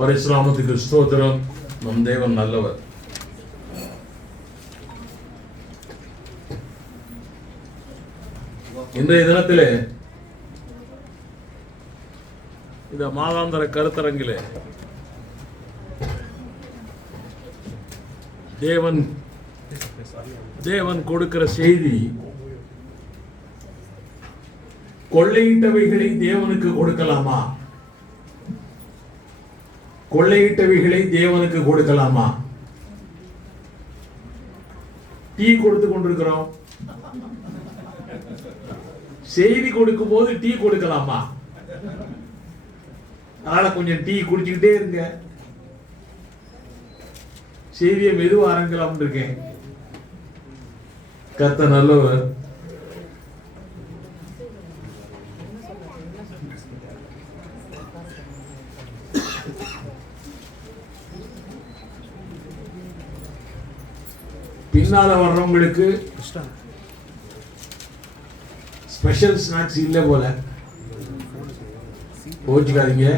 பரிசுராமத்துக்கு ஸ்தோத்திரம். நம் தேவன் நல்லவர். இன்றைய தினத்திலே இந்த மாதாந்திர கருத்தரங்கிலே தேவன் கொடுக்கிற செய்தி, கொள்ளையிட்டவைகளை தேவனுக்கு கொடுக்கலாமா? கொள்ளையிட்டவைகளை தேவனுக்கு கொடுக்கலாமா? டீ கொடுத்து கொண்டிருக்கிறோம். செய்தி கொடுக்கும் போது டீ கொடுக்கலாமா? அதனால கொஞ்சம் டீ குடிச்சுக்கிட்டே இருங்க. செய்தியை மெதுவா ஆரம்பிக்கலாம் இருக்கேன். கர்த்தர் நல்லவர். பின்னால வர்றவங்களுக்கு ஸ்பெஷல் ஸ்நாக்ஸ் இல்லை போல, கோச்சுக்காதீங்க.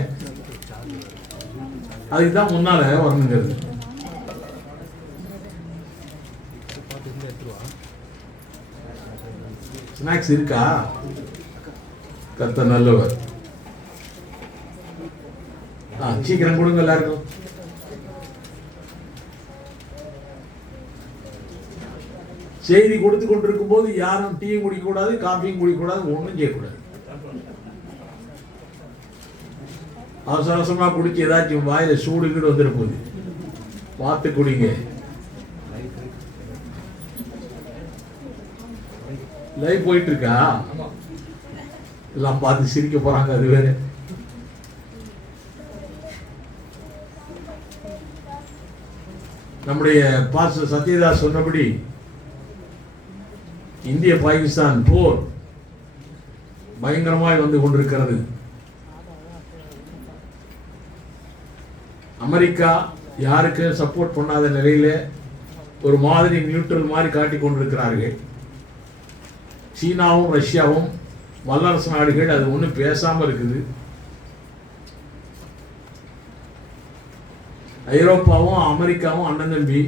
அதுக்கு தான் முன்னால வரணுங்கிறது. ஸ்நாக்ஸ் இருக்கா? கர்த்தர் நல்லவர். சீக்கிரம் கொடுங்க எல்லாருக்கும். செய்தி கொடுத்து கொண்டிருக்கும் போது யாரும் டீயும் குடிக்கக்கூடாது, காஃபியும் குடிக்கக்கூடாது, ஒன்றும் செய்யக்கூடாது. அவசர அவசரமா குடிச்சு ஏதாச்சும் வாயில சூடு கீடு வந்துட போகுது. பார்த்து குடிங்க. லைவ் போயிட்டு இருக்கா? எல்லாம் பார்த்து சிரிக்க போறாங்க. அது வேற. நம்முடைய பாஸ்டர் சத்யதாஸ் சொன்னபடி இந்திய பாகிஸ்தான் போர் பயங்கரமாய் வந்து கொண்டிருக்கிறது. அமெரிக்கா யாருக்கு சப்போர்ட் பண்ணாத நிலையில ஒரு மாதிரி நியூட்ரல் மாதிரி காட்டிக் கொண்டிருக்கிறார்கள். சீனாவும் ரஷ்யாவும் வல்லரசு நாடுகள் அது ஒன்றும் பேசாம இருக்குது. ஐரோப்பாவும் அமெரிக்காவும் அண்ணன் தம்பி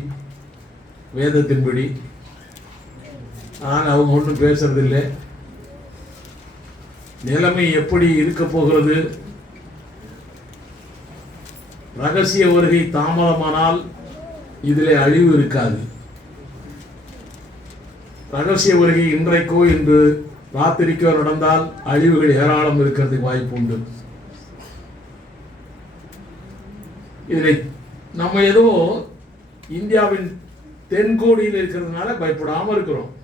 வேதத்தின்படி. ஆனால் அவங்க ஒன்றும் பேசுறதில்லை. நிலைமை எப்படி இருக்க போகிறது? ரகசிய வருகை தாமதமானால் இதிலே அழிவு இருக்காது. ரகசிய வருகை இன்றைக்கோ இன்று ராத்திரிக்கோ நடந்தால் அழிவுகள் ஏராளம் இருக்கிறதுக்கு வாய்ப்பு உண்டு. இதில் நம்ம ஏதோ இந்தியாவின் தென்கோடியில் இருக்கிறதுனால பயப்படாமல் இருக்கிறோம்.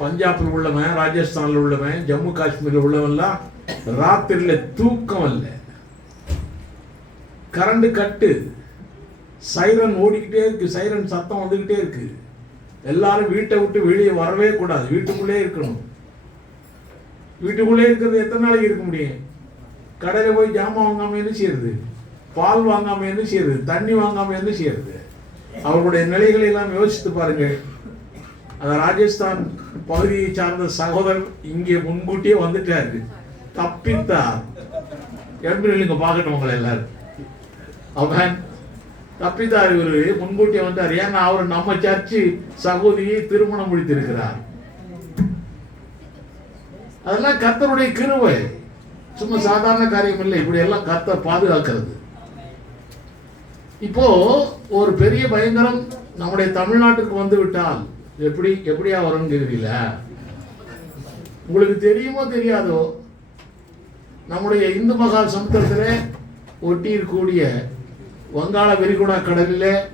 பஞ்சாபில் உள்ளவன், ராஜஸ்தானில் உள்ளவன், ஜம்மு காஷ்மீரில் உள்ளவன்லாம் ராத்திரில தூக்கம் இல்லை. கரண்ட் கட்டு, சைரன் ஓடிக்கிட்டே இருக்கு, சைரன் சத்தம் வந்துகிட்டே இருக்கு. எல்லாரும் வீட்டை விட்டு வெளியே வரவே கூடாது, வீட்டுக்குள்ளே இருக்கணும். வீட்டுக்குள்ளே இருக்கிறது எத்தனை நாளைக்கு இருக்க முடியும்? கடையில் போய் ஜாமான் வாங்காம என்ன செய்யறது? பால் வாங்காம என்ன செய்யறது? தண்ணி வாங்காம என்ன செய்யறது? அவர்களுடைய நிலைகளை எல்லாம் யோசித்து பாருங்கள். அந்த ராஜஸ்தான் பகுதியை சார்ந்த சகோதரர் இங்கே முன்கூட்டியே வந்துட்டாரு, தப்பித்தார். எழுப்பிங்க பார்க்கட்டும் உங்களை எல்லாரும். அவன் தப்பித்தார். இவரு முன்கூட்டியே வந்தார். ஏன்னா அவர் நம்ம சர்ச்சு சகோதரியை திருமணம் முடித்திருக்கிறார். அதெல்லாம் கர்த்தருடைய கிருபை, சும்மா சாதாரண காரியம் இல்லை. இப்படி எல்லாம் கர்த்தர் பாதுகாக்கிறது. இப்போ ஒரு பெரிய பயங்கரம் நம்முடைய தமிழ்நாட்டுக்கு வந்து விட்டால் எப்படியா வரும்னு கேக்குறீங்களா? உங்களுக்கு தெரியுமோ தெரியாதோ, நம்முடைய இந்து மகா சமுத்திரத்திலே ஒட்டி இருக்கக்கூடிய வங்காள விரிகுடா கடலில்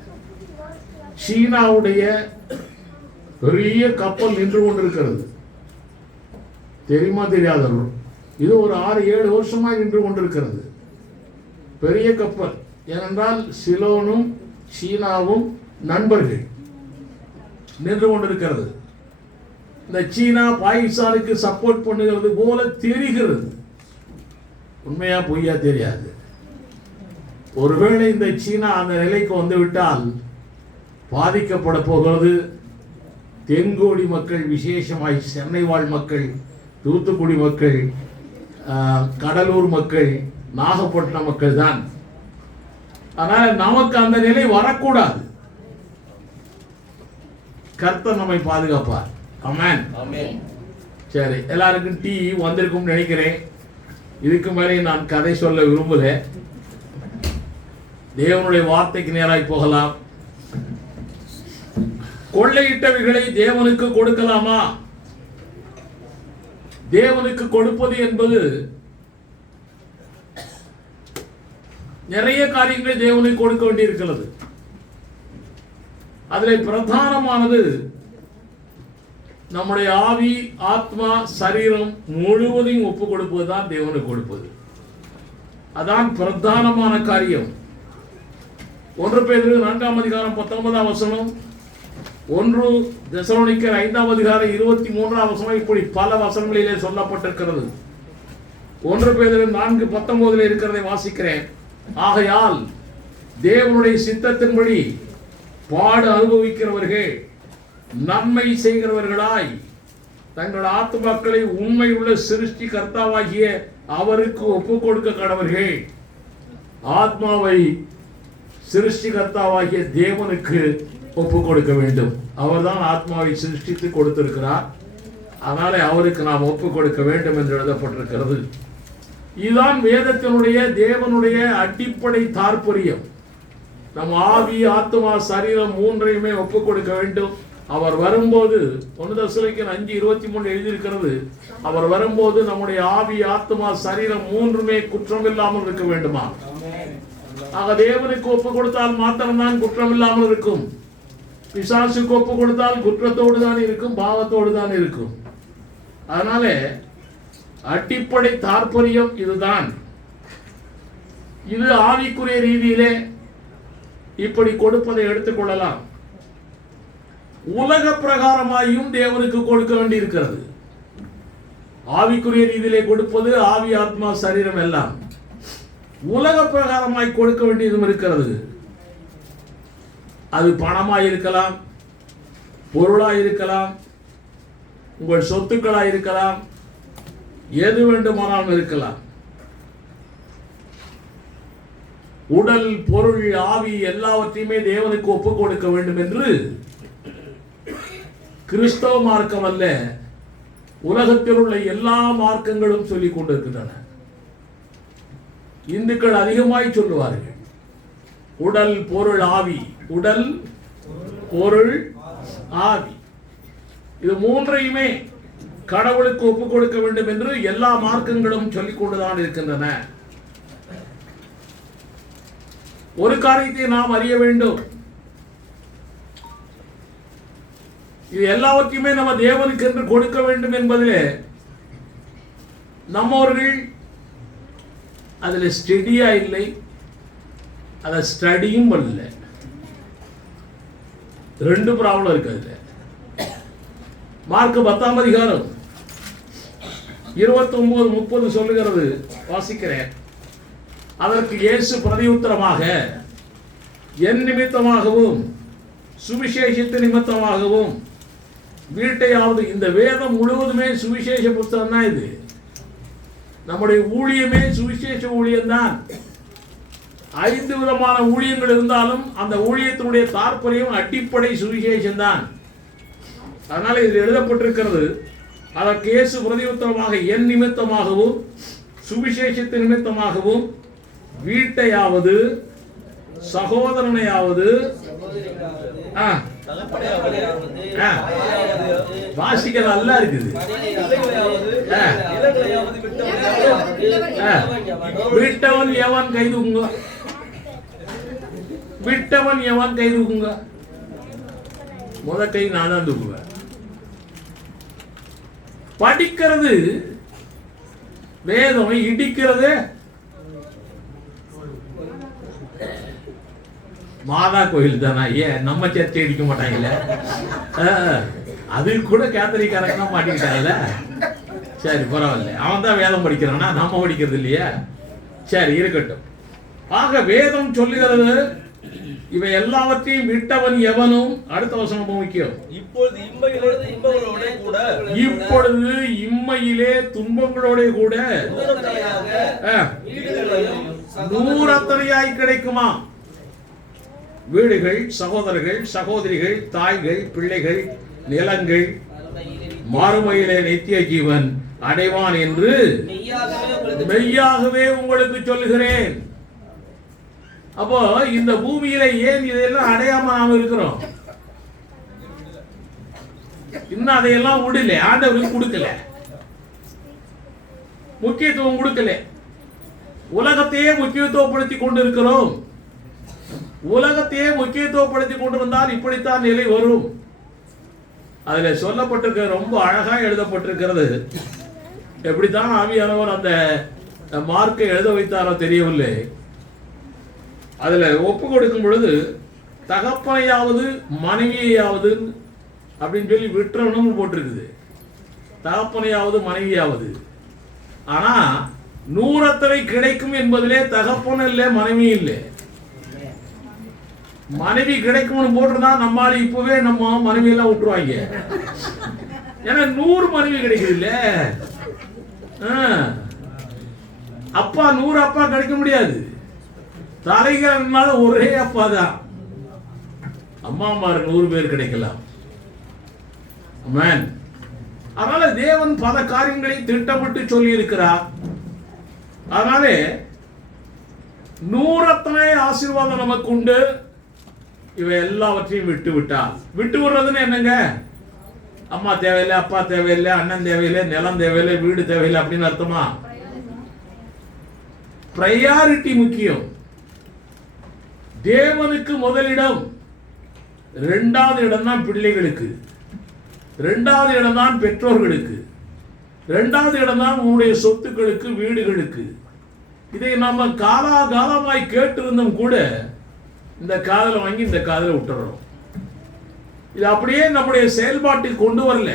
சீனாவுடைய பெரிய கப்பல் நின்று கொண்டிருக்கிறது. தெரியுமா தெரியாதோ? இது ஒரு 6-7 வருஷமாக நின்று கொண்டிருக்கிறது. பெரிய கப்பல். ஏனென்றால் சிலோனும் சீனாவும் நண்பர்கள் நின்று கொண்டிருக்கிறது. இந்த சீனா பாகிஸ்தானுக்கு சப்போர்ட் பண்ணுகிறது போல தெரிகிறது. உண்மையா பொய்யா தெரியாது. ஒருவேளை இந்த சீனா அந்த நிலைக்கு வந்துவிட்டால் பாதிக்கப்பட போகிறது தென்கோடி மக்கள், விசேஷமாய் சென்னை வாழ் மக்கள், தூத்துக்குடி மக்கள், கடலூர் மக்கள், நாகப்பட்டினம் மக்கள் தான். ஆனால் நமக்கு அந்த நிலை வரக்கூடாது. கர்த்தர் நம்மை பாதுகாப்பார். ஆமென். சரி, எல்லாருக்கும் டீ வந்திருக்கும் நினைக்கிறேன். இதுக்கு மேலே நான் கதை சொல்ல விரும்பல. தேவனுடைய வார்த்தைக்கு நேராய் போகலாம். கொள்ளையிட்டவைகளை தேவனுக்கு கொடுக்கலாமா? தேவனுக்கு கொடுப்பது என்பது நிறைய காரியங்களை தேவனுக்கு கொடுக்க வேண்டியிருக்கிறது. அதில் பிரதானமானது நம்முடைய ஆவி, ஆத்மா, சரீரம் முழுவதையும் ஒப்பு கொடுப்பது தான் தேவனுக்கு கொடுப்பது. அதான் பிரதானமான காரியம். 1 பேதுரு 4ஆம் அதிகாரம் 19ஆம் வசனம், 1 தெசலோனிக்கர் 5ஆம் அதிகாரம் 23ஆம் வசனம், இப்படி பல வசனங்களிலே சொல்லப்பட்டிருக்கிறது. 1 பேதுரு 4:19 இருக்கிறதை வாசிக்கிறேன். ஆகையால் தேவனுடைய சித்தத்தின்படி பாடு அனுபவிக்கிறவர்கள் நன்மை செய்கிறவர்களாய் தங்கள் ஆத்துமாக்களை உண்மை உள்ள சிருஷ்டி கர்த்தாவாகிய அவருக்கு ஒப்பு கொடுக்க கடவர்கள். ஆத்மாவை சிருஷ்டி கர்த்தாவாகிய தேவனுக்கு ஒப்பு கொடுக்க வேண்டும். அவர்தான் ஆத்மாவை சிருஷ்டித்து கொடுத்திருக்கிறார். அதனாலே அவருக்கு நாம் ஒப்பு கொடுக்க வேண்டும் என்று எழுதப்பட்டிருக்கிறது. இதுதான் வேதத்தினுடைய தேவனுடைய அடிப்படை தாற்பயம். நம் ஆவி, ஆத்மா, சரீரம் மூன்றையுமே ஒப்பு கொடுக்க வேண்டும். அவர் வரும்போது 1 தெசலோனிக்கர் 5:23 எழுதியிருக்கிறது, அவர் வரும்போது நம்முடைய ஆவி, ஆத்மா, சரீரம் மூன்றுமே குற்றம் இல்லாமல் இருக்க வேண்டுமா? ஆக தேவனுக்கு ஒப்பு கொடுத்தால் மாத்திரம்தான் குற்றம் இல்லாமல் இருக்கும். பிசாசுக்கு ஒப்பு கொடுத்தால் குற்றத்தோடு தான் இருக்கும், பாவத்தோடு தான் இருக்கும். அதனால அடிப்படை தாற்பயம் இதுதான். இது ஆவிக்குரிய ரீதியிலே இப்படி கொடுப்பதை எடுத்துக்கொள்ளலாம். உலக பிரகாரமாயும் தேவனுக்கு கொடுக்க வேண்டி இருக்கிறது. ஆவிக்குரிய ரீதியிலே கொடுப்பது ஆவி, ஆத்மா, சரீரம் எல்லாம். உலக பிரகாரமாய் கொடுக்க வேண்டியதும் இருக்கிறது. அது பணமாய் இருக்கலாம், பொருளாய் இருக்கலாம், உங்கள் சொத்துக்களாய் இருக்கலாம், எது வேண்டுமானாலும் இருக்கலாம். உடல், பொருள், ஆவி எல்லாவற்றையுமே தேவனுக்கு ஒப்பு கொடுக்க வேண்டும் என்று கிறிஸ்தவ மார்க்கம் அல்ல, உலகத்தில் உள்ள எல்லா மார்க்கங்களும் சொல்லிக் கொண்டிருக்கின்றன. இந்துக்கள் அதிகமாய் சொல்லுவார்கள் உடல், பொருள், ஆவி. உடல், பொருள், ஆவி, இது மூன்றையுமே கடவுளுக்கு ஒப்பு கொடுக்க வேண்டும் என்று எல்லா மார்க்கங்களும் சொல்லிக் கொண்டுதான் இருக்கின்றன. ஒரு காரியத்தை நாம் அறிய வேண்டும். இது எல்லாவற்றையுமே நம்ம தேவனுக்கு என்று கொடுக்க வேண்டும் என்பதிலே நம்மவர்கள் அதில் ஸ்டெடியா இல்லை, அதை ஸ்டடியும் பண்ணல. 2 ப்ராப்ளம் இருக்கு அதுல. மார்க் 10ஆம் அதிகாரம் 29-30 சொல்லுகிறது, வாசிக்கிறேன். அதற்கு இயேசு பிரதியுத்தரமாக, என் நிமித்தமாகவும் சுவிசேஷத்து நிமித்தமாகவும் வீட்டையாவது, இந்த வேதம் முழுவதுமே சுவிசேஷ புத்தகம் தான். இது நம்முடைய ஊழியமே சுவிசேஷ ஊழியம்தான். 5 விதமான ஊழியங்கள் இருந்தாலும் அந்த ஊழியத்தினுடைய தாற்பயம் அடிப்படை சுவிசேஷம் தான். அதனால இதில் எழுதப்பட்டிருக்கிறது, அதற்கு இயேசு பிரதியுத்தரமாக, என் நிமித்தமாகவும் சுவிசேஷத்து நிமித்தமாகவும் வீட்டையாவது, சகோதரனையாவது, வாசிக்க நல்லா இருக்குது. விட்டவன் எவன் கை தூக்குங்க, விட்டவன் எவன் கை தூக்குங்க. முத கை நான் தான் தூக்குவேன். படிக்கிறது வேதம், இடிக்கிறது மாதா கோயில் தானா? ஏன் நம்ம சர்ச்சை இடிக்க மாட்டாங்கல்ல? அது கூட கேத்தலிக்காரங்க மாட்டிக்கிட்டாங்கல்ல. சரி, பரவாயில்ல, அவன் தான் வேதம் படிக்கிறானா, நம்ம படிக்கிறது இல்லையா? சரி, இருக்கட்டும். ஆக வேதம் சொல்லுகிறது இவை எல்லாவற்றையும் விட்டவன் எவனும். அடுத்த வசனம் முக்கியம். இப்பொழுது இம்மையிலே கூட இப்பொழுது இம்மையிலே துன்பங்களோட கூட நூறத்தனையாய் கிடைக்குமா? வீடுகள், சகோதரர்கள், சகோதரிகள், தாய்கள், பிள்ளைகள், நிலங்கள், மறுமையிலே நித்திய ஜீவன் அடைவான் என்று மெய்யாகவே உங்களுக்கு சொல்லுகிறேன். அப்போ இந்த பூமியில ஏன் இதெல்லாம் அடையாம நாம இருக்கிறோம்? இன்னும் அதையெல்லாம் விடல, ஆண்டவருக்கு கொடுக்கல, முக்கியத்துவம் கொடுக்கல. உலகத்தையே முக்கியத்துவப்படுத்தி கொண்டு இருக்கிறோம். உலகத்தையே முக்கியத்துவப்படுத்தி கொண்டு வந்தால் இப்படித்தான் நிலை வரும். அதுல சொல்லப்பட்டிருக்க ரொம்ப அழகா எழுதப்பட்டிருக்கிறது. எப்படித்தான் ஆவியானவர் அந்த மார்க்கை எழுத வைத்தாரோ தெரியவில்லை. அதுல ஒப்பு கொடுக்கும் பொழுது தகப்பனையாவது மனைவியாவது அப்படின்னு சொல்லி விட்டுறணும் போட்டிருக்குது. தகப்பனையாவது மனைவியாவது. ஆனா நூறத்தனை கிடைக்கும் என்பதிலே தகப்பன் இல்லை, மனைவி இல்லை. மனைவி கிடைக்கும்னு போட்டுருந்தா நம்மால் இப்பவே நம்ம மனைவி எல்லாம் விட்டுருவாங்க. ஏன்னா 100 மனைவி கிடைக்குது இல்ல. அப்பா 100 அப்பா கிடைக்க முடியாது. தலைகள்னால ஒரே அப்பா தான். அம்மாமார் 100 பேர் கிடைக்கலாம். அதனால தேவன் பல காரியங்களை திட்டமிட்டு சொல்லி இருக்கிறார். அதனாலே 100 ஆசீர்வாதம் நமக்கு உண்டு. இவை எல்லாவற்றையும் விட்டு விட்டால், விட்டு விடுறதுன்னு என்னங்க? அம்மா தேவையில்லை, அப்பா தேவையில்லை, அண்ணன் தேவையில்லை, நிலம் தேவையில்லை, வீடு தேவையில்லை அப்படின்னு அர்த்தமா? பிரையாரிட்டி முக்கியம். தேவனுக்கு முதலிடம், 2வது இடம் தான் பிள்ளைகளுக்கு, 2வது இடம் தான் பெற்றோர்களுக்கு, 2வது இடம் தான் உங்களுடைய சொத்துக்களுக்கு, வீடுகளுக்கு. இதை நம்ம காலாகாலமாய் கேட்டிருந்தும் கூட இந்த காதலை வாங்கி இந்த காதலை விட்டுறோம். இது அப்படியே நம்முடைய செயல்பாட்டில் கொண்டு வரல.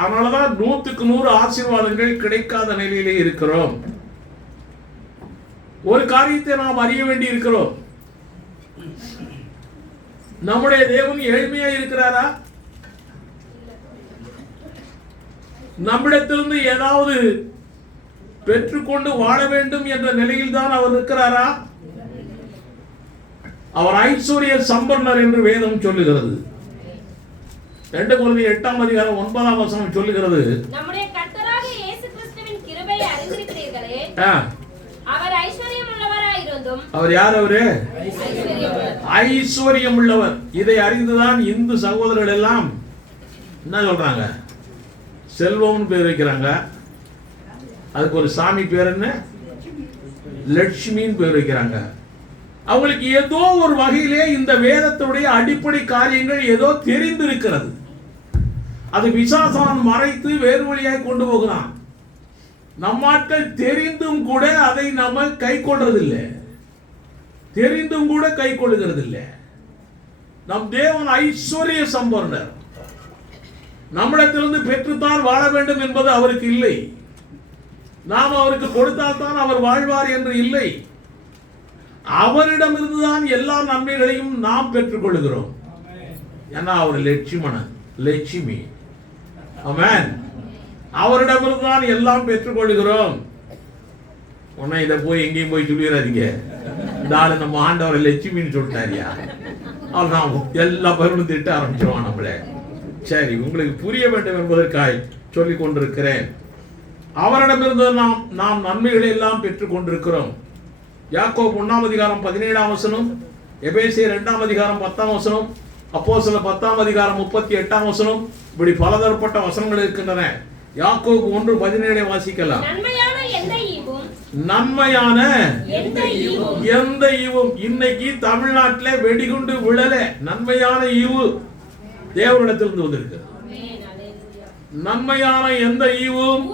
அதனாலதான் 100க்கு 100 ஆசீர்வாதங்கள் கிடைக்காத நிலையிலே இருக்கிறோம். ஒரு காரியத்தை நாம் அறிய வேண்டி இருக்கிறோம். நம்முடைய தேவன் ஏழ்மையா இருக்கிறாரா? நம்மிடத்திலிருந்து ஏதாவது பெற்றுக்கொண்டு வாழ வேண்டும் என்ற நிலையில் தான் அவர் இருக்கிறாரா? அவர் ஐஸ்வர்ய சம்பன்னர் என்று வேதம் சொல்லுகிறது. 2 கொரிந்தியர் 8ஆம் அதிகாரம் 9ஆம் வசனம் சொல்லுகிறது, நம்முடைய கர்த்தராகிய இயேசு கிறிஸ்துவின் கிருபையை அறிந்திருக்கிறீர்களே, அவர் ஐஸ்வர்யம் உள்ளவராய் இருந்தும். அவர் யார்? அவரு ஐஸ்வர்யம் உள்ளவர். இதை அறிந்துதான் இந்து சகோதரர்கள் எல்லாம் என்ன சொல்றாங்க? செல்வம்னு பேர் வைக்கிறாங்க. அதுக்கு ஒரு சாமி பேர் என்ன? லட்சுமின்னு பேர் வைக்கிறாங்க. அவங்களுக்கு ஏதோ ஒரு வகையிலே இந்த வேதத்துடைய அடிப்படை காரியங்கள் ஏதோ தெரிந்திருக்கிறது. அது பிசாசான் மறைத்து வேறு வழியாய் கொண்டு போகிறான். நம்மாட்கள் தெரிந்தும் கூட அதை நம்ம கை கொள்றதில்லை, தெரிந்தும் கூட கை கொள்ளுகிறது இல்லை. நம் தேவன் ஐஸ்வர்ய சம்பன்னர். நம்மிடத்திலிருந்து பெற்றுத்தான் வாழ வேண்டும் என்பது அவருக்கு இல்லை. நாம் அவருக்கு கொடுத்தால் தான் அவர் வாழ்வார் என்று இல்லை. அவரிடமிருந்துதான் எல்லா நன்மைகளையும் நாம் பெற்றுக் கொள்கிறோம். ஏன்னா அவர் லட்சுமி. ஆமென். அவரிடமிருந்துதான் எல்லாம் பெற்றுக் கொள்கிறோம். உன்னை இதை போய் எங்கேயும் போய் சொல்லிடாதீங்க. இந்த ஆளு நம்ம ஆண்டவரை லட்சுமின்னு சொல்லிட்டாரியா, அவர் நாம் எல்லா பேரும் திட்ட ஆரம்பிச்சிருவான் நம்மள. சரி, உங்களுக்கு புரிய வேண்டும் என்பதற்காக சொல்லிக் கொண்டிருக்கிறேன். அவரிடமிருந்து நாம் நன்மைகளை எல்லாம் பெற்றுக் கொண்டிருக்கிறோம். யாக்கோபு 1ஆம் அதிகாரம் 17ஆம் வசனம், எபேசியர் 2ஆம் அதிகாரம் 10ஆம் வசனம், அப்போஸ்தலர் 10ஆம் அதிகாரம் 38ஆம் வசனம், இப்படி பலதரப்பட்ட வசனங்கள் இருக்கின்றன. யாக்கோபு 1:17 வாசிக்கலாம். நன்மையான எந்த ஈவும். இன்னைக்கு தமிழ்நாட்டில் வெடிகுண்டு விழல. நன்மையான ஈவு தேவனிடத்திலிருந்து வந்திருக்கு. நன்மையான எந்த ஈவும்,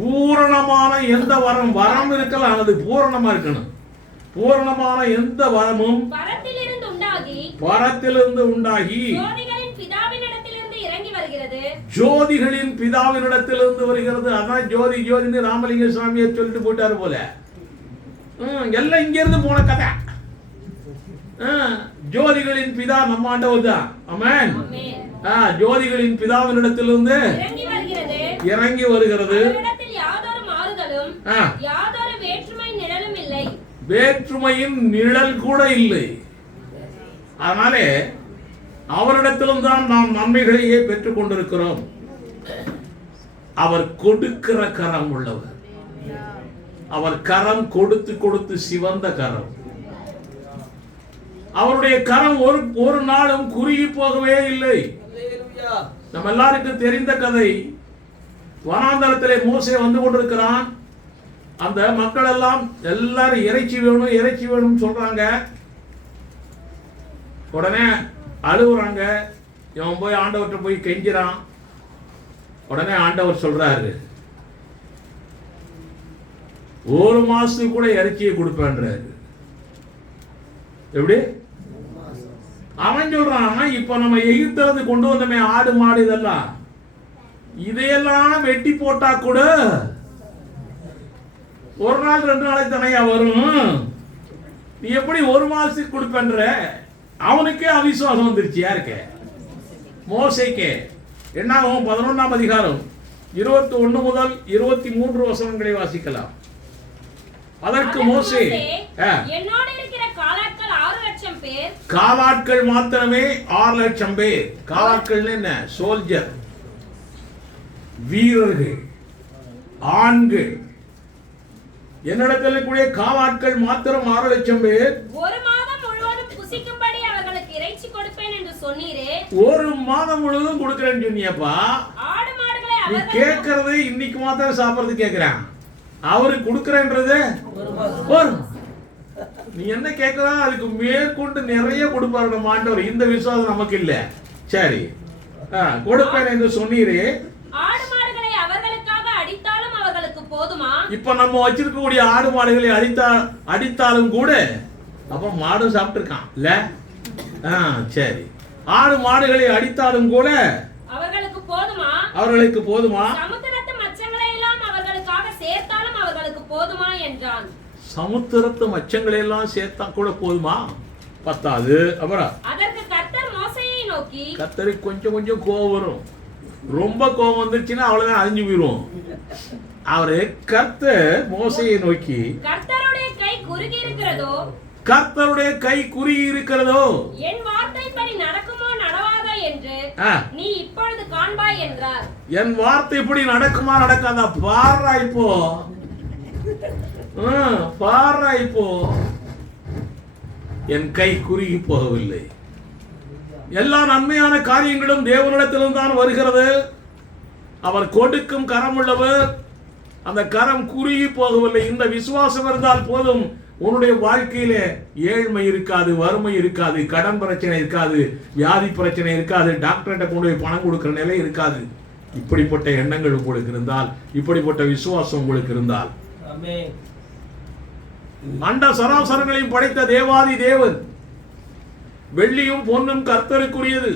பூரணமான எந்த வரம். வரம் இருக்கலாம், அது பூரணமா இருக்கணும். பூரணமான எந்த வரமும் பரத்திலிருந்து உண்டாகி ஜோதிகளின் பிதாவினிடத்திலிருந்து வருகிறது. அதான் ஜோதி ஜோதின்னு ராமலிங்க சுவாமியை சொல்லிட்டு போயிட்டாரு போல. எல்லாம் இங்க இருந்து போன கதை. ஜோதிகளின் பிதா நம்ம ஆண்டவர் தான். ஆமென். ஜோதிகளின் பிதாவினிடத்திலிருந்து இறங்கி வருகிறது. வேற்றுமையின் நிழல் கூட இல்லை. அதனாலே அவரிடத்திலும் தான் நாம் நன்மைகளையே பெற்றுக் கொண்டிருக்கிறோம். அவர் கொடுக்கிற கரம் உள்ளவர். அவர் கரம் கொடுத்து கொடுத்து சிவந்த கரம். அவருடைய கரம் ஒரு நாளும் குறுகி போகவே இல்லை. நம்ம எல்லாருக்கும் தெரிந்த கதை. வனாந்தரத்திலே மோசே வந்து கொண்டிருக்கிறான். அந்த மக்கள் எல்லாம் எல்லாரும் இறைச்சி வேணும் இறைச்சி வேணும் சொல்றாங்க. உடனே அழுகுறாங்க. இவன் போய் ஆண்டவர்கிட்ட போய் கெஞ்சிறான். உடனே ஆண்டவர் சொல்றாரு, ஒரு மாசத்துக்கு கூட இறைச்சியை கொடுப்பேன்றாரு. எப்படி? அவன் சொல்றான், இப்ப நம்ம எகிப்திலிருந்து கொண்டு வந்தமே ஆடு மாடு இதெல்லாம், இதையெல்லாம் வெட்டி போட்டா கூட ஒரு நாள் 2 நாளைக்கு தானையா வரும். நீ எப்படி ஒரு மாசத்துக்கு கொடுப்பேன்ற? அவனுக்கே அவிசுவாசம் வந்துருச்சு. யாருக்கு? மோசேக்கே. என்னாகும் 11ஆம் அதிகாரம் 21 முதல் 23 வசனங்களை வாசிக்கலாம். அதற்கு மோசே, காலாட்கள் மாத்திரமே 6 லட்சம் பேர். காலாட்கள் என்ன? சோல்ஜர், வீரர்கள், ஆண்கள். என்னிடத்தில் கூடிய காலாட்கள் மாத்திரம் 6 லட்சம் பேர். ஒரு மாதம் முழுவதும் புசிக்கும்படி அவர்களுக்கு இறைச்சி கொடுப்பேன் என்று சொன்னீரே. ஒரு மாதம் முழுவதும் கொடுக்கிறேன்னு சொன்னியப்பா. ஆடு மாடுகளை நீ கேட்கறது இன்னைக்கு மாத்திரம் சாப்பிடுறது கேட்கிறேன். அவரு கொடுக்கிறேன்றது நீ என்ன கேட்கிறா அதுக்கு மேற்கொண்டு நிறைய கொடுப்பாரு நம்ம ஆண்டவர். இந்த விசுவாசம் நமக்கு இல்ல. சரி, கொடுப்பேன் என்று சொன்னீரே. ஆடு மாடுகளை அவர்களுக்காக அடித்தாலும் அவர்களுக்கு போதுமா? இப்ப நம்ம வச்சிருக்கக்கூடிய ஆடு மாடுகளை அடித்தாலும் கூட அப்ப மாடு சாப்பிட்டு இருக்கான் இல்ல? சரி, ஆடு மாடுகளை அடித்தாலும் கூட அவர்களுக்கு போதுமா? அவர்களுக்கு போதுமா? சமுத்திரத்து மச்சங்களை எல்லாம் அவர்களுக்காக சேர்த்தாலும் அவர்களுக்கு போதுமா என்றான். சமுத்திரத்து மச்சங்களை எல்லாம் சேர்த்தா கூட போதுமா? பத்தாது. அப்புறம் அதற்கு கர்த்தர் மோசேயை நோக்கி, கர்த்தருக்கு கொஞ்சம் கொஞ்சம் கோபம் வரும். ரொம்ப கோபம் வந்துருச்சுன்னா அவ்வளவுதான், அழிஞ்சு போயிரும். அவரு கர்த்தர் மோசேயை நோக்கி, கர்த்தருடைய கை குறுகி இருக்கிறதோ, கர்த்தருடைய கை குறுகி இருக்கிறதோ, என் வார்த்தைப்படி நடக்குமோ நடவாதா என்று நீ இப்பொழுது காண்பாய் என்றார். என் வார்த்தை இப்படி நடக்குமா நடக்காதா பாரா இப்போ. பாரா இப்போ. என் கை குறுகி போகவில்லை. எல்லா நன்மையான காரியங்களும் தேவனிடத்திலும் தான் வருகிறது. அவர் கொடுக்கும் கரம் உள்ளவர். அந்த கரம் குறுகி போகவில்லை. இந்த விசுவாசம் இருந்தால் போதும். உன்னுடைய வாழ்க்கையில ஏழ்மை இருக்காது, வறுமை இருக்காது, கடன் பிரச்சனை இருக்காது, வியாதி பிரச்சனை இருக்காது, டாக்டர்கிட்ட கொண்டு போய் பணம் கொடுக்கிற நிலை இருக்காது. இப்படிப்பட்ட எண்ணங்கள் உங்களுக்கு இருந்தால், இப்படிப்பட்ட விசுவாசம் உங்களுக்கு இருந்தால், அண்ட சராசரங்களையும் படைத்த தேவாதி தேவன், வெள்ளியும் பொன்னும் கர்த்தருக்குரியது.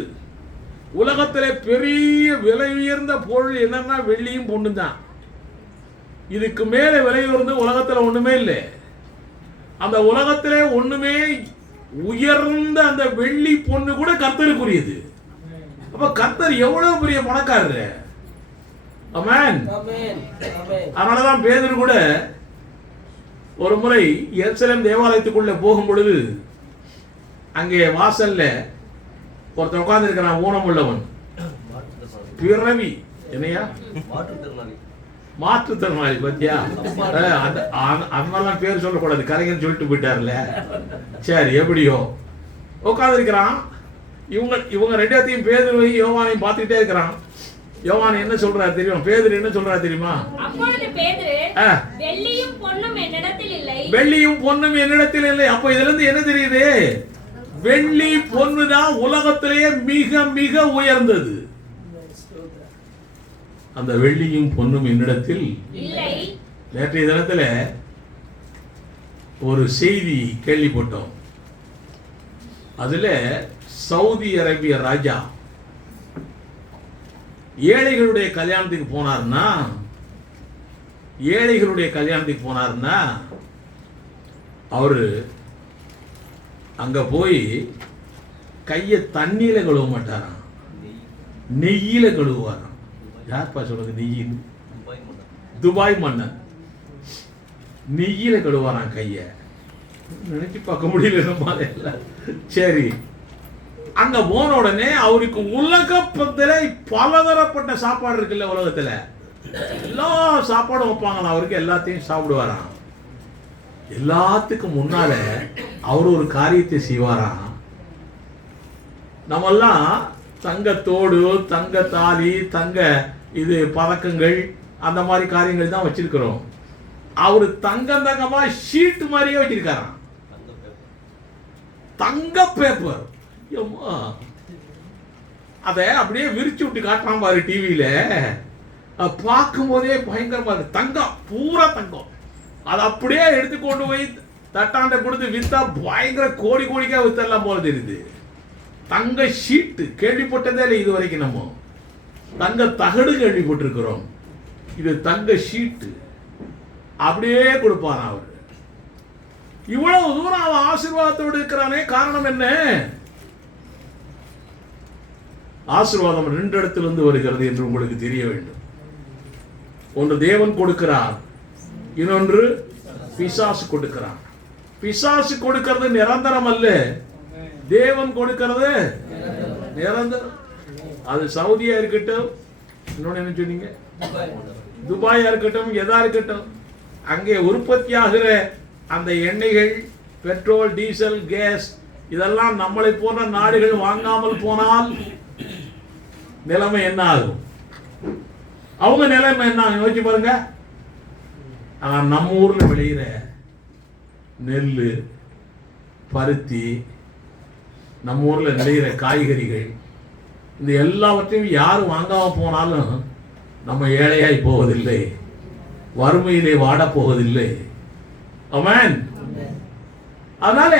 உலகத்திலே பெரிய விலை உயர்ந்த பொருள் என்னன்னா வெள்ளியும் பொண்ணும் தான். இதுக்கு மேல விலை உயர்ந்து உலகத்துல ஒண்ணுமே இல்லை. அந்த உலகத்திலே ஒண்ணுமே உயர்ந்த அந்த வெள்ளி பொண்ணு கூட கர்த்தருக்குரியது. அப்ப கர்த்தர் எவ்வளவு பெரிய பணக்காரரு. ஆமென். அதனாலதான் பேதுரு கூட ஒரு முறை எருசலேம் தேவாலயத்துக்குள்ள போகும் பொழுது அங்கே வாசல்ல ஒருத்தன் உட்கார்ந்து இருக்கிறான், ஊனம் உள்ளவன், பிறவி என்னையா மாற்றுத்திறனாளி. பத்தியா, அண்ணெல்லாம் பேர் சொல்லக்கூடாது, கரைகன்னு சொல்லிட்டு போயிட்டார்ல. சரி, எப்படியோ உட்கார்ந்து இருக்கிறான். இவங்க ரெண்டாத்தையும் பேதுருவையும் யோவானையும் பார்த்துக்கிட்டே இருக்கிறான். யோவான் என்ன சொல்றாரு தெரியும்? பேதுரு என்ன சொல்றாரு தெரியுமா? அப்பொழுது பேதுரு, வெள்ளியும் பொன்னும் என்னிடத்தில் இல்லை. வெள்ளியும் பொன்னும் என்னிடத்தில் இல்லை. அப்ப இதுல இருந்து என்ன தெரியுது? வெள்ளி பொன்னு தான் உலகத்திலேயே மிக மிக உயர்ந்தது. அந்த வெள்ளியும் பொன்னும் என்னிடத்தில் இல்லை. நேற்றைய தினத்துல ஒரு செய்தி கேள்விப்பட்டோம். அதுல சவுதி அரேபிய ராஜா ஏழைகளுடைய கல்யாணத்துக்கு போனார்னா அவரு அங்க போய் கையை தண்ணியில கழுவ மாட்டாராம், நெய்யில கழுவுவாராம். யார்ப்பா சொல்றது நெய்யின்னு? துபாய் மன்னன் நெய்யில கழுவாராம் கைய. நினைச்சு பார்க்க முடியல நம்மால. சரி, அங்க போன உடனே அவருக்கு உலகத்துல பலதரப்பட்ட சாப்பாடு இருக்குல்ல, உலகத்துல எல்லா சாப்பாடும் வைப்பாங்க, அவருக்கு எல்லாத்தையும் சாப்பிடுவாராம். எல்லாத்துக்கும் முன்னால அவர் ஒரு காரியத்தை செய்வாராம். நம்மெல்லாம் தங்கத்தோடு, தங்க தாலி, தங்க இது பதக்கங்கள், அந்த மாதிரி காரியங்கள் தான் வச்சிருக்கிறோம். அவரு தங்கமா ஷீட் மாதிரியே வச்சிருக்காராம், தங்க பேப்பர். அதை அப்படியே விரிச்சு விட்டு காட்டுறான் பாரு டிவியில. பார்க்கும் போதே பயங்கரமா இருக்கு. தங்கம், பூரா தங்கம். அதை அப்படியே எடுத்துக்கொண்டு போய் தட்டாண்ட கொடுத்து வித்தா பயங்கர கோடி கோடிக்கா வித்தெல்லாம் போல தெரியுது. தங்க ஷீட்டு கேள்விப்பட்டதே இல்லை இது வரைக்கும். நம்ம தங்க தகடு கேள்விப்பட்டிருக்கிறோம், இது தங்க ஷீட்டு. அப்படியே கொடுப்பான் அவர். இவ்வளவு தூரம் அவன் ஆசீர்வாதத்தோடு இருக்கிறானே, காரணம் என்ன? ஆசீர்வாதம் 2 இடத்திலிருந்து வருகிறது என்று உங்களுக்கு தெரிய வேண்டும். ஒன்று தேவன் கொடுக்கிறார், இன்னொன்று பிசாசு கொடுக்கிறான். பிசாசு கொடுக்கிறது நிரந்தரம் அல்ல, தேவன் கொடுக்கிறது நிரந்தரம். அது சவுதியா இருக்கட்டும், இன்னொன்னு என்ன சொன்னீங்க, துபாயா இருக்கட்டும், எதா இருக்கட்டும், அங்கே உற்பத்தி ஆகிற அந்த எண்ணெய்கள், பெட்ரோல், டீசல், கேஸ், இதெல்லாம் நம்மளை போன்ற நாடுகள் வாங்காமல் போனால் நிலைமை என்ன ஆகும்? அவங்க நிலைமை என்ன ஆகும் யோசிச்சு பாருங்க. ஆனா நம்ம ஊர்ல விளையிற நெல், பருத்தி, நம்ம ஊர்ல விளையிற காய்கறிகள், இந்த எல்லாவற்றையும் யார் வாங்காம போனாலும் நம்ம ஏழையாய் போவதில்லை, வறுமையிலே வாட போவதில்லை. ஆமென். அதனால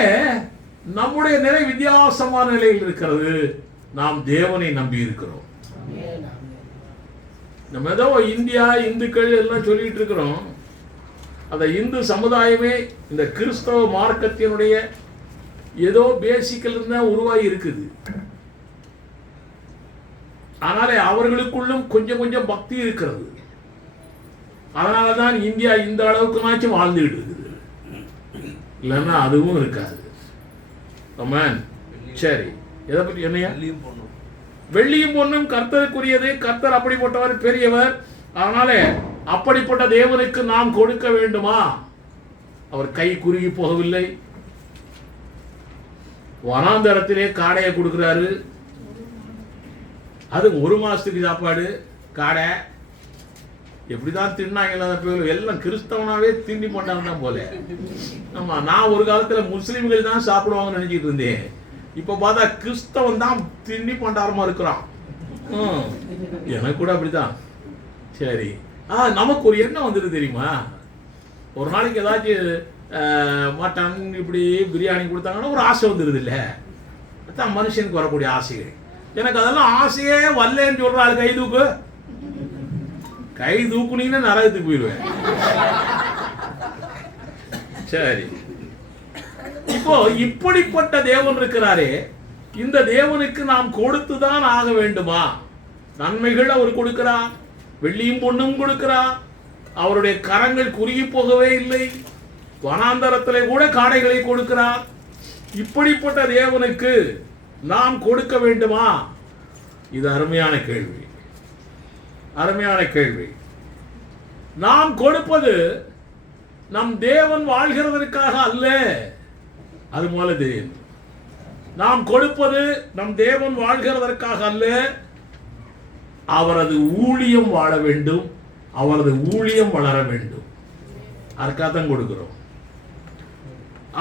நம்முடைய நிலை வித்தியாசமான நிலையில் இருக்கிறது. நாம் தேவனை நம்பி இருக்கிறோம். நம்ம ஏதோ இந்தியா, இந்துக்கள் எல்லாம் சொல்லிட்டு இருக்கிறோம். அந்த இந்து சமுதாயமே இந்த கிறிஸ்தவ மார்க்கத்தினுடைய ஏதோ பேசிக்கல் இருந்தா உருவாகி இருக்குது. ஆனாலே அவர்களுக்குள்ளும் கொஞ்சம் கொஞ்சம் பக்தி இருக்கிறது. அதனாலதான் இந்தியா இந்த அளவுக்குனாச்சும் வாழ்ந்துகிட்டு இருக்குது, இல்லைன்னா அதுவும் இருக்காது. ஆமென். சரி, எதை பற்றி என்னையா? வெள்ளியும் பொன்னும் கர்த்தருக்குரியது, கர்த்தர் அப்படிப்பட்டவர், பெரியவர். அதனால அப்படிப்பட்ட தேவனுக்கு நாம் கொடுக்க வேண்டுமா? அவர் கை குறுகி போகவில்லை. வனாந்தரத்திலே காடையை கொடுக்கிறாரு, அது 1 மாசத்துக்கு சாப்பாடு. காடை எப்படிதான் தின்னாங்க, எல்லாம் கிறிஸ்தவனாவே திண்டி பண்ணாங்க போல. ஆமா, நான் ஒரு காலத்துல முஸ்லிம்கள் தான் சாப்பிடுவாங்கன்னு நினைச்சிட்டு இருந்தேன். இப்ப பார்த்தா கிறிஸ்தவன் தான் திண்டி பண்டாரமா இருக்கிறான். எனக்கு கூட அப்படிதான். சரி, நமக்கு ஒரு எண்ணம் வந்துட்டு தெரியுமா? ஒரு நாளைக்கு ஏதாச்சும் மட்டன், இப்படி பிரியாணி கொடுத்தாங்கன்னா ஒரு ஆசை வந்துடுது இல்ல? அதான் மனுஷனுக்கு வரக்கூடிய ஆசைகள். எனக்கு அதெல்லாம் ஆசையே வரலன்னு சொல்றாள். கை தூக்கு, கை தூக்குனீங்கன்னா நரகத்துக்கு போயிடுவேன். சரி, இப்போ இப்படிப்பட்ட தேவன் இருக்கிறாரே, இந்த தேவனுக்கு நாம் கொடுத்துதான் ஆக வேண்டுமா? நன்மைகள் அவர் கொடுக்கிறார், வெள்ளியும் பொன்னும் கொடுக்கிறார். அவருடைய கரங்கள் குறுகி போகவே இல்லை. வனாந்தரத்திலே கூட காடைகளை கொடுக்கிறார். இப்படிப்பட்ட தேவனுக்கு நாம் கொடுக்க வேண்டுமா? இது அருமையான கேள்வி, அருமையான கேள்வி. நாம் கொடுப்பது நம் தேவன் வாழ்கிறதற்காக அல்ல, அது போல தெரியும். நாம் கொடுப்பது நம் தேவன் வாழ்கிறதற்காக அல்ல, அவரது ஊழியம் வாழ வேண்டும், அவரது ஊழியம் வளர வேண்டும். அதற்காகத்தான் கொடுக்கிறோம்.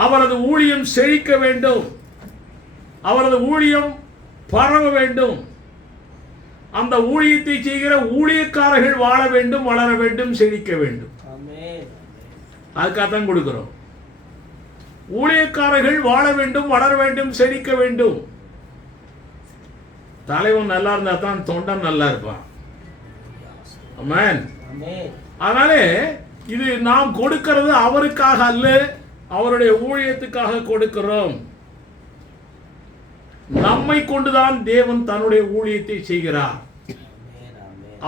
அவரது ஊழியம் செழிக்க வேண்டும், அவரது ஊழியம் பரவ வேண்டும், அந்த ஊழியத்தை செய்கிற ஊழியக்காரர்கள் வாழ வேண்டும், வளர வேண்டும், செழிக்க வேண்டும். அதுக்காகத்தான் கொடுக்கிறோம். ஊழியக்காரர்கள் வாழ வேண்டும், வளர வேண்டும், செழிக்க வேண்டும். தலைவன் நல்லா இருந்தா தான் தொண்டன் நல்லா இருப்பான். ஆமென். அதனாலே இது நாம் கொடுக்கிறது அவருக்காக அல்ல, அவருடைய ஊழியத்துக்காக கொடுக்கிறோம். நம்மை கொண்டுதான் தேவன் தன்னுடைய ஊழியத்தை செய்கிறார்.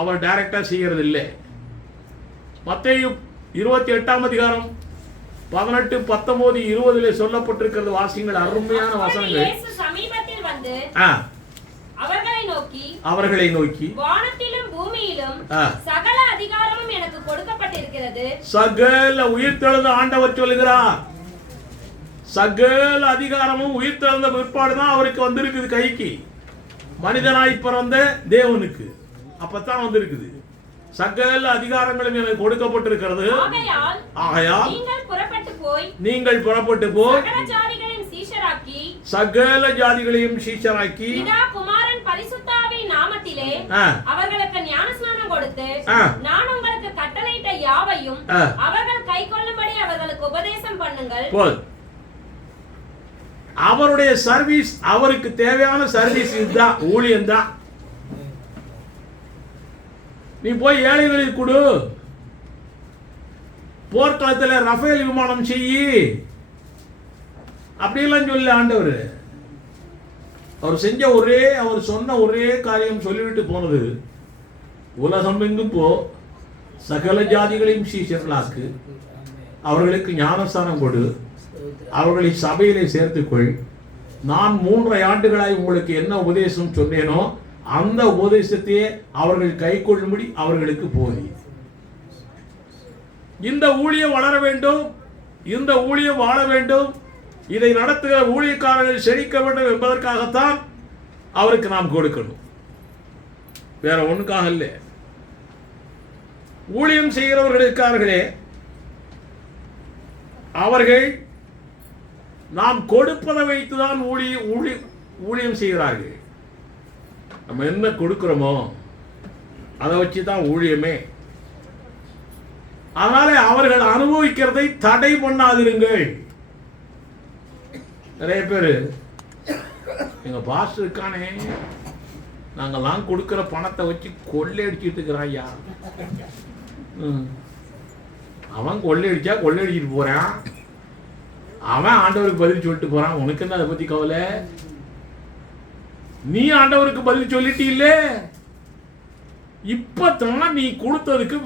அவர் டைரக்டா செய்கிறது இல்லை. மத்தேயு 28ஆம் அதிகாரம் 18, 19, 20 சொல்லப்பட்டிருக்கிறது. வாசிங்கள், அருமையான வசனங்கள். சமீபத்தில் வந்து அவர்களை நோக்கி வானத்திலும் பூமியிலும் சகல அதிகாரமும் எனக்கு கொடுக்கப்பட்டிருக்கிறது. சகல உயிர்த்தெழுந்த ஆண்டவர் சொல்லுகிறார். சகல அதிகாரமும் உயிர்த்தெழுந்த பிற்பாடுதான் அவருக்கு வந்திருக்குது கைக்கு. மனிதனாய் பிறந்த தேவனுக்கு அப்பதான் வந்திருக்குது. சகல அதிகாரங்களும் எனக்கு கொடுக்கப்பட்டிருக்கிறது. ஆகையால் நீங்கள் புறப்பட்டு போய் சகல ஜாதிகளையும் சீஷராக்கி பிதா குமாரன் பரிசுத்தாவின் நாமத்திலே அவர்களுக்கு ஞானஸ்நானம் கொடுத்து நான் உங்களுக்கு கட்டளையிட்ட யாவையும் அவர்கள் கைக்கொள்ளும்படி அவர்களுக்கு உபதேசம் பண்ணுங்கள். அவருடைய சர்வீஸ், அவருக்கு தேவையான சர்வீஸ் இதுதான், ஊழியம் தான். நீ போய் ஏழைகளுக்கு கொடு, போர்க்களத்தில் ரஃபேல் விமானம் செய்யி, அப்படியெல்லாம் சொல்லி ஆண்டவர். அவர் செஞ்ச அவர் சொன்ன ஒரே காரியம் சொல்லிவிட்டு போனது, உலகம் எங்கும் போ, சகல ஜாதிகளையும் சீஷர்களாக்கு, அவர்களுக்கு ஞானஸ்தானம் கொடு, அவர்களை சபையிலே சேர்த்துக்கொள். நான் 3 ஆண்டுகளாய் உங்களுக்கு என்ன உபதேசம் சொன்னேனோ அந்த உபதேசத்தையே அவர்கள் கை கொள்ளும்படி அவர்களுக்கு போதி. இந்த ஊழியம் வளர வேண்டும், இந்த ஊழியம் வாழ வேண்டும், இதை நடத்துகிற ஊழியக்காரர்கள் செழிக்க வேண்டும் என்பதற்காகத்தான் அவருக்கு நாம் கொடுக்கணும், வேற ஒண்ணுக்காக இல்லை. ஊழியம் செய்கிறவர்கள் இருக்கார்களே, அவர்கள் நாம் கொடுப்பதை வைத்துதான் ஊழியம் செய்கிறார்கள். நம்ம என்ன கொடுக்கிறோமோ அதை வச்சுதான் ஊழியமே. அதனால அவர்கள் அனுபவிக்கிறதை தடை பண்ணாதிருங்கள். நிறைய பேர் எங்க பாஸ்டர் இருக்கானே, நாங்கெல்லாம் கொடுக்கிற பணத்தை வச்சு கொள்ளையடிச்சிட்டு இருக்கிறான் ஐயா. அவன் கொள்ளையடிச்சா கொள்ளையடிச்சிட்டு போறான், அவன் ஆண்டவருக்கு பதில் சொல்லிட்டு போறான். உனக்கு என்ன அதை பத்தி கவலை? நீ ஆண்டவருக்கு பதில் சொல்லிட்டு இல்ல, இப்பதான் நீ கொடுத்ததுக்கு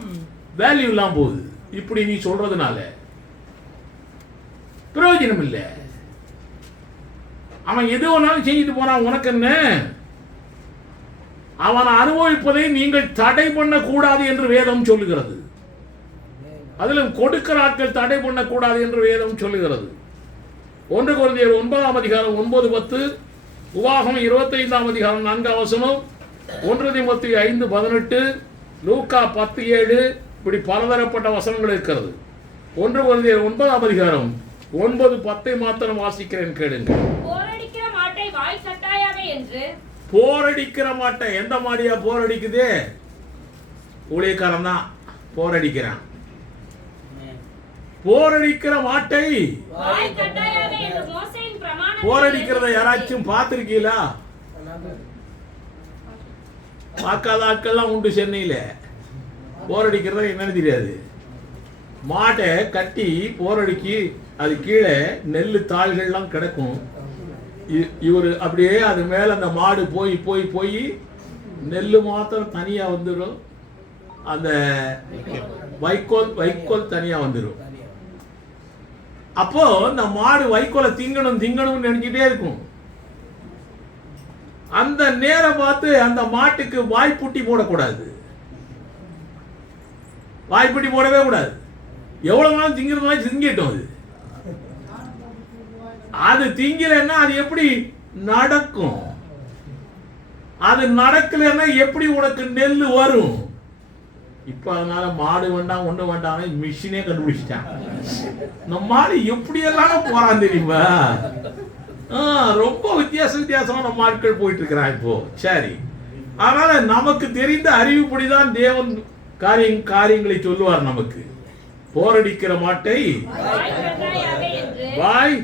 வேல்யூ இல்லாம போகுது. இப்படி நீ சொல்றதுனால பிரயோஜனம் இல்லை. அவன் எது வேணாலும் செஞ்சுட்டு போறான், உனக்கு என்ன? அவன் அனுபவிப்பதை நீங்கள் தடை பண்ண கூடாது என்று வேதம் சொல்லுகிறது. அதிலும் கொடுக்கிற ஆட்கள் தடை பண்ணக்கூடாது என்று வேதம் சொல்லுகிறது. 1 கொரிந்தியர் 9ஆம் அதிகாரம் 9, 10, உபாகம் 25ஆம் அதிகாரம் 4ஆம் வசனம், 1 தீமோத்தேயு 5, 18, லூக்கா 10, 7, இப்படி பலதரப்பட்ட வசனங்கள் இருக்கிறது. 1 கொரிந்தியர் 9ஆம் அதிகாரம் 9, 10 மாத்திரம் வாசிக்கிறேன், கேளுங்க. போரடிக்கிற மாட்டை வாய் கட்டாயாவே என்று. போரடிக்கிற மாட்டை எந்த மாடியா போரடிக்குது? ஊழியக்காரன் தான் போரடிக்கிறான். போரடிக்கிற மாட்டை போரடிக்கிறத யாராச்சும் பார்த்திருக்கீங்களா? பார்க்காத ஆட்கள்லாம் உண்டு சென்னையில. போரடிக்கிறத என்னன்னு தெரியாது. மாட்டை கட்டி போரடிக்கி அது கீழே நெல் தாள்கள்லாம் கிடக்கும். இவர் அப்படியே அது மேல அந்த மாடு போய் போய் போய் நெல் மாத்திரம் தனியா வந்துடும், அந்த வைக்கோல் தனியா வந்துடும். அப்போ இந்த மாடு வைக்கோலை திங்கணும்னு நினைச்சிட்டே இருக்கும். அந்த நேரம் பார்த்து அந்த மாட்டுக்கு வாய்ப்புட்டி போடக்கூடாது, வாய்ப்புட்டி போடவே கூடாது. எவ்வளவு நாள் திங்கிறதுனால திங்கிட்டோம். அது திங்கலன்னா அது எப்படி நடக்கும்? அது நடக்கலன்னா எப்படி உனக்கு நெல் வரும்? இப்ப அதனால மாடு வேண்டாம், ஒண்ணு வேண்டாம், மிஷினே கண்டுபிடிச்சிட்டான். இந்த மாடு எப்படியெல்லாம் போறான் தெரியுமா? ரொம்ப வித்தியாசமா நம்ம ஆட்கள் போயிட்டு இருக்கிறான் இப்போ. சரி, அதனால நமக்கு தெரிந்த அறிவுப்படிதான் தேவன் காரியங்களை சொல்லுவார் நமக்கு. போரடிக்கிற மாட்டை வாய்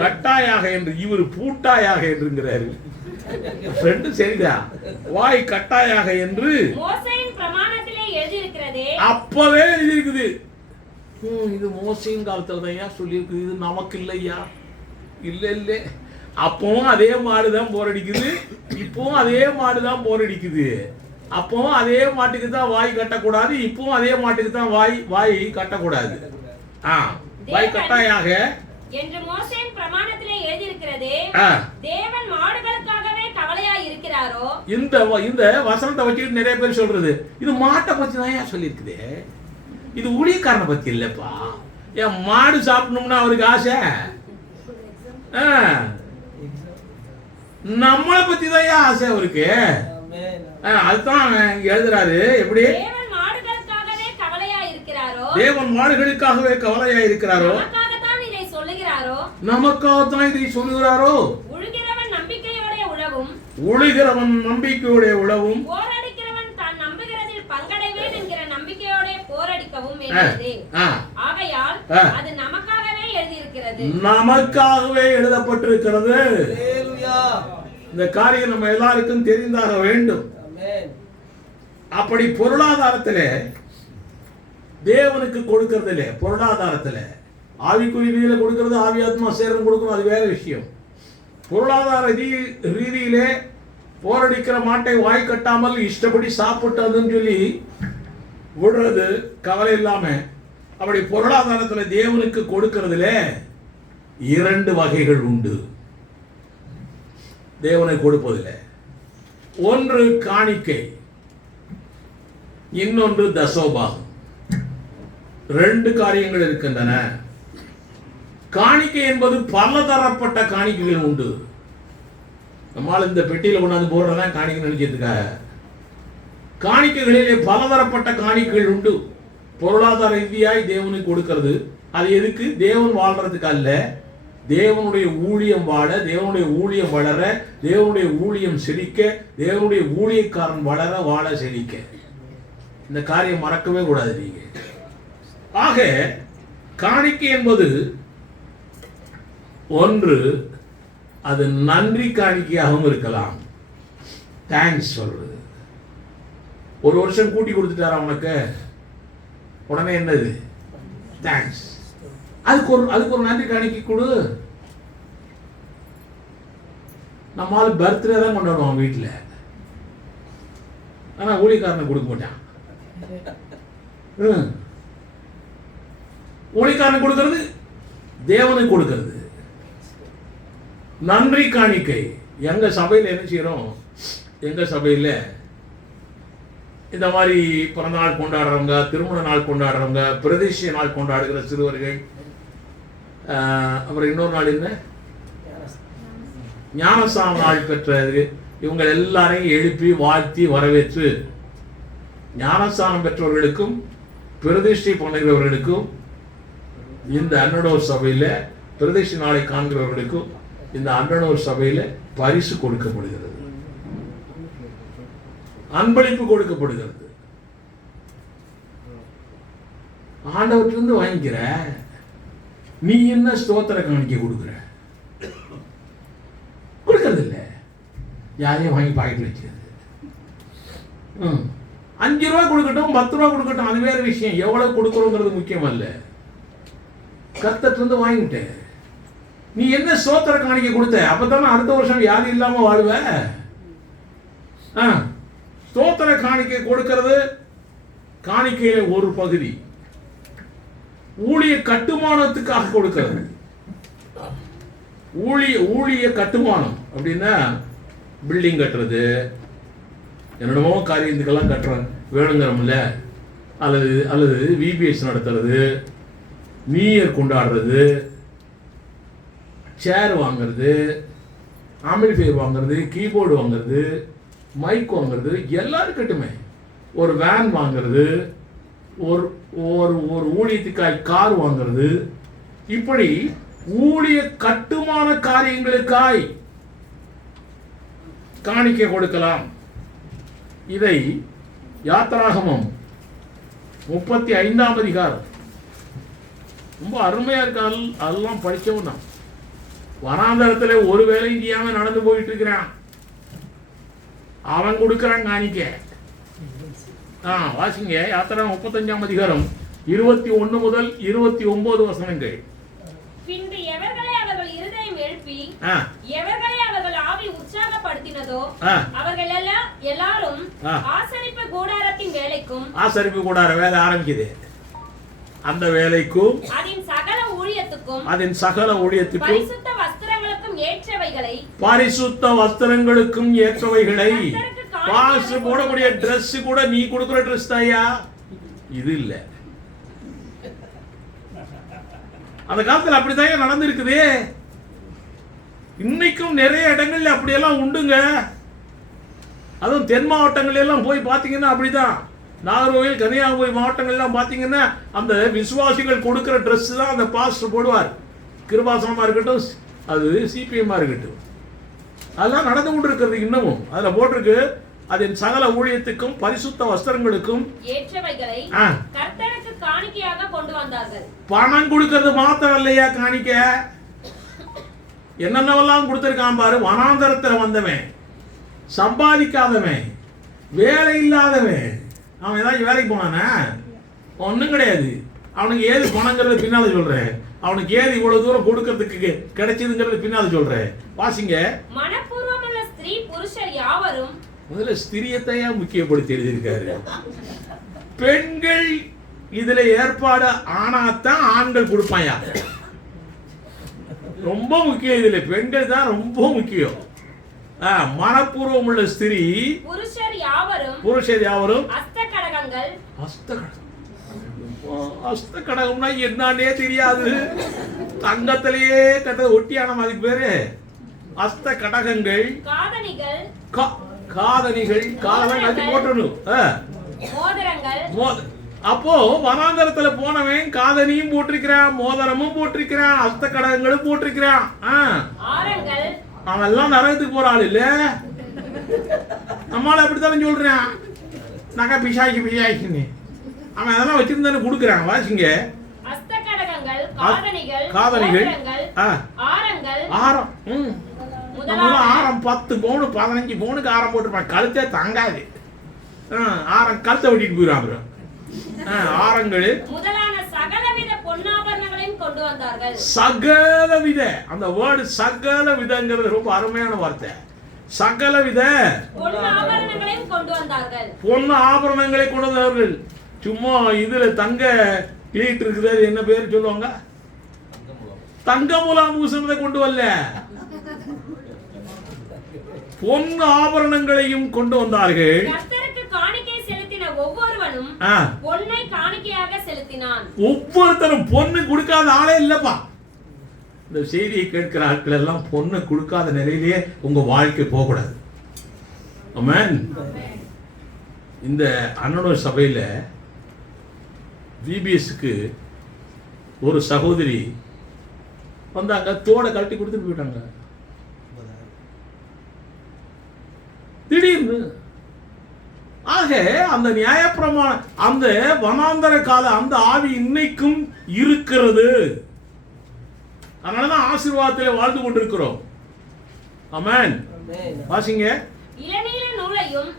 கட்டாயாக என்று, இவர் பூட்டாயாக என்றுங்கிறாரு. ரெண்டும் சரிதான். வாய் கட்டாயாக என்று அப்பவே எழுதியிருக்குது. இது மோசையின் காலத்துல தான் சொல்லி இருக்குது, இது நமக்கு இல்லையா? இல்ல இல்ல, அப்பவும் அதே மாடுதான் போர் அடிக்குது, இப்பவும் அதே மாடுதான் போர் அடிக்குது. அப்பவும் அதே மாட்டுக்கு தான் வாய் கட்டக்கூடாது, இப்பவும் அதே மாட்டுக்கு தான் வாய் கட்டக்கூடாது. வாய் கட்டாயாக என்று மோசேயின் பிரமாணத்திலே எழுதியிருக்கிறதே, தேவன் மாடுகளுக்காகவே கவலையாய் இருக்கிறாரோ. இந்த வசனத்தை வச்சுக்கிட்டு நிறைய பேர் சொல்றது இது மாட்டை பத்தி தான் சொல்லியிருக்குது, இது ஊழியக்காரனை பத்தி இல்லப்பா. ஏன் மாடு சாப்பிடணும்னா அவருக்கு ஆசை, நம்மளை பத்தி தான் ஆசை அவருக்கு. அதுதான் எழுதுறாரு. எப்படி தேவன் மாடுகளுக்காகவே கவலையாய் இருக்கிறாரோ, தேவன் மாடுகளுக்காகவே கவலையாய் இருக்கிறாரோ, நமக்காகத்தான் இதை சொல்லுகிறாரோ. உழுகிறவன் நம்பிக்கையோட உழவும் போரடிக்கிறவன் தான் நம்புகிறதில் பங்கடைவேன் என்கிற நம்பிக்கையோட போரடிக்கவும். ஆகையால் அது நமக்காகவே எழுதியிருக்கிறது, நமக்காகவே எழுதப்பட்டிருக்கிறது. இந்த காரியம் நம்ம எல்லாருக்கும் தெரிந்தாக வேண்டும். அப்படி பொருளாதாரத்திலே தேவனுக்கு கொடுக்கறதில்லை. பொருளாதாரத்தில் ஆவிக்குரிய ரீதியில கொடுக்கறது, ஆவி ஆத்மா சேரம் கொடுக்கணும், அது வேற விஷயம். பொருளாதார ரீதியிலே போரடிக்கிற மாட்டை வாய் கட்டாமல் இஷ்டப்படி சாப்பிட்டதுன்னு சொல்லி விடுறது கவலை இல்லாம. அப்படி பொருளாதாரத்தில் தேவனுக்கு கொடுக்கறதுல 2 வகைகள் உண்டு தேவனை கொடுப்பதில்லை. ஒன்று காணிக்கை, இன்னொன்று தசோபாகம். 2 காரியங்கள் இருக்கின்றன. காணிக்கை என்பது பலதரப்பட்ட காணிக்கைகள் உண்டு. நம்மால் இந்த பெட்டியில கொண்டாந்து போடுறதான் காணிக்கை நினைக்கிறதுக்காக. காணிக்கைகளிலே பலதரப்பட்ட காணிக்கைகள் உண்டு. பொருளாதார ரீதியாய் தேவனுக்கு கொடுக்கிறது. அது எதுக்கு? தேவன் வாழ்றதுக்கு அல்ல, தேவனுடைய ஊழியம் வாழ, தேவனுடைய ஊழியம் வளர, தேவனுடைய ஊழியம் செழிக்க, தேவனுடைய ஊழியக்காரன் வளர வாழ செழிக்க. இந்த காரியம் மறக்கவே கூடாது நீங்க. ஆக காணிக்கை என்பது ஒன்று, அது நன்றி காணிக்கையாகவும் இருக்கலாம். தேங்க்ஸ் சொல்றது. ஒரு வருஷம் கூட்டி கொடுத்துட்டாரா உனக்கு, உடனே என்னது? தேங்க்ஸ். அதுக்கு ஒரு நன்றி காணிக்கை கொடு. நம்மால் பர்த்டே தான் கொண்டாடுவோம் வீட்டில், ஆனா ஊழியக்காரனை கொடுக்க மாட்டான். ஊழியக்காரன் கொடுக்கிறது, தேவனுக்கு கொடுக்கிறது நன்றி காணிக்கை. எங்க சபையில் என்ன செய்யறோம்? எங்க சபையில் இந்த மாதிரி பிறந்த நாள் கொண்டாடுறவங்க, திருமண நாள் கொண்டாடுறவங்க, பிரதிஷ்டை நாள் கொண்டாடுகிற சிறுவர்கள், அப்புறம் இன்னொரு நாள் என்ன, ஞானஸ்தான நாள் பெற்றது, இவங்க எல்லாரையும் எழுப்பி வாழ்த்தி வரவேற்று ஞானஸ்தானம் பெற்றவர்களுக்கும் பிரதிஷ்டை பண்ணுகிறவர்களுக்கும் இந்த அன்னடோர் சபையில் பிரதிஷ்டை நாளை காண்கிறவர்களுக்கும் இந்த அன்னடோர் சபையில் பரிசு கொடுக்கப்படுகிறது, அன்பளிப்பு கொடுக்கப்படுகிறது. ஆண்டவற்றிலிருந்து வாங்கிக்கிற நீ என்ன ஸ்தோத்திர காணிக்கை கொடுக்குற? கொடுக்கறது இல்லை, யாரையும் வாங்கி பாக்கெட்ல வச்சுக்கிறது. 5 ரூபா கொடுக்கட்டும், 10 ரூபா கொடுக்கட்டும், அது வேற விஷயம். எவ்வளவு கொடுக்குறோங்கிறது முக்கியம் அல்ல. கர்த்தத்திலிருந்து வாங்கிட்டேன். நீ என்ன ஸ்தோத்திர காணிக்கை கொடுத்த? அப்பதானே அடுத்த வருஷம் வியாதி இல்லாம வாழ்வ. ஸ்தோத்திர காணிக்கை கொடுக்கிறது காணிக்கையில ஒரு பகுதி. ஊழிய கட்டுமானத்துக்காக கொடுக்கிறது. ஊழிய கட்டுமானம் அப்படின்னா பில்டிங் கட்டுறது, என்னென்னமோ காரியத்துக்கெல்லாம் கட்டுறாங்க வேணுங்கிறோம்ல. அல்லது விபிஎஸ் நடத்துறது, நியூ இயர் கொண்டாடுறது, சேர் வாங்கிறது, ஆம்பிளிஃபையர் வாங்கிறது, கீபோர்டு வாங்கிறது, மைக் வாங்கிறது, எல்லாருக்கட்டுமே ஒரு வேன் வாங்கிறது, ஒரு ஒரு ஊழியத்துக்காய் கார் வாங்கிறது, இப்படி ஊழிய கட்டுமான காரியங்களுக்காய் காணிக்கை கொடுக்கலாம். இதை யாத்திராகமம் 35ஆம் அதிகாரம் ரொம்ப அருமையா இருக்காது. அதெல்லாம் படிச்சவன் தான். வனாந்தரத்துல ஒரு வேலையும் செய்யாம நடந்து போயிட்டு இருக்கிறான், அவன் கொடுக்கிறான் காணிக்கை. வாசிங்க யாத்திராகமம் 35ஆம் அதிகாரம் 21 முதல் 29 வசனங்கள். பின்பு எவர்களை அவர்கள் இருதயம் எழுப்பி அனுப்பி எவர்களை அவர்கள் ஆவி உற்சாகப்படுத்தினதோ அவர்கள் எல்லாரும் ஆசரிப்பு கூடாரத்தின் வேலைக்கும், ஆசரிப்பு கூடார வேலை ஆரம்பிக்குது, அந்த வேலைக்கும் அதன் சகல ஊழியத்துக்கும், அதன் சகல ஊழியத்துக்கும், பரிசுத்த வஸ்திரங்களுக்கும் ஏற்றவைகளை, பரிசுத்த வஸ்திரங்களுக்கும் ஏற்றவைகளை, பாசு போடக்கூடிய டிரெஸ் கூட நீ கொடுக்கிற டிரெஸ் தாயா, இது இல்ல. அந்த காலத்துல அப்படித்தான் நடந்திருக்குது. இன்னைக்கும் நிறைய இடங்கள்ல அப்படியெல்லாம் உண்டுங்க. அதுவும் தென் மாவட்டங்கள் எல்லாம் போய் பாத்தீங்கன்னா அப்படிதான். நாகர்கோவில், கன்னியாகுமரி மாவட்டங்கள்லாம் பாத்தீங்கன்னா அந்த விசுவாசிகள் கொடுக்கிற ட்ரெஸ் தான் அந்த பாஸ்டர் போடுவார். கிருபாசனமா இருக்கட்டும், அது சிபிஎம்மா இருக்கட்டும், அதெல்லாம் நடந்து கொண்டு இருக்கிறது இன்னமும். அதுல போட்டிருக்கு, அதன் சகல ஊழியத்துக்கும் பரிசுத்த வஸ்திரங்களுக்கும் ஏற்றவைகளை கர்த்தருக்கு காணிக்கையாக கொண்டு வந்தார்கள். பணம் கொடுக்கிறது மாத்திரம் இல்லையா காணிக்க, என்னென்னவெல்லாம் கொடுத்திருக்கான் பாரு. வனாந்தரத்துல வந்தவன், சம்பாதிக்காதவன், வேலை இல்லாதவன், அவன் ஏதாச்சும் வேலைக்கு போனானா? ஒன்றும் கிடையாது. அவனுக்கு ஏது பணங்கிறது பின்னால சொல்றேன், அவனுக்கு ஏது இவ்வளவு தூரம் கொடுக்கறதுக்கு கிடைச்சதுங்கிறது பின்னால சொல்றேன். வாசிங்க. மனப்பூர்வமுள்ள ஸ்திரீ புருஷர் யாவரும், முதல்ல ஸ்திரியத்தையா முக்கியப்படுத்தி எழுதியிருக்காரு. பெண்கள் இதுல ஏற்பாடு ஆனாத்தான் ஆண்கள் கொடுப்பாயா, ரொம்ப முக்கியம். இதுல பெண்கள் தான் ரொம்ப முக்கியம். மனப்பூர்வம் உள்ள ஸ்திரீ புருஷர் யாவரும், புருஷர் யாவரும் அஸ்த கடகங்கள், அஸ்த கடகம்னா என்னன்னே தெரியாது. தங்கத்திலேயே கட்ட ஒட்டியான மாதிரி பேரு அஸ்த கடகங்கள், காதணிகள், காதணிகள், காதல் அது போட்டணும். மோதிரங்கள். அப்போ வனாந்தரத்துல போனவன் காதணியும் போட்டிருக்கிறான், மோதிரமும் போட்டிருக்கிறான், அஸ்த கடகங்களும் போட்டிருக்கிறான். ஆரங்கள். அவன் எல்லாம் நரகத்துக்கு போற ஆள் இல்ல. நம்மளால அப்படித்தான் சொல்றான், நகை பிசாய்க்கு பிசாய்க்குன்னு. அவன் அதெல்லாம் வச்சிருந்தானு கொடுக்குறான். வாசிங்க. அஸ்த கடகங்கள், காதணிகள், காதணிகள், ஆரங்கள். ஆரம். ஆரம் 10 பவுன் 15 பவுனுக்கு ஆரம் போட்டிருப்பான். கழுத்தே தங்காது. ஆரம் கழுத்தை வெட்டிட்டு போயிடும். அப்புறம் ஆரங்கள் முதலான சகலவித பொன்னாபரணங்களையும் கொண்டு வந்தார்கள். சகலவித, அந்த வேர்டு சகலவிதங்கிறது ரொம்ப அருமையான வார்த்தை. சகலவித பொன்னாபரணங்களையும் கொண்டு வந்தார்கள். பொன்னு ஆபரணங்களை கொண்டு வந்தார்கள். சும்மா இதுல தங்க கிளீட் இருக்குது, என்ன பேர் சொல்லுவாங்க, தங்க முலாம் பூசணத்தை கொண்டு வரல, பொன்னு ஆபரணங்களையும் கொண்டு வந்தார்கள். கர்த்தருக்கு காணிக்கை செலுத்தின ஒவ்வொருவனும் பொன்னை காணிக்கையாக செலுத்தினான். ஒவ்வொருத்தரும் பொண்ணு கொடுக்காத ஆளே இல்லப்பா. இந்த செய்தியை கேட்கிற ஆட்கள் எல்லாம் பொண்ணு கொடுக்காத நிலையிலேயே உங்க வாழ்க்கை போகக்கூடாது. ஆமென். இந்த அன்னனூர் சபையில விபிஎஸ்க்கு ஒரு சகோதரி வந்தாங்க, தோட கழட்டி கொடுத்துட்டு போயிட்டாங்க. திடீர்னு ஆக அந்த நியாயப்பிரமாண, அந்த வனாந்தர கால அந்த ஆவி இன்னைக்கும் இருக்கிறது. அதனாலதான் ஆசீர்வாதத்திலே வாழ்ந்து கொண்டிருக்கிறோம். ஆமென். வாசிங்க. இளநீல நூலையும்,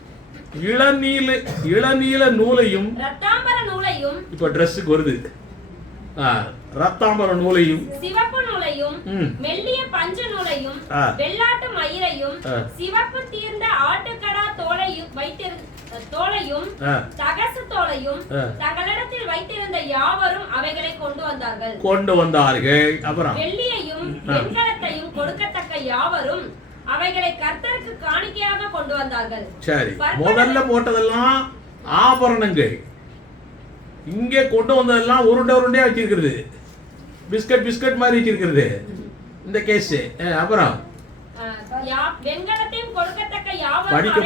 இளநீல நூலையும், ரத்தாம்பர நூலையும், இப்ப டிரெஸ்ஸுக்கு வருது, ரத்தாம்பர நூலையும், சிவப்பு நூலையும், மெல்லிய பஞ்சு நூலையும், வெள்ளாட்டு மயிரையும், சிவப்பு தீர்ந்த ஆட்டுக்கடா தோலையும் தோலையும், தகசு தோலையும் தங்களிடத்தில் வைத்திருந்த யாவரும் அவைகளை கொண்டு வந்தார்கள். அப்புறம் வெள்ளியையும் வெண்கலத்தையும் கொடுக்கத்தக்க யாவரும் அவைகளை கர்த்தருக்கு காணிக்கையாக கொண்டு வந்தார்கள். சரி, முதல்ல போட்டதெல்லாம் ஆபரணங்கள். இங்கே கொண்டு வந்ததெல்லாம் உருண்டையா வச்சிருக்கிறது, பிஸ்கட் மாதிரி வச்சிருக்கிறது இந்த கேஸ். அப்புறம்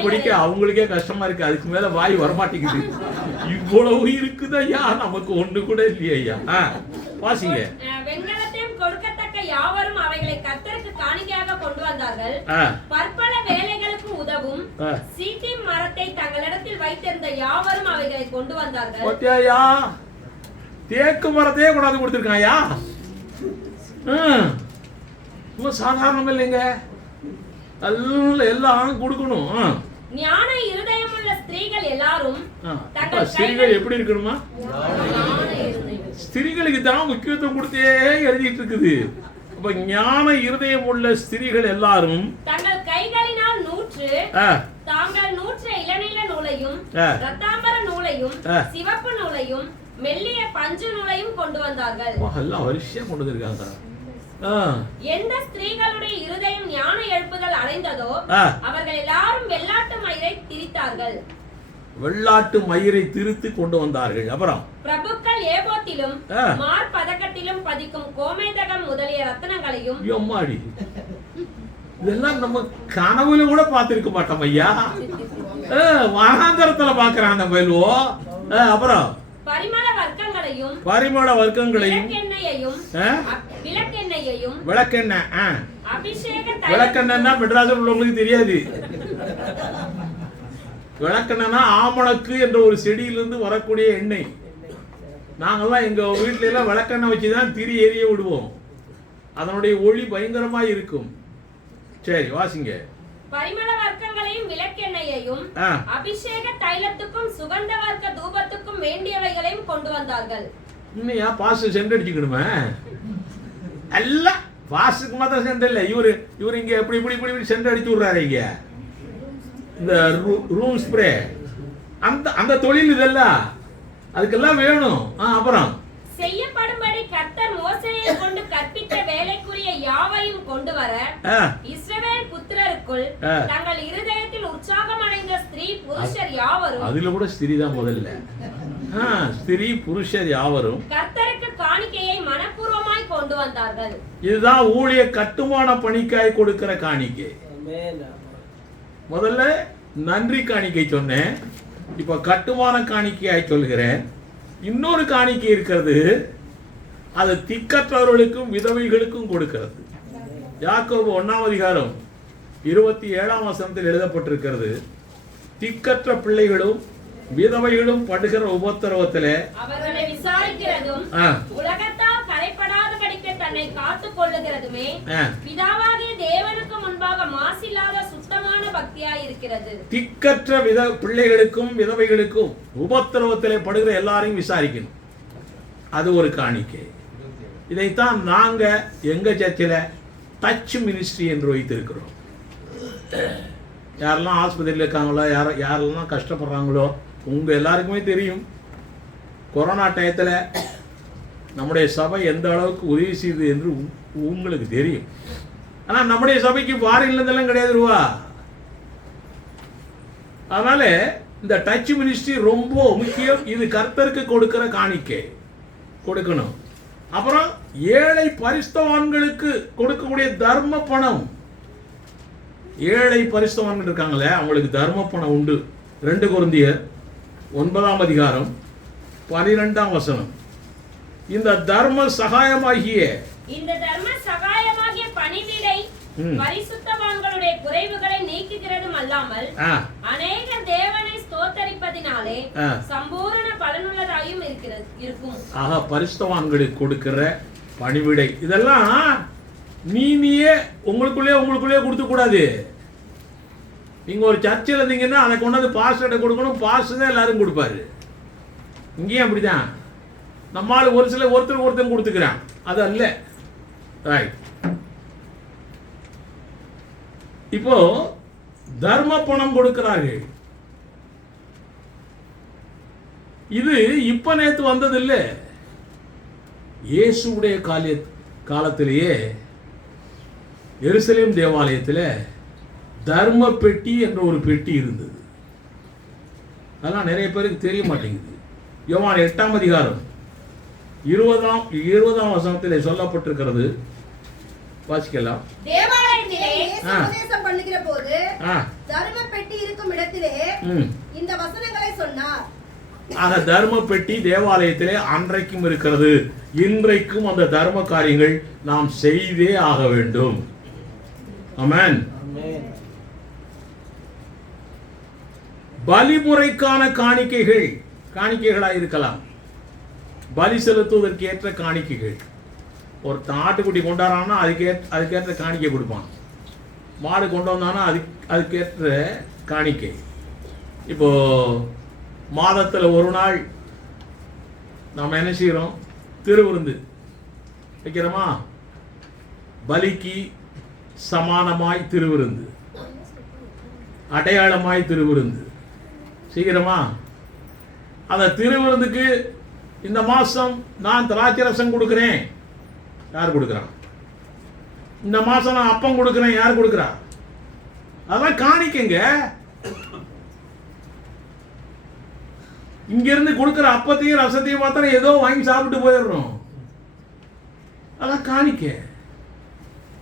படிக்க அவங்களுக்கே கஷ்டமா இருக்கு, அதுக்கு மேல வாய் வரமாட்டேங்குது. இவ்வளவு இருக்குதா ஐயா, நமக்கு ஒண்ணு கூட இல்லையா. வாசிங்க. வெண்கலத்தையும் கொடுக்கத்தக்க யாவரும் அவைகளை கர்த்தருக்கு காணிக்கையாக கொண்டு வந்தார்கள். பற்பல வேலைகளுக்கு உதவும் சீத்திம் மரத்தை தங்களிடத்தில் வைத்திருந்த யாவரும் அவைகளை கொண்டு வந்தார்கள். தேக்கு மரத்தையே கொண்டாந்து கொடுத்திருக்காயா. சாதாரணம் இல்லைங்க, எல்லாம் கொடுக்கணும். ஞான இருதயமுள்ள ஸ்திரீகள் எல்லாரும், ஸ்திரீகள் எப்படி இருக்கணுமா, ஸ்திரீகளுக்கு தான் முக்கியத்துவம் கொடுத்தே எழுதிட்டு இருக்குது. இப்ப ஞான இருதயம் உள்ள ஸ்திரீகள் எல்லாரும் தங்கள் கைகளினால் நூற்று தாங்கள் நூற்ற இளநீல நூலையும் இரத்தாம்பர நூலையும் சிவப்பு நூலையும் மெல்லிய பஞ்சு நூலையும் கொண்டு வந்தார்கள். எல்லாம் வரிசையா கொண்டு வந்திருக்காங்க. எந்த ஸ்திரீகளுடைய இருதயம் ஞான எழுப்புதல் அடைந்ததோ அவர்கள் எல்லாரும் வெள்ளாட்டு மயிரை திரித்தார்கள். வெள்ளாட்டு மயிரை திரித்து கொண்டு வந்தார்கள். அப்புறம் பிரபுக்கள் ஏபோத்திலும் மார் பதக்கத்திலும் பதிக்கும் கோமேதகம் முதலிய ரத்னங்களையும். அம்மாடி, இதெல்லாம் நம்ம கனவுல கூட பார்த்திருக்க மாட்டோம் ஐயா. வாராந்தரத்துல பாக்குறாங்க பயில்வோ. அப்புறம் பரிமள வர்க்கங்களையும் விளக்கெண்ணெய். அபிஷேக விளக்கெண்ணா மெட்ராஸில் உள்ளவங்களுக்கு தெரியாது. விளக்கெண்ணா ஆமணக்கு என்ற ஒரு செடியிலிருந்து வரக்கூடிய எண்ணெய். நாங்கெல்லாம் எங்க வீட்டுல எல்லாம் விளக்கெண்ணெய் வச்சுதான் திரி எரிய விடுவோம். அதனுடைய ஒளி பயங்கரமா இருக்கும். சரி, வாசிங்க. பரிமள வர்க்கங்களையும் விளக்கெண்ணெயையும் அபிஷேக தைலத்துக்கும் சுகந்த வர்க்க தூபத்துக்கும் வேண்டியவைகளையும் கொண்டு வந்தார்கள். இன்னையா பாஸ் சென்ட் அடிச்சுக்கணுமே? எல்லாம் பாஸுக்கு மாத்திரம் சென்ட் இல்லை. இவரு இங்க எப்படி இப்படி இப்படி சென்ட் அடிச்சு விடுறாரு. இங்க இந்த ரூம் ஸ்ப்ரே அந்த தொழில் இதெல்லாம் அதுக்கெல்லாம் வேணும். அப்புறம் செய்யப்படும்படி கர்த்தர் மோசேயை கொண்டு கற்பித்த வேலைக்குரிய யாவையும் கொண்டு வர இஸ்ரவேல் புத்திரருக்குள் தங்கள் இருதயத்தில் உற்சாகம் அடைந்த ஸ்திரீ புருஷர் யாவரும். அதுல கூட ஸ்திரீ தான் முதல்ல. ஸ்திரீ புருஷர் யாவரும் கர்த்தருக்கு காணிக்கையை மனப்பூர்வமாய் கொண்டு வந்தார்கள். இதுதான் ஊழிய கட்டுமான பணிக்காய் கொடுக்கிற காணிக்கை. முதல்ல நன்றி காணிக்கை சொன்னேன், இப்ப கட்டுமான காணிக்கையாய் சொல்கிறேன். இன்னொரு காணிக்கை இருக்கிறது, அது திக்கற்றவர்களுக்கும் விதவைகளுக்கும் கொடுக்கிறது. யாக்கோபு 1ஆம் அதிகாரம் 27ஆம் வசனத்தில் எழுதப்பட்டிருக்கிறது, திக்கற்ற பிள்ளைகளும் விதவைகளும் படுகிற உபத்திரவத்திலே அவர்களை விசாரிக்கிறதும் உலகத்தால் கரைப்படாதபடிக்கு தன்னை காத்துக் கொள்ளுகிறதுமே பிதாவாகிய தேவனுக்கு முன்பாக மாசில்லாத சுத்தமான பக்தியாய் இருக்கிறது. திக்கற்ற பிள்ளைகளுக்கும் விதவைகளுக்கும் உபத்திரவத்திலே படுகிற எல்லாரையும் விசாரிக்கணும். அது ஒரு காணிக்கை. இதைத்தான் நாங்க எங்க சர்ச்சில் டச் மினிஸ்ட்ரி என்று வைத்திருக்கிறோம். யாரெல்லாம் ஆஸ்பத்திரியில் இருக்காங்களோ, யாரெல்லாம் கஷ்டப்படுறாங்களோ, உங்க எல்லாருக்குமே தெரியும். கொரோனா டயத்தில் நம்முடைய சபை எந்த அளவுக்கு உதவி செய்யுது என்று உங்களுக்கு தெரியும். ஆனால் நம்முடைய சபைக்கு ஃபாரின்லேருந்தெல்லாம் கிடையாது ரூபா. அதனால இந்த டச் மினிஸ்ட்ரி ரொம்ப முக்கியம். இது கர்த்தருக்கு கொடுக்கிற காணிக்கை கொடுக்கணும். அப்புறம் ஏழை பரிசுத்தவான்களுக்கு கொடுக்கக்கூடிய தர்ம பணம். ஏழை பரிசுத்தவான்கள் இருக்காங்களே, அவங்களுக்கு தர்ம பணம் உண்டு. 2 கொரிந்தியர் 9ஆம் அதிகாரம் 12ஆம் வசனம். இந்த தர்ம சகாயமாகிய பணிவிடை பரிசுத்தவான்களுடைய குறைவுகளை நீக்குகிறதும் அல்லாமல் அநேக தேவனை ஸ்தோத்தரிப்பதினாலே சம்பூரண பலனுள்ளதாயும் இருக்கும். ஆக பரிசுத்தவான்களுக்கு கொடுக்கிற பணிவிடை இதெல்லாம் நீயே உங்களுக்குள்ளே கொடுத்து கூடாது. நீங்க ஒரு சர்ச்சில் இருந்தீங்கன்னா அதை கொண்டாந்து பாஸ்டர்கிட்ட கொடுக்கணும். பாஸ்டர் தான் எல்லாரும் கொடுப்பாரு. இங்கேயும் அப்படிதான். நம்மளால ஒரு சில ஒருத்தர் கொடுத்துக்கிறான். அது அல்ல. ரைட். இப்போ தர்ம பணம் கொடுக்கிறார்கள். இது இப்ப நேத்து வந்தது இல்லை. இயேசுடைய காலத்திலேயே எருசலேம் தேவாலயத்தில் தர்ம பெட்டி என்ற ஒரு பெட்டி இருந்தது. அதெல்லாம் நிறைய பேருக்கு தெரிய மாட்டேங்குது. யோவான் 8ஆம் அதிகாரம் 20ஆம் வசனத்தில் சொல்லப்பட்டிருக்கிறது. வாசிக்கலாம். தேவாலயத்திலே உபதேசம் பண்ணுகிற போது தர்ம பெட்டி இருக்கும் இடத்திலே இந்த வசனங்களை சொன்னார். ஆக தர்ம பெட்டி தேவாலயத்திலே அன்றைக்கும் இருக்கிறது. இன்றைக்கும் அந்த தர்ம காரியங்கள் நாம் செய்தே ஆக வேண்டும். ஆமென். பலிமுறைக்கான காணிக்கைகளாக இருக்கலாம். பலி செலுத்துவதற்கு ஏற்ற காணிக்கைகள். ஒரு ஆட்டுக்குட்டி கொண்டாடுறான்னா அதுக்கேற்ற காணிக்கை கொடுப்பான். மாடு கொண்டு வந்தானா அதுக்கேற்ற காணிக்கை. இப்போ மாதத்தில் ஒரு நாள் நாம் என்ன செய்கிறோம்? திருவிருந்து வைக்கிறோமா? பலிக்கு சமானமாய் திருவிருந்து, அடையாளமாய் திருவிருந்து. சீக்கிரமா அந்த திருவிருந்துக்கு இந்த மாசம் நான் திராட்சை ரசம் கொடுக்கிறேன், யார் கொடுக்குறான்? இந்த மாசம் நான் அப்பம் கொடுக்கிறேன், யார் கொடுக்குறா? அதெல்லாம் காணிக்கங்க. இங்க இருந்து கொடுக்கிற அப்பத்தையும் ரசத்தையும் மாத்திரம் ஏதோ வாங்கி சாப்பிட்டு போயிடுறோம். அதான் காணிக்க.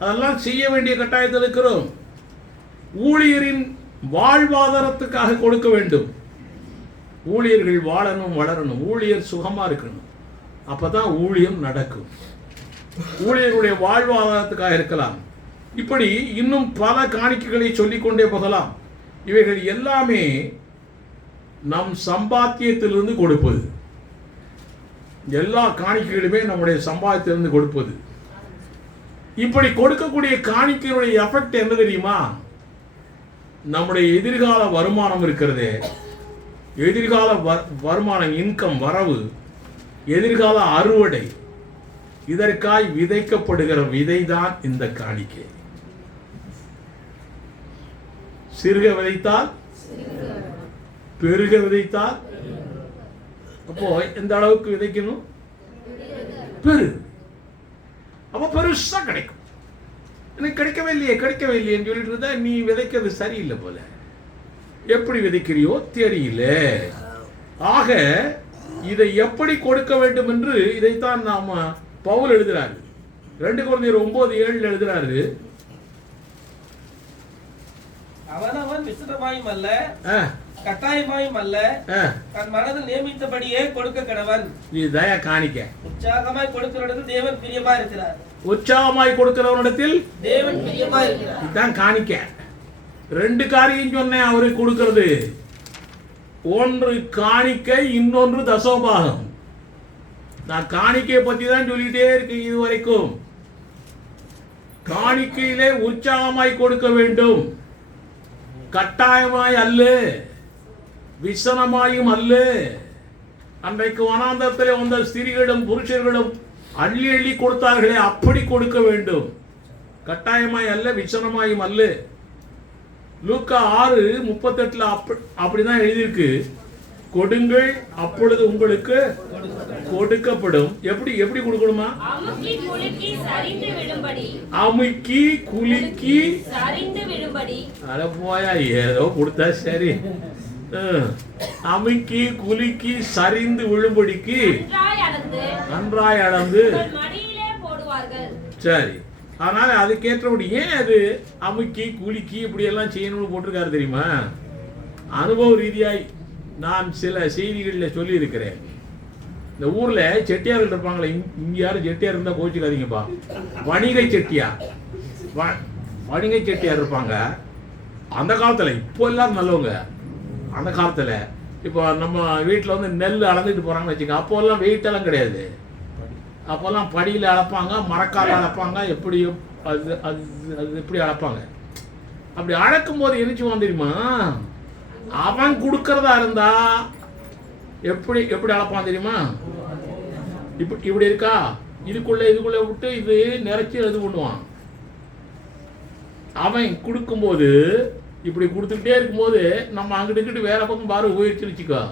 அதெல்லாம் செய்ய வேண்டிய கட்டாயத்தில் இருக்கிறோம். ஊழியரின் வாழ்வாதாரத்துக்காக கொடுக்க வேண்டும். ஊழியர்கள் வாழணும், வளரணும், ஊழியர் சுகமா இருக்கணும். அப்பதான் ஊழியம் நடக்கும். ஊழியருடைய வாழ்வாதாரத்துக்காக இருக்கலாம். இப்படி இன்னும் பல காணிக்கைகளை சொல்லிக்கொண்டே போகலாம். இவைகள் எல்லாமே நம் சம்பாத்தியத்திலிருந்து கொடுப்பது. எல்லா காணிக்கைகளுமே நம்முடைய சம்பாத்தியத்திலிருந்து கொடுப்பது. இப்படி கொடுக்கக்கூடிய காணிக்கையுடைய எஃபெக்ட் என்ன தெரியுமா? நம்முடைய எதிர்கால வருமானம் இருக்கிறதே, எதிர்கால வருமானம், இன்கம், வரவு, எதிர்கால அறுவடை, இதற்காய் விதைக்கப்படுகிற விதைதான் இந்த காணிக்கை. சிறுக விதைத்தால் பெருக விதைத்தால், அப்போ எந்த அளவுக்கு விதைக்கணும்? பெரு. அப்போ பெருசா கிடைக்கும். எனக்கு கிடைக்கவே இல்லையேன்னு சொல்லிட்டு இருந்தா நீ விதைக்கிறது சரியில்லை போல. எப்படி விதைக்கிறியோ தெரியல. ஆக இதை எப்படி கொடுக்க வேண்டும் என்று இதைத்தான் நாம பவுல் எழுதுறாரு. 2 கொரிந்தியர் 9:7 எழுதுறாரு. அவனவன் விசனமாயும் அல்ல, கட்டாயமாயும் அல்ல, தன் மனதில் நியமித்தபடியே கொடுக்க கடவன். இது தயா காணிக்க. உற்சாகமாய் கொடுக்கிறவனிடத்தில் தேவன் பிரியமா இருக்கிறார். உற்சாகமாய் கொடுக்கிறவனிடத்தில் தேவன் பிரியமா இருக்கிறார். இதுதான் காணிக்க. 2 காரியம் சொன்னேன் அவருக்கு கொடுக்கிறது. ஒன்று காணிக்கை, இன்னொன்று தசமபாகம். நான் காணிக்கையை பத்தி தான் சொல்லிட்டே இருக்கேன் இதுவரைக்கும். காணிக்கையிலே உற்சாகமாய் கொடுக்க வேண்டும், கட்டாயமாய் அல்ல, விசனமாயும் அல்ல. அன்றைக்கு வனாந்தரத்தில் வந்த ஸ்திரீகளும் புருஷர்களும் அள்ளி அள்ளி கொடுத்தார்களே, அப்படி கொடுக்க வேண்டும். கட்டாயமாய் அல்ல, விசனமாயும் அல்ல. லூக்கா 6:38 அப்படிதான் எழுதியிருக்கு. கொடுங்கள், அப்பொழுது உங்களுக்கு கொடுக்கப்படும். எப்படி எப்படி கொடுக்கணுமா? அமுக்கி குலுக்கி சரிந்து விடும்படி. அமுக்கி குலுக்கி சரிந்து விடும்படி. அட போயா, ஏதோ கொடுத்தா சரி. அமுக்கி குலுக்கி சரிந்து விழும்படிக்கு நன்றாய் அளந்து மடியிலே போடுவார்கள். சரி. அதனால அதுக்கேற்றபடி ஏன் அது அமுக்கி குலுக்கி இப்படி எல்லாம் செய்யணும்னு போட்டிருக்காரு தெரியுமா? அனுபவ ரீதியாய் நான் சில செய்திகளில் சொல்லி இருக்கிறேன். இந்த ஊர்ல செட்டியார்கள் இருப்பாங்களே, இங்க யாரும் செட்டியார் இருந்தா கோச்சுக்காதீங்கப்பா. வணிக செட்டியார், வணிக செட்டியார் இருப்பாங்க. அந்த காலத்துல, இப்போ எல்லாரும் நல்லவங்க. அந்த காலத்துல இப்போ நம்ம வீட்டில் வந்து நெல் அளந்துட்டு போறாங்கன்னு வச்சுக்க. அப்போல்லாம் வெயிட் எல்லாம் கிடையாது. அப்போல்லாம் படியில் அளப்பாங்க, மரக்கால அளப்பாங்க, எப்படியும் அது அது அது எப்படி அளப்பாங்க. அப்படி அளக்கும் போது என்னச்சுவான் தெரியுமா? அவன் கொடுக்கறதா இருந்தா எப்படி எப்படி அளப்பான் தெரியுமா? இப்படி இருக்கா, இதுக்குள்ள விட்டு இது நிறைச்சி இது பண்ணுவான். அவன் கொடுக்கும்போது இப்படி கொடுத்துக்கிட்டே இருக்கும்போது நம்ம அங்கிட்டு வேற பக்கம் பருவ போயிடுச்சு வச்சுக்கோ.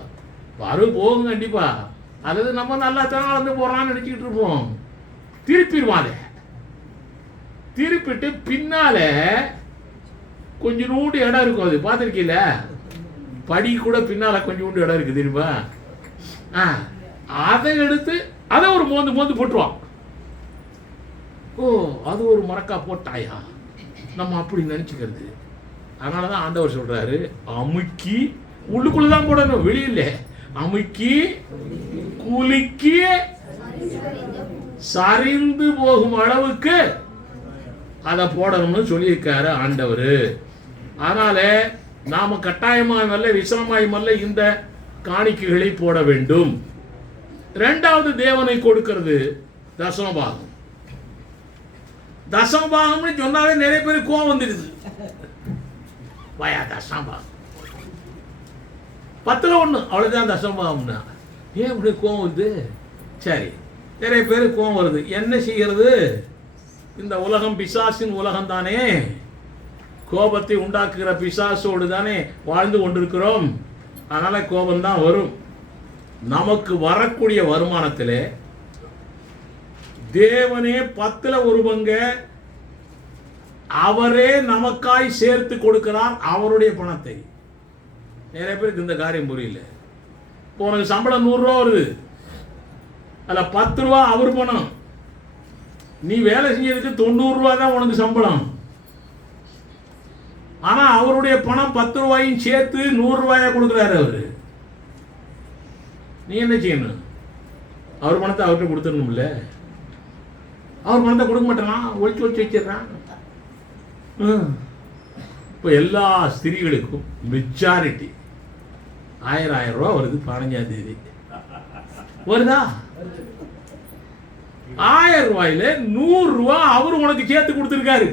பருவ போகும் கண்டிப்பா. அதாவது நம்ம நல்லா தான் அளந்து போறான்னு நினைச்சுக்கிட்டு இருப்போம். திருப்பிடுவான். அதை திருப்பிட்டு பின்னால கொஞ்சோண்டு இடம் இருக்கும். அது பார்த்துருக்கீல, படி கூட பின்னால கொஞ்சோண்டு இடம் இருக்கு தெரியுமா? அதை எடுத்து அதை ஒரு மோந்து போட்டுருவான். ஓ, அது ஒரு மரக்கா போட்டாயா, நம்ம அப்படி நினைச்சுக்கிறது. அதனாலதான் ஆண்டவர் சொல்றாரு, அமுக்கி உள்ளுக்குள்ளதான் போடணும், வெளியில. அமுக்கி குலுக்கி சரிந்து போகும் அளவுக்கு அதை போடணும்னு சொல்லியிருக்காரு ஆண்டவர். அதனால நாம கட்டாயமாயும் அல்ல, விசனமாயும் அல்ல இந்த காணிக்கைகளை போட வேண்டும். 2வது தேவனை கொடுக்கிறது தசமபாகம். தசமபாகம்னு சொன்னாவே நிறைய பேர் கோவம் வந்துடுது. வயா தசமபாகம் 10ல் 1 அவ்வளவுதான் தசமபாகம்னா. ஏன் இப்படி கோவம் வருது? சரி, நிறைய பேர் கோவம் வருது. என்ன செய்கிறது? இந்த உலகம் பிசாசின் உலகம் தானே, கோபத்தை உண்டாக்குகிற பிசாசோடு தானே வாழ்ந்து கொண்டிருக்கிறோம். அதனால கோபம்தான் வரும். நமக்கு வரக்கூடிய வருமானத்தில் தேவனே 10ல் 1 பங்கு அவரே நமக்காய் சேர்த்து கொடுக்கிறார், அவருடைய பணத்தை. நிறைய பேருக்கு இந்த காரியம் புரியல. இப்போ உனக்கு சம்பளம் 100 ரூபா வருது, அதில் 10 ரூபா அவர் பணம். நீ வேலை செஞ்சதுக்கு 90 ரூபா தான் உனக்கு சம்பளம். ஆனா அவருடைய பணம் 10 ரூபாயும் சேர்த்து 100 ரூபாயா கொடுக்குறாரு அவரு. நீ என்ன செய்யணும்? அவர் பணத்தை அவர்கிட்ட கொடுத்துடணும்ல. அவர் பணத்தை கொடுக்க மாட்டான், ஒழிச்சு வச்சிடறான். இப்போ எல்லா ஸ்திரீகளுக்கும் மெஜாரிட்டி 1000 ரூபா வருது. 15ஆம் தேதி வருதா? 1000 ரூபாயில 100 ரூபா அவர் உனக்கு சேர்த்து கொடுத்துருக்காரு.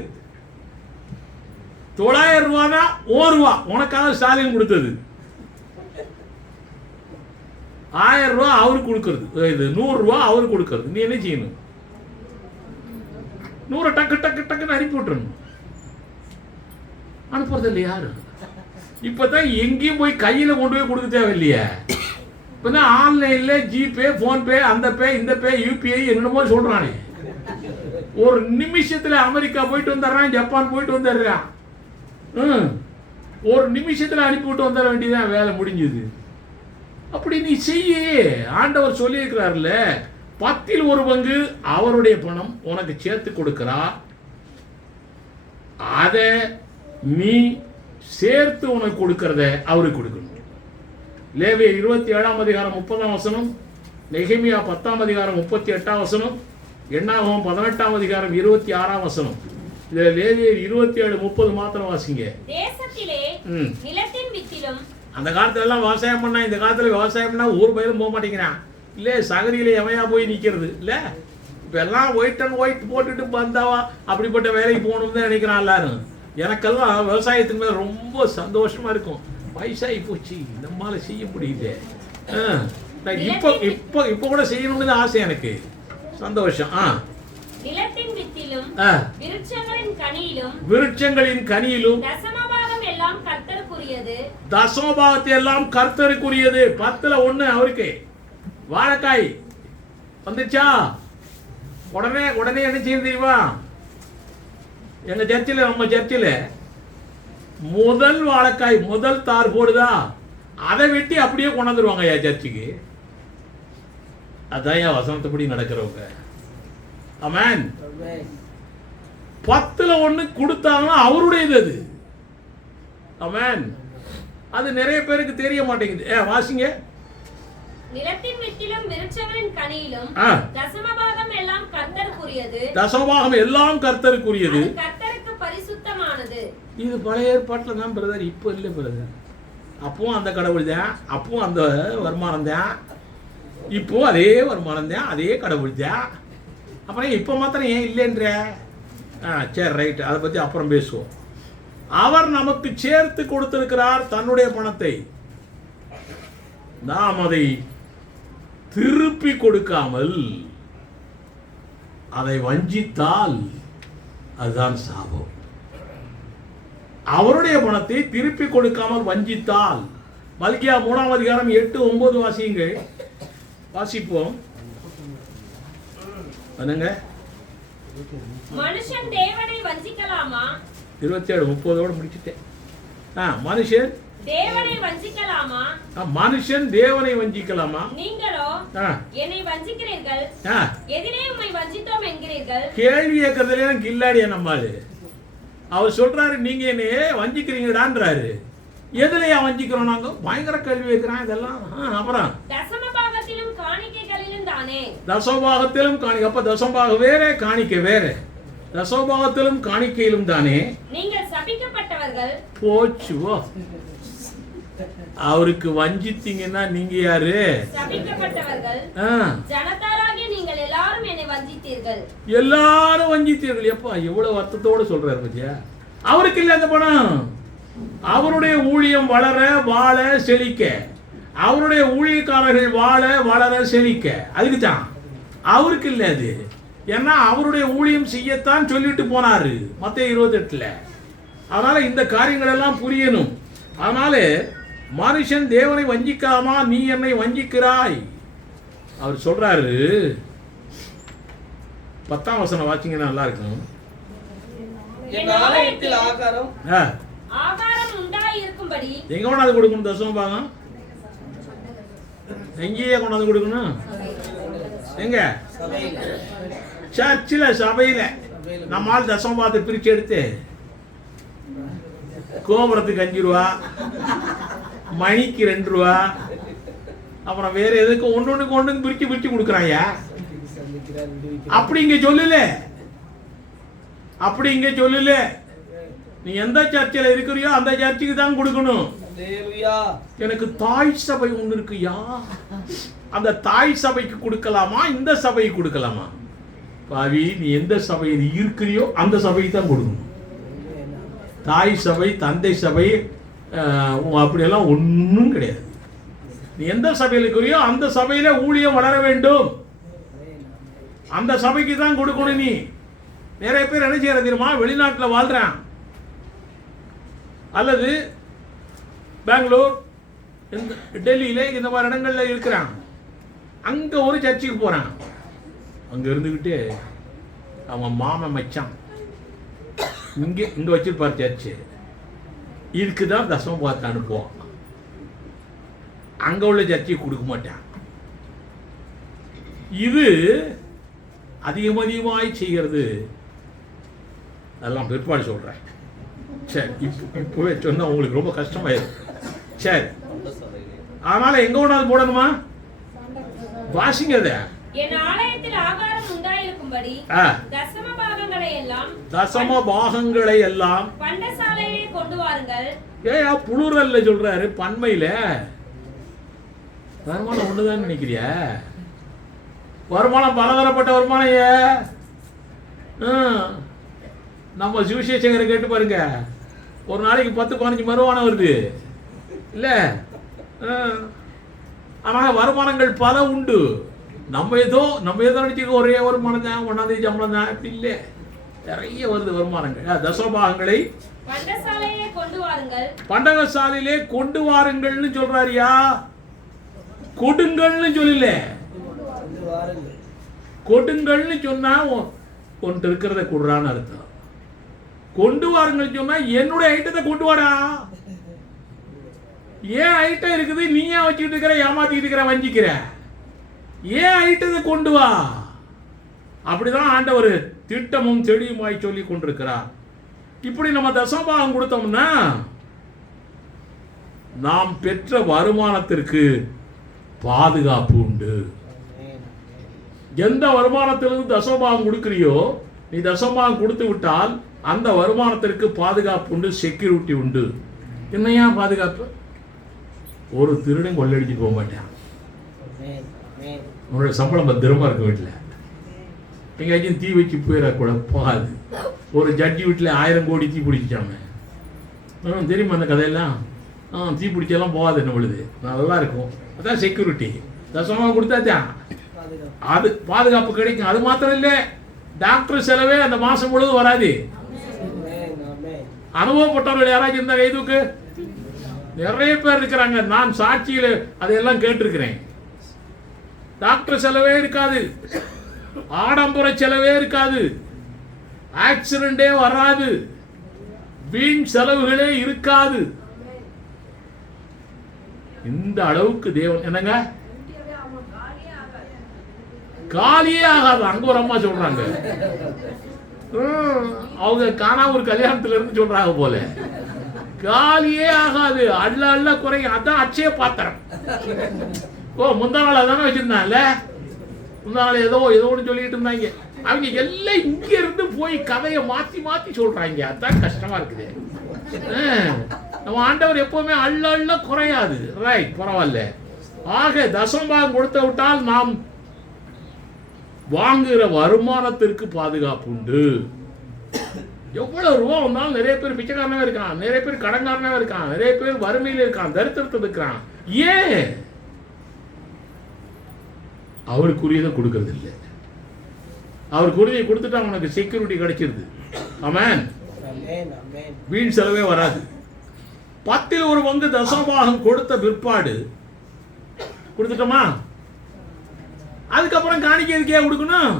900 ரூபா தான் 1 ரூபா உனக்காக ஸ்டாலின் கொடுத்தது. 1000 ரூபா அவருக்கு கொடுக்கறது, இது 100 ரூபா அவருக்கு கொடுக்கறது. நீ என்ன செய்யணும்? 100 டக்கு டக்கு டக்குன்னு அனுப்பி விட்டுறணும். அனுப்புறது இல்லை யாரு. இப்பதான் எங்கேயும் போய் கையில கொண்டு போய் கொடுக்க தேவையில்லையே. இப்பதான் ஆன்லைன்ல ஜிபே, போன்பே, அந்த பே, இந்த பே, யூபிஐ என்னமோ சொல்றானே. ஒரு நிமிஷத்துல அமெரிக்கா போயிட்டு வந்துடுறான், ஜப்பான் போயிட்டு வந்துடுறான். ஒரு நிமிஷத்துல அனுப்பிவிட்டு வந்துட வேண்டியதான், வேலை முடிஞ்சது. அப்படி நீ செய்ய. ஆண்டவர் சொல்லி இருக்கிறார்ல, 10ல் 1 பங்கு அவருடைய பணம் உனக்கு சேர்த்து கொடுக்கிறார். அதை நீ சேர்த்து உனக்கு கொடுக்கறத அவருக்கு கொடுக்கணும். லேவியர் 27ஆம் அதிகாரம் 30ஆம் வசனம், நெகேமியா 10ஆம் அதிகாரம் 38ஆம் வசனம், எண்ணாகமம் 18ஆம் அதிகாரம் 26ஆம் வசனம். இதுல லேவியர் 27:30 மாத்திரம் வாசிங்க. தேசத்திலே நிலத்தின் வித்திலும். அந்த காலத்துல எல்லாம் விவசாயம் பண்ணா, இந்த காலத்துல விவசாயம் பண்ணா ஊர் பயிரும் போக மாட்டேங்கிறான் இல்ல, சகதியில எவையா போய் நிக்கிறது இல்ல. இப்ப எல்லாம் ஒயிட் அண்ட் ஒயிட் போட்டுட்டு வந்தாவா அப்படிப்பட்ட வேலைக்கு போகணும்னு தான் நினைக்கிறான் எல்லாரும். எனக்கெல்லாம் விவசாயத்தின் மேல ரொம்ப சந்தோஷமா இருக்கும். வயசாகி போச்சு, நம்மால செய்ய முடியுது. இப்ப கூட செய்யணும்னு ஆசை எனக்கு, சந்தோஷம். நிலத்தின் வித்திலும் விருட்சங்களின் கனியிலும், விருட்சங்களின் கனியிலும் தசமபாகம் எல்லாம் கர்த்தருக்குரியது. தசமபாகத்தை எல்லாம் கர்த்தருக்குரியது. 10ல் 1 அவருக்கு. வாழைக்காய் வந்துச்சா, உடனே என்ன செய்ய தெரியுமா? எங்க சர்ச்சில், நம்ம சர்ச்சில் முதல் வாழைக்காய், முதல் தார் போடுதா, அதை வெட்டி அப்படியே கொண்டாந்துருவாங்க ஐயா சர்ச்சுக்கு. அதான் என் வசனத்தைப்படி நடக்கிறவங்க. ஆமென். 10ல் 1 கொடுத்தாங்கன்னா அவருடையது அது. ஆமென். அது நிறைய பேருக்கு தெரிய மாட்டேங்குது. வாசிங்க. நிலத்தின் வித்திலும் விருட்சங்களின் கனியிலும் தசமபாகம் எல்லாம் கர்த்தருக்குரியது. தசமபாகம் எல்லாம் கர்த்தருக்குரியது, கர்த்தருக்கு பரிசுத்தமானது. இது பழைய ஏற்பாட்டுல தான் பிரதர், இப்போ இல்லை பிரதர். அப்பவும் அந்த கடவுள் தான், அப்பவும் அந்த வருமானம் தான், இப்போ அதே வருமானம் தான், அதே கடவுள் தான். அப்புறம் இப்போ மாத்திரம் ஏன் இல்லைன்ற? சரி ரைட், அதை பற்றி அப்புறம் பேசுவோம். அவர் நமக்கு சேர்த்து கொடுத்திருக்கிறார் தன்னுடைய பணத்தை. நாம் அதை திருப்பி கொடுக்காமல் அதை வஞ்சித்தால் அதுதான் சாபம். அவருடைய பணத்தை திருப்பி கொடுக்காமல் வஞ்சித்தால், மல்கியா 3ஆம் அதிகாரம் 8-9 வாசியுங்கள். வாசிப்போம். மனுஷன் தேவனை வஞ்சிக்கலாமா? 27:30 முடிச்சிட்டேன். மனுஷன் தேவனை வஞ்சிக்கலாமா? மனுஷன் தேவனை வஞ்சிக்கலாமா? நீங்களோ என்னை வஞ்சிக்கிறீர்கள். எதிரே உம்மை வஞ்சித்தோம் என்கிறீர்கள். கேள்வி கேட்கறதுல கில்லாடியா நம்மாரு. அவர் சொல்றாரு, நீங்க என்னையே வஞ்சிக்கிறீங்கடான்றாரு. எதுலையா வஞ்சிக்கிறோம் நாங்க? பயங்கர கேள்வி கேட்கிறான் இதெல்லாம். அப்புறம் தசமபாகத்திலும் காணிக்கைகளிலும் தானே. தசமபாகத்திலும் காணிக்கை. அப்ப தசமபாகம் வேற, காணிக்கை வேற. தசமபாகத்திலும் காணிக்கையிலும் தானே நீங்கள் சபிக்கப்பட்டவர்கள். போச்சுவோ. அவருக்கு வஞ்சித்தீங்கன்னா நீங்க யாரு? சபிக்கப்பட்டவர்கள். ஜனத்தாராகிய நீங்கள் எல்லாரும் என்னை வஞ்சித்தீர்கள். எல்லாரும் வஞ்சித்தீர்கள். எப்பா எவ்வளவு அர்த்தத்தோட சொல்றாரு பத்தியா? அவருக்கு இல்ல அந்த பணம். அவருடைய ஊழியம் வளர, வாழ, செழிக்க, அவருடைய ஊழியக்காரர்கள் வாழ, வளர, செழிக்க, அதுக்குதான். அவருக்கு இல்ல அது. ஏன்னா அவருடைய ஊழியம் செய்யத்தான் சொல்லிட்டு போனாரு மத்தேயு 28. அதனால இந்த காரியங்கள் எல்லாம் புரியணும். அதனால மனுஷன் தேவனை வஞ்சிக்காமா, நீ என்னை வஞ்சிக்கிறாய். அவர் சொல்றாரு, 10ஆம் வசனம் வாசிங்கன்னா நல்லா இருக்கும். என் ஆலயத்தில் ஆகாரம் ஆகாரம் உண்டாயிருக்கும்படி எங்க கொண்டாந்து கொடுக்கணும்? தசம பாகம் எங்கேயே கொண்டாந்து கொடுக்கணும்? எங்க? சர்ச்சில், சபையில. நம்மால் தசம பாகத்தை பிரிச்சு எடுத்து கோபுரத்துக்கு 5 ரூபா, மணிக்கு 2 ரூபா, அப்புறம் வேற எதுக்கு ஒன்று பிரிச்சு பிரிச்சு கொடுக்குறாங்க. அப்படி இங்க சொல்லல, அப்படி இங்க சொல்லல. நீ எந்த சர்ச்சில் இருக்கிறியோ அந்த சர்ச்சுக்கு தான் கொடுக்கணும். எனக்கு தாய் சபை ஒன்று இருக்குயா, அந்த தாய் சபைக்கு கொடுக்கலாமா, இந்த சபைக்கு கொடுக்கலாமா? பாவி, நீ எந்த சபையில் இருக்கிறியோ அந்த சபைக்கு தான் கொடுக்கணும். தாய் சபை, தந்தை சபை அப்படியெல்லாம் ஒன்றும் கிடையாது. நீ எந்த சபையில் இருக்கிறியோ அந்த சபையில ஊழியம் வளர வேண்டும், அந்த சபைக்கு தான் கொடுக்கணும். நீ நிறைய பேர் என்ன செய்யறது தெரியுமா? வெளிநாட்டில் வாழ்றான், அல்லது பெங்களூர், டெல்லியில இந்த மாதிரி இடங்கள்ல இருக்கிறான். அங்க ஒரு சர்ச்சுக்கு போறான். அங்க இருந்துகிட்டு அவன் மாமன் மச்சான் இங்க வச்சிருப்பார் சர்ச்சு, இதுக்குதான் தசம பாகத்தை அனுப்புவான். அங்க உள்ள சர்ச்சுக்கு கொடுக்க மாட்டான். இது அதிகமாய் செய்கிறது. அதெல்லாம் பிற்பாடு சொல்றேன். சரி, இப்பவே சொன்னா உங்களுக்கு ரொம்ப கஷ்டமாயிருக்கு. சரி, அதனால எங்க ஒன்றாவது போடணுமா? வாசிங்க. என் ஆலயத்தில் ஆகாரம் உண்டாயிருக்கும்படி தசம பாகங்களை எல்லாம் பண்டசாலையிலே கொண்டு வாருங்கள். ஏயா புளூரல்ல சொல்றாரு, பன்மையில. வருமானம் ஒண்ணுதான் நினைக்கிறியா? வருமானம் பலதரப்பட்ட வருமானம். நம்ம சிவசேஷகரை கேட்டு பாருங்க, ஒரு நாளைக்கு 10-15 வருமானம் வருது இல்ல? ஆனா வருமானங்கள் பல உண்டு. நம்ம ஏதோ நினைச்சுக்க ஒரே வருமானம் தான், 1ஆம் தேதி சம்பளம் தான், அப்படி இல்லை. நிறைய வருது வருமானங்கள். தசமபாகங்களை பண்டசாலையிலே கொண்டு வாருங்கள். பண்டகசாலையிலே கொண்டு வாருங்கள்னு சொல்றாரியா, கொடுங்கள்னு சொல்லல. கொடுங்கள்னு சொன்னா ஒன்று இருக்கிறத கொடுறான்னு அர்த்தம். கொண்டு வாருங்கள் சொன்னா என்னுடைய ஐட்டத்தை கொண்டு வாடா. ஏன் ஐட்டம் இருக்குது, நீ ஏன் வச்சுக்கிட்டு இருக்கிற, ஏமாத்திட்டு இருக்கிற, வஞ்சிக்கிற? ஏன் ஐட்டத்தை கொண்டு வா. அப்படிதான் ஆண்டவர் திட்டமும் செடியுமாய் சொல்லி கொண்டிருக்கிறார். இப்படி நம்ம தசமபாகம் கொடுத்தோம்னா நாம் பெற்ற வருமானத்திற்கு பாதுகாப்பு உண்டு. எந்த வருமானத்திலிருந்து தசமபாகம் கொடுக்கிறியோ, நீ தசமபாகம் கொடுத்து விட்டால் அந்த வருமானத்திற்கு பாதுகாப்பு உண்டு, செக்யூரிட்டி உண்டு. என்னையா பாதுகாப்பு? ஒரு திருடன் கொள்ளடிச்சு போக மாட்டான். உன்னோட சம்பளம் பத்திரமா இருக்க வீட்டில். எங்கேயாச்சும் தீ வச்சு போயிடக்கூட போகாது. ஒரு ஜட்ஜி வீட்டில் 1000 கோடி தீ பிடிச்சாம, தெரியுமா அந்த கதையெல்லாம்? தீ பிடிச்செல்லாம் போகாது, என்ன பொழுது நல்லா இருக்கும். அதான் செக்யூரிட்டி. தசமமாக கொடுத்தாச்சான், அது பாதுகாப்பு கிடைக்கும். அது மாத்திரம் இல்லை, டாக்டர் செலவே அந்த மாசம் முழுவதும் வராது. அனுபவப்பட்டவர்கள் யாராச்சும் இருந்தா கைதுக்கு நிறைய பேர் இருக்கிறாங்க. நான் சாட்சியில அதையெல்லாம் கேட்டிருக்கிறேன். டாக்டர் செலவே இருக்காது, ஆடம்பர செலவே இருக்காது, ஆக்சிடென்டே வராது, வீண் செலவுகளே இருக்காது. இந்த அளவுக்கு தேவன் என்னங்க காலியே ஆகாது. அங்க ஒரு அம்மா சொல்றாங்க, அவங்க காணாமூர் கல்யாணத்துல இருந்து சொல்றாங்க போல, காலியே ஆகாது, அள்ள அள்ள குறையும். அதான் அச்சய பாத்திரம். முந்தா நாள் அதானே வச்சிருந்தாங்கல்ல, முந்தா நாள் ஏதோ ஒன்று சொல்லிட்டு இருந்தாங்க. அவங்க எல்லாம் இங்க இருந்து போய் கதையை மாத்தி மாத்தி சொல்றாங்க. அதான் கஷ்டமா இருக்குது. நம்ம ஆண்டவர் எப்பவுமே அள்ள அள்ள குறையாது. ரைட், பரவாயில்ல. ஆக தசமபாகம் கொடுத்து விட்டால் நாம் வாங்குகிற வருமானத்திற்கு பாதுகாப்பு உண்டு. எவ்வளவு ரூபா வந்தாலும் நிறைய பேர் பிச்சைக்காரனாவே இருக்கான், நிறைய பேர் கடன்காரனாவே இருக்கான், நிறைய பேர் வறுமையில இருக்கான், தரித்திரத்தில் இருக்கிறான். ஏன்? அவருக்குரியதை கொடுக்கறது இல்லை. அவர் குருதியை கொடுத்துட்டா உனக்கு செக்யூரிட்டி கிடைச்சிருது. ஆமென். ஆமென். ஆமென். வீண் செலவே வராது. 10% தசமபாகம் கொடுத்த பிற்பாடு கொடுத்துட்டோமா, அதுக்கப்புறம் காணிக்கை எதுக்கே கொடுக்கணும்?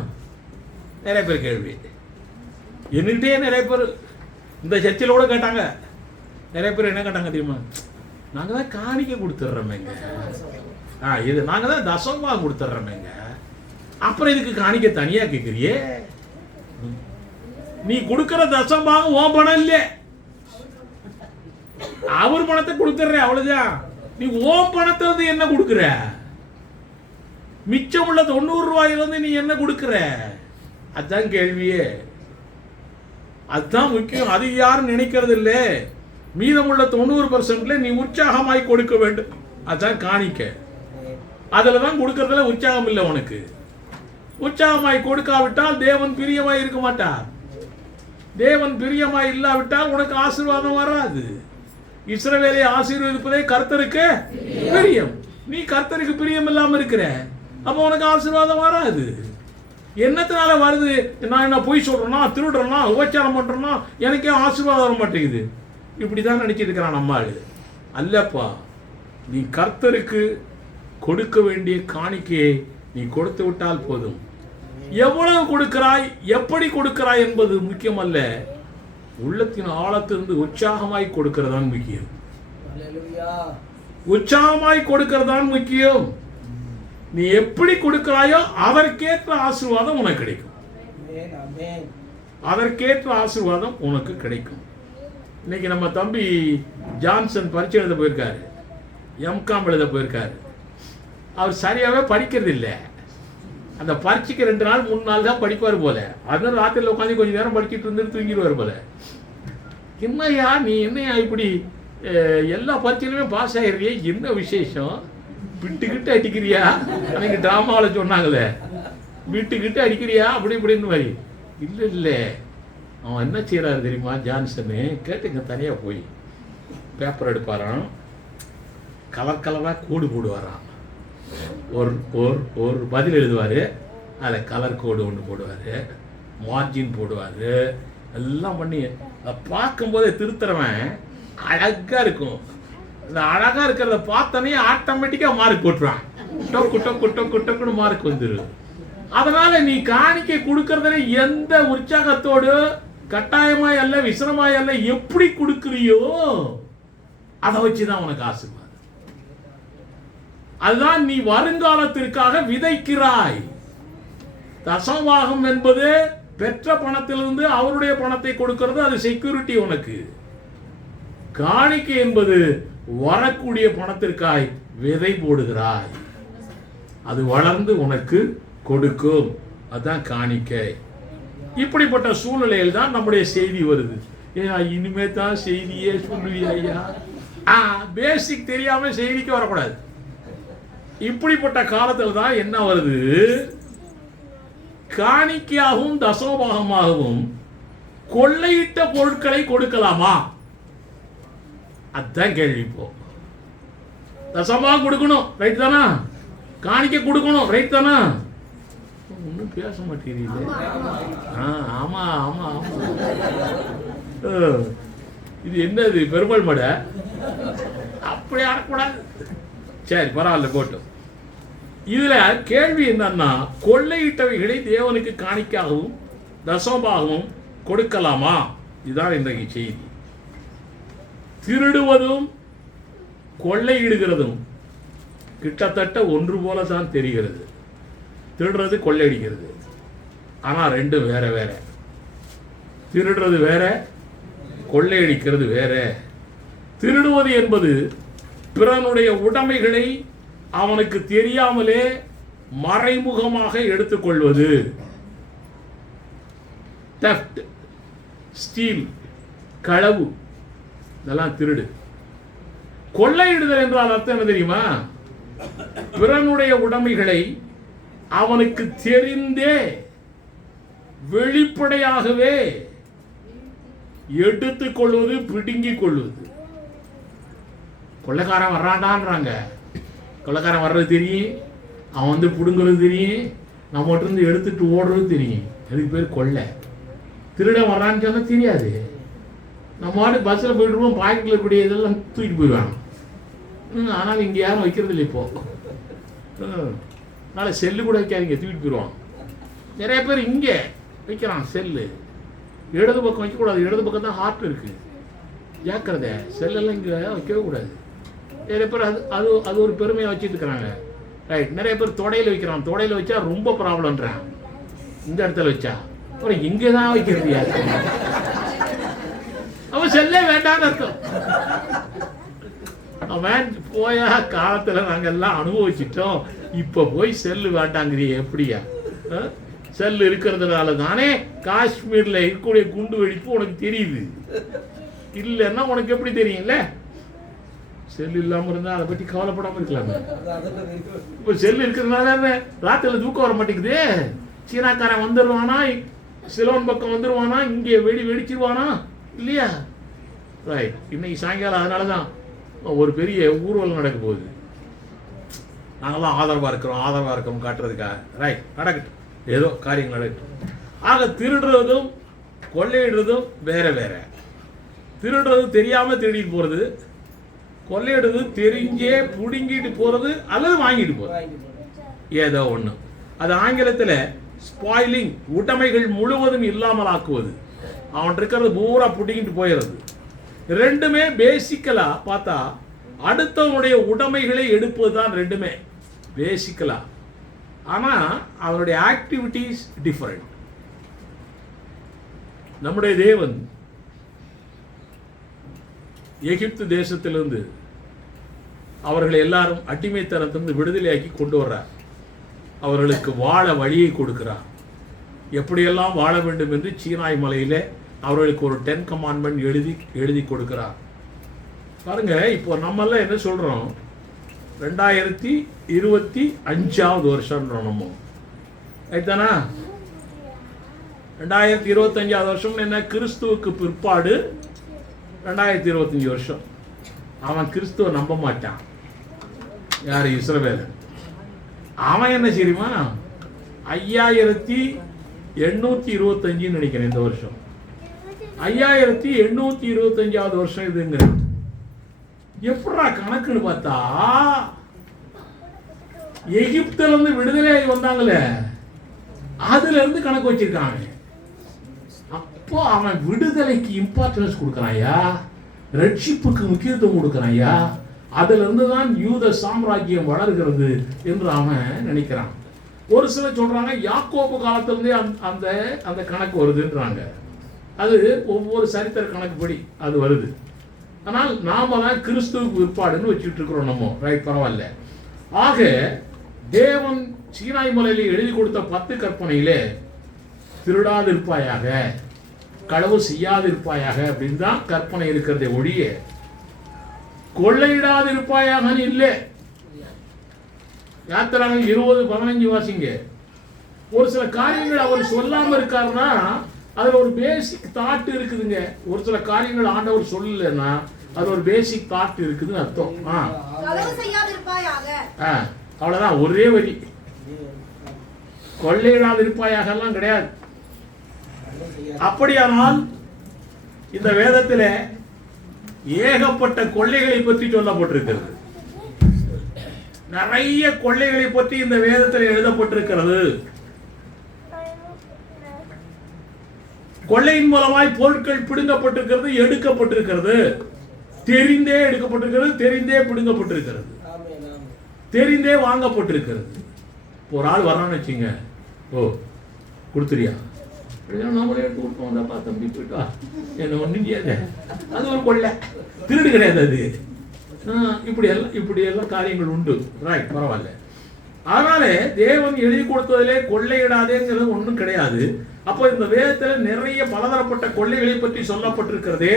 நிறைய பேர் கேள்வி என்கிட்டே நிறைய பேர் இந்த சர்ச்சில் கூட கேட்டாங்க. நிறைய பேர் என்ன கேட்டாங்க தெரியுமா? நாங்கள் தான் காணிக்கை கொடுத்துட்றோமேங்க, இது நாங்கள் தான் தசமபாகம் கொடுத்துட்றோமேங்க, அப்புறம் இதுக்கு காணிக்கை தனியாக கேட்குறியே? நீ கொடுக்குற தசமபாகம் உன் பணம் இல்லையே, அவர் பணத்தை கொடுத்துட்ற, அவ்வளவுதான். நீ ஓம் பணத்தை வந்து என்ன கொடுக்குற? மிச்சம் உள்ள 90 ரூபாயிலிருந்து நீ என்ன கொடுக்குற? அதுதான் கேள்வியே. அதுதான் முக்கியம். அது யாரும் நினைக்கிறது இல்லை. மீதமுள்ள 90% நீ உற்சாகமாய் கொடுக்க வேண்டும். அதுதான் காணிக்க. அதில் தான் கொடுக்கறதுல உற்சாகம் இல்லை உனக்கு. உற்சாகமாய் கொடுக்காவிட்டால் தேவன் பிரியமாய் இருக்க மாட்டார். தேவன் பிரியமாய் இல்லாவிட்டால் உனக்கு ஆசீர்வாதம் வராது. இஸ்ரவேலை ஆசீர்வதிப்பதே கர்த்தருக்கு பிரியம். நீ கர்த்தருக்கு பிரியம் இல்லாம இருக்கிற, அப்ப உனக்கு ஆசீர்வாதம் வராது. என்னத்தினால வருது? நான் என்ன பொய் சொல்றேன்னா, திருடுறேன்னா, உபச்சாரம் பண்றேன்னா எனக்கே ஆசீர்வாதம் வர மாட்டேங்குது. இப்படிதான் நினைச்சிட்டு இருக்கிறான் நம்மாள். அல்லப்பா, நீ கர்த்தருக்கு கொடுக்க வேண்டிய காணிக்கையை நீ கொடுத்து விட்டால் போதும். எவ்வளவு கொடுக்கிறாய், எப்படி கொடுக்கிறாய் என்பது முக்கியம் அல்ல. உள்ளத்தின் ஆழத்திலிருந்து உற்சாகமாய் கொடுக்கிறதான் முக்கியம். உற்சாகமாய் கொடுக்கிறதான் முக்கியம். நீ எப்படி கொடுக்கிறாயோ அதற்கேற்ற ஆசீர்வாதம் உனக்கு கிடைக்கும். அதற்கேற்ற ஆசீர்வாதம் உனக்கு கிடைக்கும். இன்னைக்கு நம்ம தம்பி ஜான்சன் பரீட்சை எழுத போயிருக்காரு, எம்காம் எழுத போயிருக்காரு. அவர் சரியாவே படிக்கிறது இல்லை. அந்த பரீட்சைக்கு 2 நாள் 3 நாள் தான் படிப்பார் போல. அதனால ராத்திரியில் உட்காந்து கொஞ்சம் நேரம் படிச்சுட்டு இருந்து தூங்கிடுவார் போல. என்னையா நீ என்னையா இப்படி எல்லா பரீட்சையிலுமே பாஸ் ஆகிடுறியே, என்ன விசேஷம்? விட்டுக்கிட்டு அடிக்கிறியா? அன்னைக்கு டிராமாவில் சொன்னாங்களே, விட்டுக்கிட்டு அடிக்கிறியா அப்படி இப்படின்னு மாதிரி. இல்லை இல்லை, அவன் என்ன செய்கிறாரு தெரியுமா ஜான்சனு? கேட்டுங்க, தனியாக போய் பேப்பர் எடுப்பாரான், கலர் கலராக கோடு போடுவாரான். ஒரு பதில் எழுதுவார், அதில் கலர் கோடு ஒன்று போடுவார், மார்ஜின் போடுவார், எல்லாம் பண்ணி பார்க்கும்போதே திருத்துறவன் அழகாக இருக்கும். இந்த அழகாக இருக்கிறத பார்த்தோன்னே ஆட்டோமேட்டிக்காக மார்க் போட்டுருவான். டொக்கு டொக்கு டொக்கு டொக்குன்னு மார்க் வந்துடும். அதனால நீ காணிக்கை கொடுக்கறதுல எந்த உற்சாகத்தோடு, கட்டாயமாய் அல்ல, விசனமாய் அல்ல, எப்படி கொடுக்குறியோ அதை வச்சுதான் உனக்கு ஆசீர்வாதம். அதுதான் நீ வருங்காலத்திற்காக விதைக்கிறாய். தசமபாகம் என்பது பெற்ற பணத்திலிருந்து அவருடைய பணத்தை கொடுக்கிறது, அது செக்யூரிட்டி உனக்கு. காணிக்கை என்பது வரக்கூடிய பணத்திற்காய் விதை போடுகிறாய், அது வளர்ந்து உனக்கு கொடுக்கும். அதுதான் காணிக்கை. இப்படிப்பட்ட சூழ்நிலையில் தான் நம்முடைய செய்தி வருது. இனிமே தான் செய்தியே சொல்லுவியா ஐயா? பேசிக் தெரியாம செய்திக்கு வரக்கூடாது. இப்படிப்பட்ட காலத்தில் தான் என்ன வருது? காணிக்கையாகவும் தசமபாகமாகவும் கொள்ளையிட்ட பொருட்களை கொடுக்கலாமா? அதுதான் கேள்வி. இப்போ தசமபாகம் கொடுக்கணும், ரைட் தானா? காணிக்கை கொடுக்கணும், ரைட் தானா? ஒன்றும் பேச மாட்டேங்கிறீங்களே. ஆமா ஆமா ஆமா. இது என்னது, பெருமாள் மடை? அப்படி ஆடக்கூடாது. சரி, பரவாயில்ல, போட்டோம். இதுல கேள்வி என்னன்னா, கொள்ளையிட்டவைகளை தேவனுக்கு காணிக்காகவும் தசமபாகமும் கொடுக்கலாமா? இதுதான் இன்றைக்கு செய்தி. திருடுவதும் கொள்ளையிடுகிறதும் கிட்டத்தட்ட ஒன்று போல தான் தெரிகிறது. திருடுறது, கொள்ளையடிக்கிறது, ஆனா ரெண்டும் வேற வேற. திருடுறது வேற, கொள்ளையடிக்கிறது வேற. திருடுவது என்பது பிறனுடைய உடைமைகளை அவனுக்கு தெரியாமலே மறைமுகமாக எடுத்துக்கொள்வது. theft, ஸ்டீல், களவு, இதெல்லாம் திருடு. கொள்ளையிடுதல் என்றால் அர்த்தம் என்ன தெரியுமா? பிறனுடைய உடைமைகளை அவனுக்கு தெரிந்தே வெளிப்படையாகவே எடுத்துக் கொள்வது, பிடுங்கிக் கொள்வது. கொள்ளைக்காரன் வர்றான்டான்றாங்க. கொள்ளைக்காரன் வர்றது தெரியும், அவன் வந்து பிடுங்குறது தெரியும், நம்மகிட்ட இருந்து எடுத்துட்டு ஓடுறது தெரியும். அதுக்கு பேர் கொள்ளை. திருடன் வர்றான்னு சொன்னா தெரியாது. நம்ம வாட்டு பஸ்ஸில் போயிட்டு இருப்போம், பாக்கெட்டில் இருக்கக்கூடிய இதெல்லாம் தூக்கிட்டு போயிடுவாங்க. ஆனால் இங்கே யாரும் வைக்கிறது இல்லை இப்போ. அதனால் செல்லு கூட வைக்காதீங்க, தூக்கிட்டு போயிடுவாங்க. நிறைய பேர் இங்கே வைக்கிறான் செல்லு. இடது பக்கம் வைக்கக்கூடாது, இடது பக்கம் தான் ஹார்ட் இருக்குது. ஜாக்கிரதை, செல்லெல்லாம் இங்கே வைக்கவே கூடாது. நிறைய பேர் அது ஒரு பெருமையாக வச்சுட்டு இருக்கிறாங்க. ரைட். நிறைய பேர் தொடையில் வைக்கிறான். தொடையில் வச்சா ரொம்ப ப்ராப்ளம்ன்றான். இந்த இடத்துல வச்சா அப்புறம் இங்கே தான் வைக்கிறது யாரு? அவன் செல்லே வேண்டான்னு அர்த்தம். அவன் போயா காலத்தில் நாங்கள் எல்லாம் அனுபவிச்சிட்டோம், இப்போ போய் செல்லு வேண்டாங்கிறிய எப்படியா? செல்லு இருக்கிறதுனால தானே காஷ்மீரில் இருக்கக்கூடிய குண்டு வெடிப்பு உனக்கு தெரியுது. இல்லைன்னா உனக்கு எப்படி தெரியும்ல? செல்லு இல்லாமல் இருந்தால் அதை பற்றி கவலைப்படாமல் இருக்கலாமே. இப்போ செல்லு இருக்கிறதுனால ராத்திரில தூக்கம் வர மாட்டேங்குது. சீனாக்காரன் வந்துடுவானா, சிலோன் பக்கம் வந்துடுவானா, இங்கே வெடிச்சிருவானா இல்லையா? ரைட். இன்னைக்கு சாயங்காலம் அதனால தான் ஒரு பெரிய ஊர்வலம் நடக்க போகுது. நாங்களாம் ஆதரவாக இருக்கிறோம் காட்டுறதுக்காக. ரைட், நடக்கட்டும், ஏதோ காரியங்கள் நடக்கட்டும். ஆக திருடுறதும் கொள்ளையிடுறதும் வேற வேற. திருடுறது தெரியாமல் திருடிட்டு போகிறது, கொள்ளையிடுறது தெரிஞ்சே பிடுங்கிட்டு போகிறது அல்லது வாங்கிட்டு போகிறது, ஏதோ ஒன்று. அது ஆங்கிலத்தில் ஸ்பாயிலிங், உடைமைகள் முழுவதும் இல்லாமல் ஆக்குவது. அவன் இருக்கிறது பூரா பிடிங்கிட்டு போயிடுறது. ரெண்டுமே பேசிக்கலா பார்த்தா அடுத்தவனுடைய உடைமைகளை எடுப்பது தான் ரெண்டுமே பேசிக்கலா. ஆனால் அவனுடைய ஆக்டிவிட்டிஸ் டிஃபரெண்ட். நம்முடைய தேவன் எகிப்து தேசத்திலிருந்து அவர்களை எல்லாரும் அடிமைத்தனத்திலிருந்து விடுதலையாக்கி கொண்டு வர்றார். அவர்களுக்கு வாழ வழியை கொடுக்கிறார். எப்படியெல்லாம் வாழ வேண்டும் என்று சீனாய் மலையிலே அவர்களுக்கு ஒரு 10 கமாண்ட்மெண்ட் எழுதி கொடுக்கிறார். பாருங்க, இப்போ நம்மெல்லாம் என்ன சொல்றோம்? 2025 வருஷம்ன்றோம் நம்ம. ஆயிட்டானா? 2025 வருஷம் என்ன? கிறிஸ்துவுக்கு பிற்பாடு 2025 வருஷம். அவன் கிறிஸ்துவ நம்ப மாட்டான். யாரு? இஸ்ரவேலன். அவன் என்ன தெரியுமா? 5825 நினைக்கிறேன் இந்த வருஷம். 5825 வருஷம் இதுங்க. எப்படா கணக்குன்னு பார்த்தா எகிப்துல இருந்து விடுதலை வந்தாங்களே, அதுல இருந்து கணக்கு வச்சிருக்காங்க. அப்போ அவன் விடுதலைக்கு இம்பார்ட்டன்ஸ் கொடுக்கறாயா, ரட்சிப்புக்கு முக்கியத்துவம் கொடுக்கறாயா. அதுல இருந்து தான் யூத சாம்ராஜ்யம் வளர்கிறது என்று அவன் நினைக்கிறான். ஒரு சிலர் சொல்றாங்க யாக்கோபு காலத்திலிருந்தே அந்த அந்த கணக்கு வருதுன்றாங்க. அது ஒவ்வொரு சரித்திர கணக்குப்படி அது வருது. ஆனால் நாம தான் கிறிஸ்துவுக்கு பிற்பாடுன்னு வச்சுட்டு இருக்கிறோம் நம்ம. ரைட், பரவாயில்ல. ஆக தேவன் சீனாய் மலையில் எழுதி கொடுத்த 10 கற்பனையிலே திருடாதிருப்பாயாக, களவு செய்யாதிருப்பாயாக அப்படின்னு தான் கற்பனை இருக்கிறதே ஒழிய கொள்ளையிடாதிருப்பாயாக இல்லை. யாத்திராங்கள் 20:15 வாசிங்க. ஒரு சில காரியங்கள் அவர் சொல்லாம இருக்காருன்னா அதுல ஒரு பேசிக் தாட் இருக்குதுங்க. ஒரு சில காரியங்கள் ஆண்டவர் சொல்லலைன்னா அது ஒரு பேசிக் தாட் இருக்குதுன்னு அர்த்தம். அவ்வளவுதான், ஒரே வரி. கொள்ளையிடாதிருப்பாயாக எல்லாம் கிடையாது. அப்படியானால் இந்த வேதத்தில் ஏகப்பட்ட கொள்ளைகளை பற்றி சொல்லப்பட்டிருக்கிறது. நிறைய கொள்ளைகளை பற்றி இந்த வேதத்தில் எழுதப்பட்டிருக்கிறது. கொள்ளையின் மூலமாய் பொருட்கள் பிடுங்கப்பட்டிருக்கிறது, எடுக்கப்பட்டிருக்கிறது, தெரிந்தே எடுக்கப்பட்டிருக்கிறது, தெரிந்தே பிடுங்கப்பட்டிருக்கிறது, தெரிந்தே வாங்கப்பட்டிருக்கிறது. ஒரு ஆள் வரான்னு வச்சுங்க, ஓ கொடுத்துறியா, நம்மளே எடுத்து கொடுப்போம், வந்தாப்பா தம்பி போயிட்டா, என்ன ஒன்றும் செய்யாத, அது ஒரு கொள்ளை, திருடு கிடையாது அது. இப்படி எல்லாம் காரியங்கள் உண்டு. ரைட், பரவாயில்ல. அதனால தேவன் எழுதி கொடுத்ததிலே கொள்ளையிடாதேங்கிறது ஒன்றும் கிடையாது. அப்போ இந்த வேதத்தில் நிறைய பலதரப்பட்ட கொள்ளைகளை பற்றி சொல்லப்பட்டிருக்கிறதே.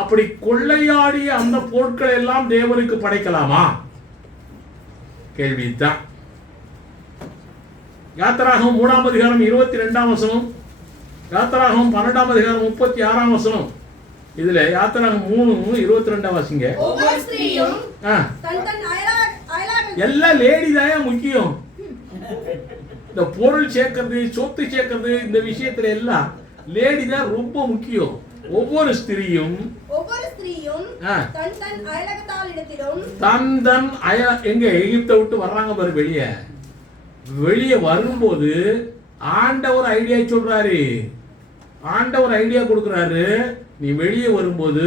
அப்படி கொள்ளையாடிய அந்த பொருட்கள் எல்லாம் தேவனுக்கு படைக்கலாமா? கேள்விதான். யாத்திராகமம் 3ஆம் அதிகாரம் 22ஆம் வசனம், யாத்திராகமம் 12ஆம் அதிகாரம் 36ஆம் வசனம். இதுல யாத்திராகமம் 3:22 வாசிங்க. எல்லாம் லேடி தான் முக்கியம். இந்த பொருள் சேர்க்கறது, சொத்து சேர்க்கறது, இந்த விஷயத்துல எல்லாம் லேடி தான் ரொம்ப முக்கியம். ஒவ்வொரு ஸ்திரியும் தன் தன் அயலகத்தாளிடத்திலும் எங்க எகிப்தை விட்டு வர்றாங்க பாரு, வெளியே வரும்போது ஆண்டவர் ஐடியா சொல்றாரு, ஆண்டவர் ஐடியா கொடுக்கிறாரு. நீ வெளியே வரும்போது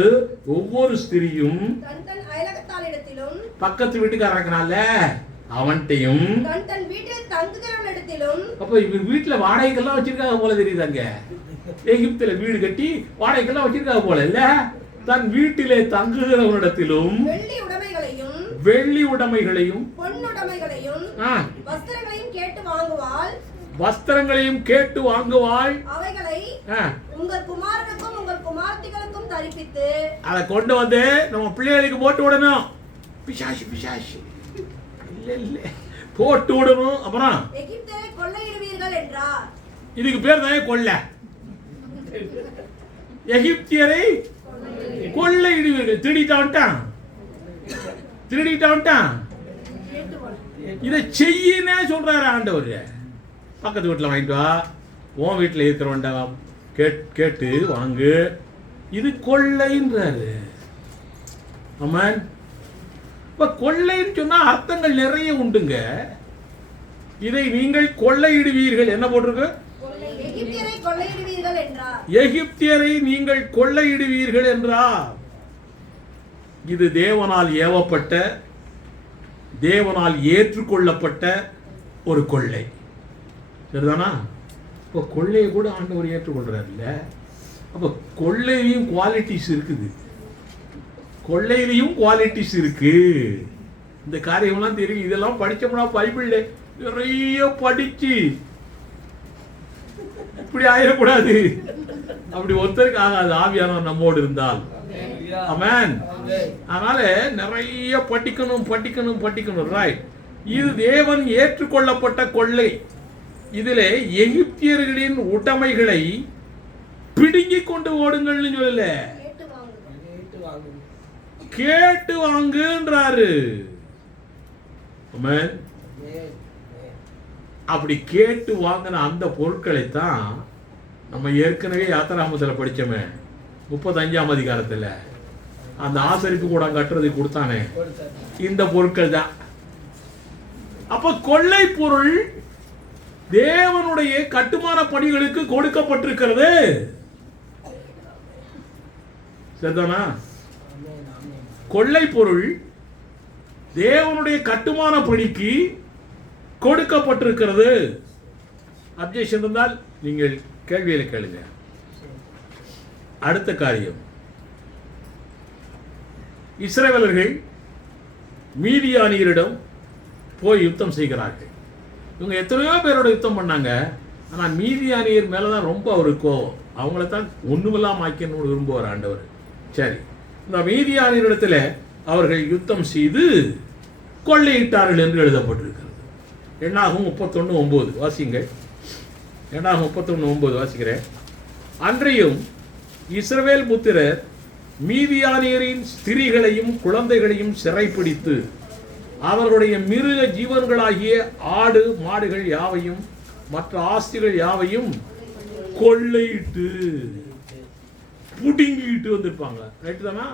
ஒவ்வொரு ஸ்திரியும் பக்கத்து வீட்டுக்காரனால அவன்கிட்டையும் அப்ப இவர் வீட்டுல வாடகைக்கெல்லாம் வச்சிருக்காங்க போல தெரியுதாங்க. எகிப்துல வீடு கட்டி வாடகைக்கெல்லாம் வச்சிருக்காங்க போல இல்ல. தன் வீட்டிலே தங்குகிறவனிடத்திலும் வெள்ளி உடைமைகளையும் வஸ்திரங்களையும் கேட்டு வாங்குவாள். அவைகளை உங்கள் குமாரனுக்கும் உங்கள் குமாரத்திகளுக்கும் தரிப்பித்து அதை கொண்டு வந்து நம்ம பிள்ளைகளுக்கு போட்டு விடணும். பிசாசு பிசாசு இல்ல இல்ல போட்டு விடணும். அப்புறம் எகிப்தை கொள்ளையிடுவீர்கள் என்றார். இதுக்கு பேர் தான் கொள்ளை. எகிப்தியரை கொள்ளையிடுவீர்கள். திருடிட்டான். இதை செய்யினே சொல்றாரு ஆண்டவர். பக்கத்து வீட்டில் வாங்கிட்டு வா, உன் வீட்டில் இருக்கிறவன்டா கேட்டு வாங்கு. இது கொள்ளைன்றாரு. ஆமாம். இப்ப கொள்ளைன்னு சொன்னா அர்த்தங்கள் நிறைய உண்டுங்க. இதை நீங்கள் கொள்ளையிடுவீர்கள் என்ன போட்டிருக்கு? எகிப்தியரை நீங்கள் கொள்ளையிடுவீர்கள் என்றார். இது தேவனால் ஏவப்பட்ட, தேவனால் ஏற்றுக்கொள்ளப்பட்ட ஒரு கொள்ளை. சரிதானா? இப்போ கொள்ளையை கூட ஆண்டவர் ஏற்றுக்கொள்றாரு இல்ல. அப்ப கொள்ளையிலையும் குவாலிட்டிஸ் இருக்குது, கொள்ளையிலையும் குவாலிட்டிஸ் இருக்கு. இந்த காரியம்லாம் தெரியும். இதெல்லாம் படிச்சோம்னா பைபிள்ல நிறைய படிச்சு இப்படி ஆயிடக்கூடாது. அப்படி ஒருத்தருக்கு ஆகாது ஆவியானவர் நம்மோடு இருந்தால். ஆமென். அதனால நிறைய படிக்கணும். ரைட். இது தேவன் ஏற்றுக்கொள்ளப்பட்ட கொள்ளை. இதிலே எகிப்தியர்களின் உடைமைகளை பிடுங்கிக் கொண்டு ஓடுங்கள்னு சொல்லல, கேட்டு வாங்குன்றாரு. ஆமென். அப்படி கேட்டு வாங்கின அந்த பொருட்களை தான் நம்ம ஏற்கனவே யாத்திராகமத்தில் படிச்சோமே 35ஆம் அதிகாரத்தில் அந்த ஆசரிப்பு கூட கட்டுறது கொடுத்தானே, இந்த பொருட்கள் தான். அப்ப கொள்ளை பொருள் தேவனுடைய கட்டுமான பணிகளுக்கு கொடுக்கப்பட்டிருக்கிறது. சரிதானா? கொள்ளை பொருள் தேவனுடைய கட்டுமான பணிக்கு கொடுக்கப்பட்டிருக்கிறது. அப்ஜெக்ஷன் இருந்தால் நீங்கள் கேள்வியில கேளுங்க. அடுத்த காரியம், இஸ்ரவேலர்கள் மீதியானியரிடம் போய் யுத்தம் செய்கிறார்கள். இவங்க எத்தனையோ பேரோட யுத்தம் பண்ணாங்க. ஆனால் மீதியானியர் மேலதான் ரொம்ப அவருக்கு கோபம். அவங்கள தான் ஒண்ணுமில்லாம ஆக்கணும்னு விரும்புவார் ஆண்டவர். சரி, இந்த மீதியானியரிடத்துல அவர்கள் யுத்தம் செய்து கொள்ளையிட்டார்கள் என்று எழுதப்பட்டிருக்கிறது. எண்ணாகும் 31:9 வாசிங்கள். எண்ணாகும் 31:9 வாசிக்கிறேன். அன்றையும் இஸ்ரவேல் புத்திரர் மீதியானியரின் ஸ்திரீகளையும் குழந்தைகளையும் சிறைப்பிடித்து அவர்களுடைய மிருக ஜீவன்களாகிய ஆடு மாடுகள் யாவையும் மற்ற ஆஸ்திகள் யாவையும் கொள்ளையிட்டு புடுங்கிட்டு வந்திருப்பாங்க. ரைட்டு தானா?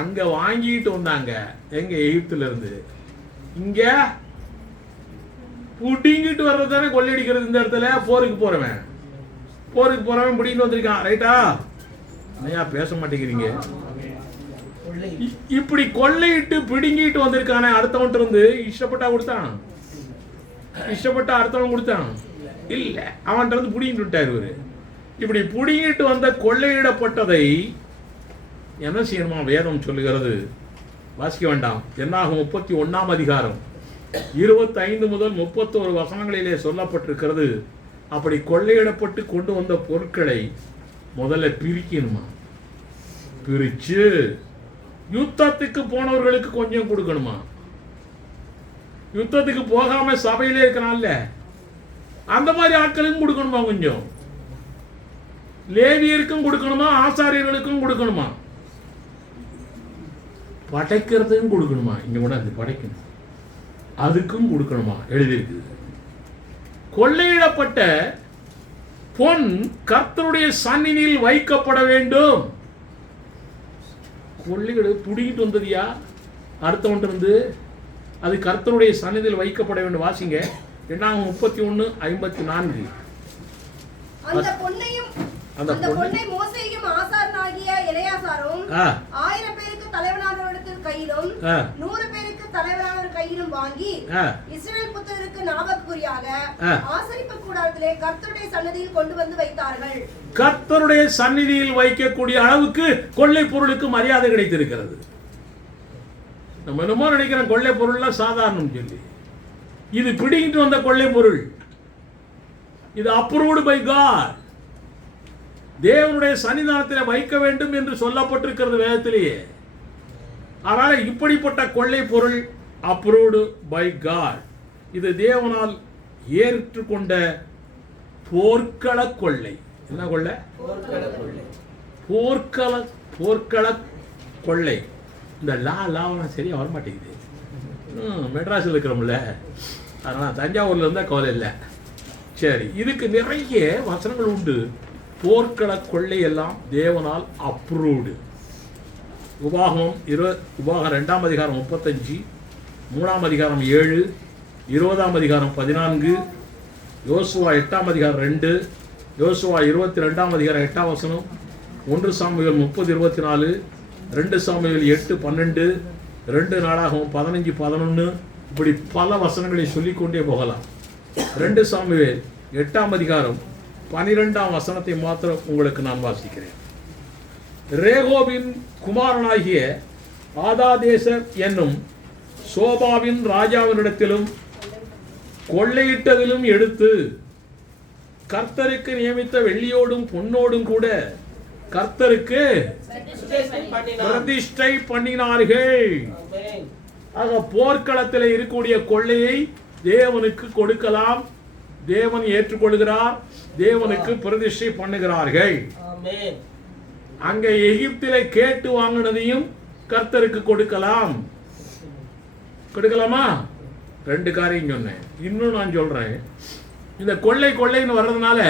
அங்க வாங்கிட்டு வந்தாங்க. எங்க எகிப்துல இருந்து இங்க புடிங்கிட்டு வர்றது தானே கொள்ளையடிக்கிறது. இந்த இடத்துல போருக்கு போறவன் புடிங்கிட்டு வந்திருக்கான். ரைட்டா? ஐயா பேச மாட்டேங்கிறீங்க. இப்படி கொள்ளையிட்டு பிடுங்கிட்டு வந்திருக்கானே, அடுத்தவன் இருந்து இஷ்டப்பட்டா கொடுத்தான், இஷ்டப்பட்டா அடுத்தவன் கொடுத்தான் இல்ல, அவன் இருந்து புடிங்கிட்டு விட்டார் இவரு. இப்படி புடிங்கிட்டு வந்த கொள்ளையிடப்பட்டதை என்ன செய்யணுமா வேதம் சொல்லுகிறது. வாசிக்க வேண்டாம். என்னாகும் 31ஆம் அதிகாரம் 25 முதல் 31 வசனங்களிலே சொல்லப்பட்டிருக்கிறது. அப்படி கொள்ளையிடப்பட்டு கொண்டு வந்த பொருட்களை முதல்ல பிரிக்கணுமா, பிரிச்சு யுத்தத்துக்கு போனவர்களுக்கு கொஞ்சம் கொடுக்கணுமா. யுத்தத்துக்கு போகாம சபையிலே இருக்கனால அந்த மாதிரி ஆட்களுக்கும் கொடுக்கணுமா, கொஞ்சம் லேவியருக்கும் கொடுக்கணுமா, ஆசாரியர்களுக்கும் கொடுக்கணுமா, படைக்கிறதுக்கும் கொடுக்கணுமா. இங்க கூட அது படைக்கணும், அதுக்கும் கொடுக்கணுமா எழுதியிருக்கு. கொள்ளையிடப்பட்ட பொன் கர்த்தருடைய சந்நிதியில் வைக்கப்பட வேண்டும். கொள்ளையிட புடிக்கிட்டு வந்ததுயா அடுத்தவன் இருந்து, அது கர்த்தருடைய சந்நிதியில் வைக்கப்பட வேண்டும். வாசிங்க 2:31-54. அந்த பொன்னை மோசேயும் ஆசாரனாகிய எலெயாசாரும் 1000 பேருக்கு தலைவனானவரிடத்தில் கையிலும் 100 பேருக்கு தலைவனானவர் கையிலும் வாங்கி இஸ்ரவேல் புத்திரருக்கு ஞாபகக்குறியாக ஆசரிப்பு கூடாரத்திலே கர்த்தருடைய சந்நிதியில் கொண்டு வந்து வைத்தார்கள். கர்த்தருடைய சந்நிதியில் வைக்கக்கூடிய அளவுக்கு கொள்ளை பொருளுக்கு மரியாதை கிடைத்திருக்கிறது. நம்ம என்னமோ நினைக்கிறோம் கொள்ளை பொருள்லாம் சாதாரணம் சொல்லி. இது பிடிங்கிட்டு வந்த கொள்ளை பொருள். இது அப்ரூவ்டு பை காட். தேவனுடைய சன்னிதானத்தில் வைக்க வேண்டும் என்று சொல்லப்பட்டிருக்கிறது வேதத்திலேயே. அதனால இப்படிப்பட்ட கொள்ளை பொருள் அப்ரூவ்டு பை காட். இது தேவனால் ஏற்றுக்கொண்ட போர்க்கள கொள்ளை. என்ன கொள்ளை? போர்க்கள கொள்ளை. இந்த லாவெல்லாம் சரியா வரமாட்டேங்குது. மெட்ராஸில் இருக்கிறோம்ல, அதனால் தஞ்சாவூர்ல இருந்தால் கவலை இல்லை. சரி, இதுக்கு நிறைய வசனங்கள் உண்டு. போர்க்கள கொள்ளை எல்லாம் தேவனால் அப்ரூவ்டு. உபாகம் 2ஆம் அதிகாரம் 35, 3ஆம் அதிகாரம் 7, 20ஆம் அதிகாரம் 14, யோசுவா 8ஆம் அதிகாரம் 2, யோசுவா 22ஆம் அதிகாரம் 8ஆம் வசனம், 1 சாமுவேல் 30:24, 2 சாமுவேல் 8:12, 2 நாளாகவும் 15:11, இப்படி பல வசனங்களை சொல்லிக்கொண்டே போகலாம். 2 சாமுவேல் 8ஆம் அதிகாரம் 12ஆம் வசனத்தை மாத்திரம் உங்களுக்கு நான் வாசிக்கிறேன். ரேகோபின் குமாரனாகிய ஆதாதேசர் என்னும் சோபாவின் ராஜாவினிடத்திலும் கொள்ளையிட்டதிலும் எடுத்து கர்த்தருக்கு நியமித்த வெள்ளியோடும் பொன்னோடும் கூட கர்த்தருக்கு பிரதிஷ்டை பண்ணினார்கள். ஆக போர்க்களத்தில் இருக்கக்கூடிய கொள்ளையை தேவனுக்கு கொடுக்கலாம். தேவன் ஏற்றுக்கொள்கிறார். தேவனுக்கு பிரதிஷ்டை பண்ணுகிறார்கள். அங்க எகிப்திலே கேட்டு வாங்கினதையும் கர்த்தருக்கு கொடுக்கலாம். கொடுக்கலாமா? 2 காரியம் சொன்னேன். இன்னும் நான் சொல்றேன். இந்த கொள்ளைன்னு வர்றதுனால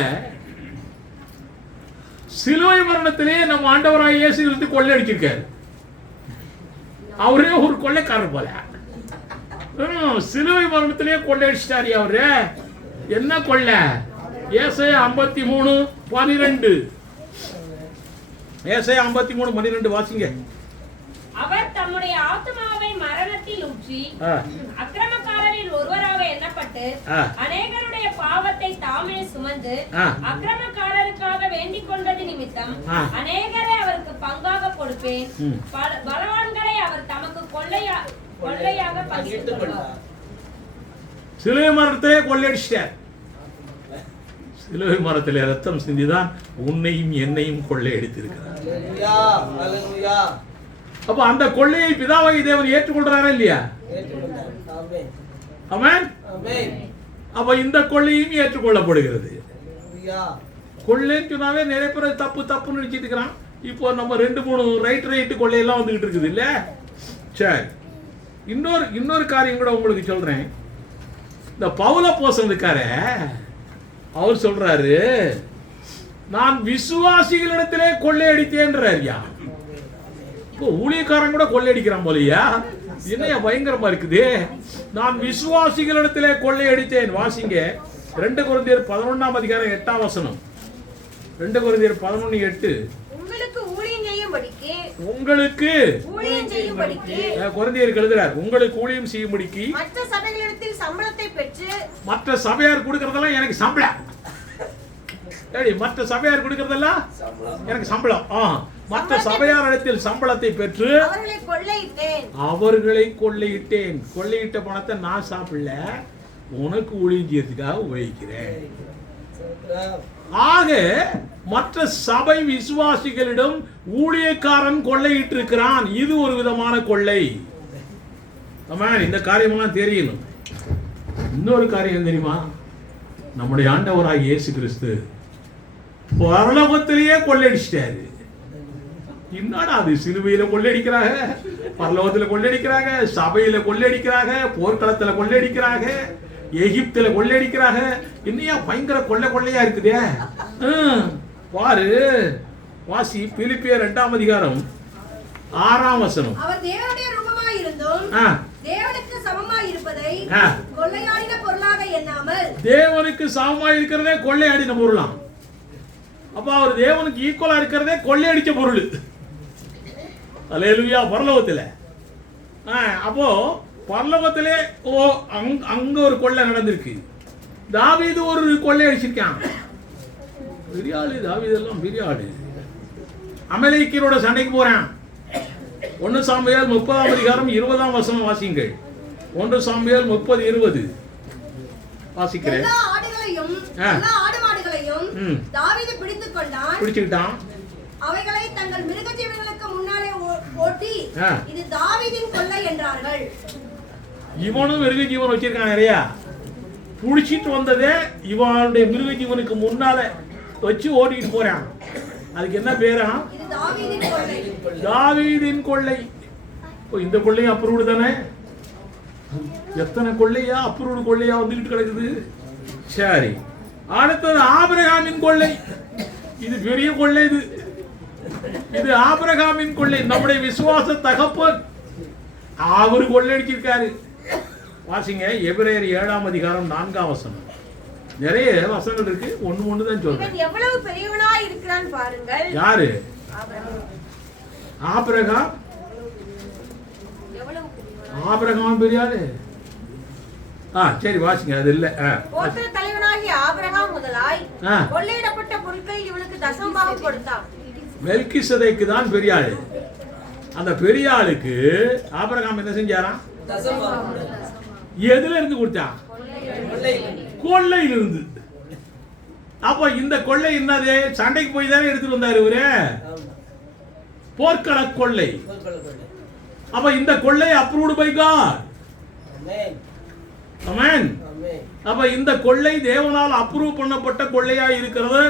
சிலுவை மரணத்திலே நம்ம ஆண்டவராய் இயேசு கிறிஸ்து கொள்ளை அடிச்சிருக்காரு. அவரே ஒரு கொள்ளைக்காரர் போல. சிலுவை மரணத்திலே கொள்ளை அடிச்சிட்டாரு அவரு. என்ன கொள்ளை? ஏசாயா 53:12. ஏசாயா 53:12 வாசிங்க. அவர் தம்முடைய ஆத்துமாவை மரணத்தில் ஊற்றி அக்கிரமக்காரரில் ஒருவராக எண்ணப்பட்டு அநேகருடைய பாவத்தை தாமே சுமந்து அக்கிரமக்காரருக்காக வேண்டிக் கொண்டது நிமித்தம் அநேகரை அவருக்கு பங்காக கொடுப்பேன். பலவான்களை அவர் தமக்கு கொள்ளையாக பங்கிட்டுக் கொள்வார். சிலுவை மரத்திலே கொள்ளையடிச்சிட்டார். சிலுவை மரத்திலே ரத்தம் சிந்திதான் உன்னையும் என்னையும் கொள்ளையடித்திருக்கிறார். அப்ப அந்த கொள்ளையை பிதாவாகிய தேவன் ஏற்றுக்கொள்றாரா இல்லையா? ஆமென். அப்ப இந்த கொள்ளையும் ஏற்றுக்கொள்ளப்படுகிறது. கொள்ளைன்னு சொன்னாவே நிறைய பேர் தப்புன்னு நினைச்சிட்டு இருக்கிறான். இப்போ நம்ம 2-3 ரைட் கொள்ளையெல்லாம் வந்துகிட்டு இருக்குது இல்ல? சரி, இன்னொரு காரியம் கூட உங்களுக்கு சொல்றேன். இந்த பவுலப்போஸ்தலன் இருக்காரே, அவர் சொல்றாரு, நான் விசுவாசிகளிடத்திலே கொள்ளையடித்தேன்றாரியா. இப்போ ஊழியக்காரன் கூட கொள்ளையடிக்கிறான் போலையா? என்னையா பயங்கரமா இருக்குது. நான் விசுவாசிகளிடத்திலே கொள்ளையடித்தேன். வாசிங்க 2 கொரிந்தியர் 11ஆம் அதிகாரம் 8ஆம் வசனம். 2 கொரிந்தியர் 11:8. உங்களுக்கு ஊழியம் செய்யும்படிக்கு கொரிந்தியருக்கு எழுதுறார். உங்களுக்கு ஊழியம் செய்யும்படிக்கு மற்ற சபைகளிடத்தில் சம்பளத்தை பெற்று. மற்ற சபையார் கொடுக்கறதெல்லாம் எனக்கு சம்பளம். மற்ற சபையார் கொடுக்கறதெல்லாம் எனக்கு சம்பளம். மற்ற சபையாரிடத்தில் சம்பளத்தை பெற்று அவர்களை கொள்ளையிட்டேன். கொள்ளையிட்ட பணத்தை நான் சாப்பிடல, உனக்கு ஊழியம் செய்யறதுக்காக உபயோகிக்கிறேன். ஆக மற்ற சபை விசுவாசிகளிடம் ஊழியக்காரன் கொள்ளையிட்டு இருக்கிறான். இது ஒரு விதமான கொள்ளை. இந்த காரியமெல்லாம் தெரியணும். இன்னொரு காரியம் தெரியுமா? நம்முடைய ஆண்டவராகிய இயேசு கிறிஸ்து பரலோகத்திலேயே கொள்ளையடிச்சிட்டாரு. என்னடா அது? சிலுவையில கொள்ளையடிக்கிறாங்க, பரலோகத்துல கொள்ளையடிக்கிறாங்க, சபையில கொள்ளையடிக்கிறாங்க, போர்க்களத்துல கொள்ளையடிக்கிறாங்க. எகிப்துல கொள்ளையடிக்கிறாங்க. இன்னையா பயங்கர கொள்ளையா இருக்குதே. பாரு, வாசி பிலிப்பியர் 2ஆம் அதிகாரம் 6ஆம் வசனம். அவர் தேவனுடைய ரூபமாய் இருந்தும் தேவனுக்கு சமமாய் இருப்பதை கொள்ளையாடின பொருளாக எண்ணாமல். தேவனுக்கு சமமாய் இருக்கிறதே கொள்ளையாடின பொருளாம். அப்ப அவர் தேவனுக்கு ஈக்குவலா இருக்கிறதே கொள்ளையடிச்ச பொருள். அல்லேலூயா. பரலோகத்துல அப்போ பரலோகத்திலே அங்க ஒரு கொள்ளை நடந்திருக்கு. தாவீது ஒரு கொள்ளை அடிச்சிருக்கான். பெரிய ஆளு தாவீது, எல்லாம் பெரிய ஆளு. அமலேக்கியரோட சண்டைக்கு போறான். 1 சாமுவேல் 30ஆம் அதிகாரம் 20ஆம் வசனம் வாசிங்கள். 1 சாமுவேல் 30:20 வாசிக்கிறேன். எல்லா ஆடுகளையும் எல்லா ஆடு மாடுகளையும் தாவீது பிடிச்சுக்கிட்டான். அவைகளை தங்கள் மிருக ஜீவன்களுக்கு முன்னாலே ஓட்டி இது தாவீதின் கொள்ளை என்றார்கள். இவனும் மிருக ஜீவன் வச்சிருக்கான் நிறையா. புடிச்சிட்டு வந்ததே இவனுடைய மிருக ஜீவனுக்கு முன்னால வச்சு ஓட்டிட்டு போறான். அதுக்கு என்ன பேரா? தாவீதின் கொள்ளை. இந்த கொள்ளையும் அப்ரூவ்டு தானே. எத்தனை கொள்ளையா அப்ரூவ்டு கொள்ளையா வந்துகிட்டு கிடக்குது. சரி, அடுத்தது ஆபிரகாமின் கொள்ளை. இது பெரிய கொள்ளை. இது ஆபிரகாமின் கொள்ளை. நம்முடைய விசுவாச தகப்பன் அவரு கொள்ளையடிச்சிருக்காரு. வாசிங்க எபிரேயர் 7ஆம் அதிகாரம் 4ஆம் வசனம். நிறைய வசனங்கள் இருக்கு, ஒண்ணு தான் சொல்றேன். எவ்வளவு பெரியவனாய் இருக்கிறான் பாருங்கள். யாரு? ஆபிரகாம். ஆபிரகாம் பெரியாரு. சரி வாசிங்க. அது இல்ல. கோத்திர தலைவனாகிய ஆபிரகாம் முதலாய் கொள்ளையிடப்பட்ட பொருட்களில் இவனுக்கு தசமபாகம் கொடுத்தான். மெல்கிசேதேக்கு தான் பெரிய ஆளு. அந்த பெரிய ஆளுக்கு ஆபிரகாம் என்ன செஞ்சாராம்? எதுல இருந்து கொடுத்தான்? கொள்ளையிலிருந்து. அப்ப இந்த கொள்ளை என்னது? சண்டைக்கு போய் தானே எடுத்துட்டு வந்தாரு இவரு. போர்க்கள கொள்ளை. அப்ப இந்த கொள்ளை அப்ரூவ்டு பை காட். ஆமென். அப்ப இந்த கொள்ளை தேவனால் அப்ரூவ் பண்ணப்பட்ட கொள்ளையா இருக்கிறது.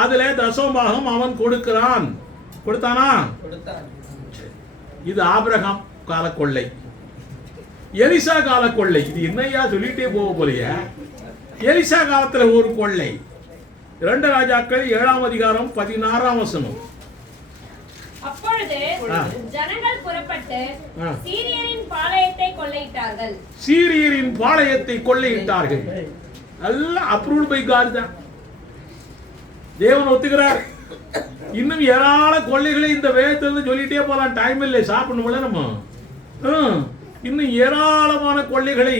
அதுல தசமபாகம் அவன் கொடுக்கிறான். கொடுத்தானா? இது ஆபிரகாம் கால கொள்ளை. எலிசா கால கொள்ளை. இது என்னையா சொல்லிட்டே போக போலையா. எலிசா காலத்துல ஒரு கொள்ளை. 2 ராஜாக்கள் 7ஆம் அதிகாரம் 16ஆம் வசனம். அப்பொழுது ஜனங்கள் புறப்பட்டு சீரியரின் பாளையத்தை கொள்ளையிட்டார்கள். சீரியரின் பாளையத்தை கொள்ளையிட்டார்கள். எல்லாம் அப்ரூவ்டு பை காட் தான். தேவன் ஒத்துக்கிறார். இன்னும் ஏராள கொள்ளைகளை இந்த வேதத்திலிருந்து சொல்லிட்டே போலாம். டைம் இல்லை, சாப்பிடணும்ல நம்ம. இன்னும் ஏராளமான கொள்ளைகளை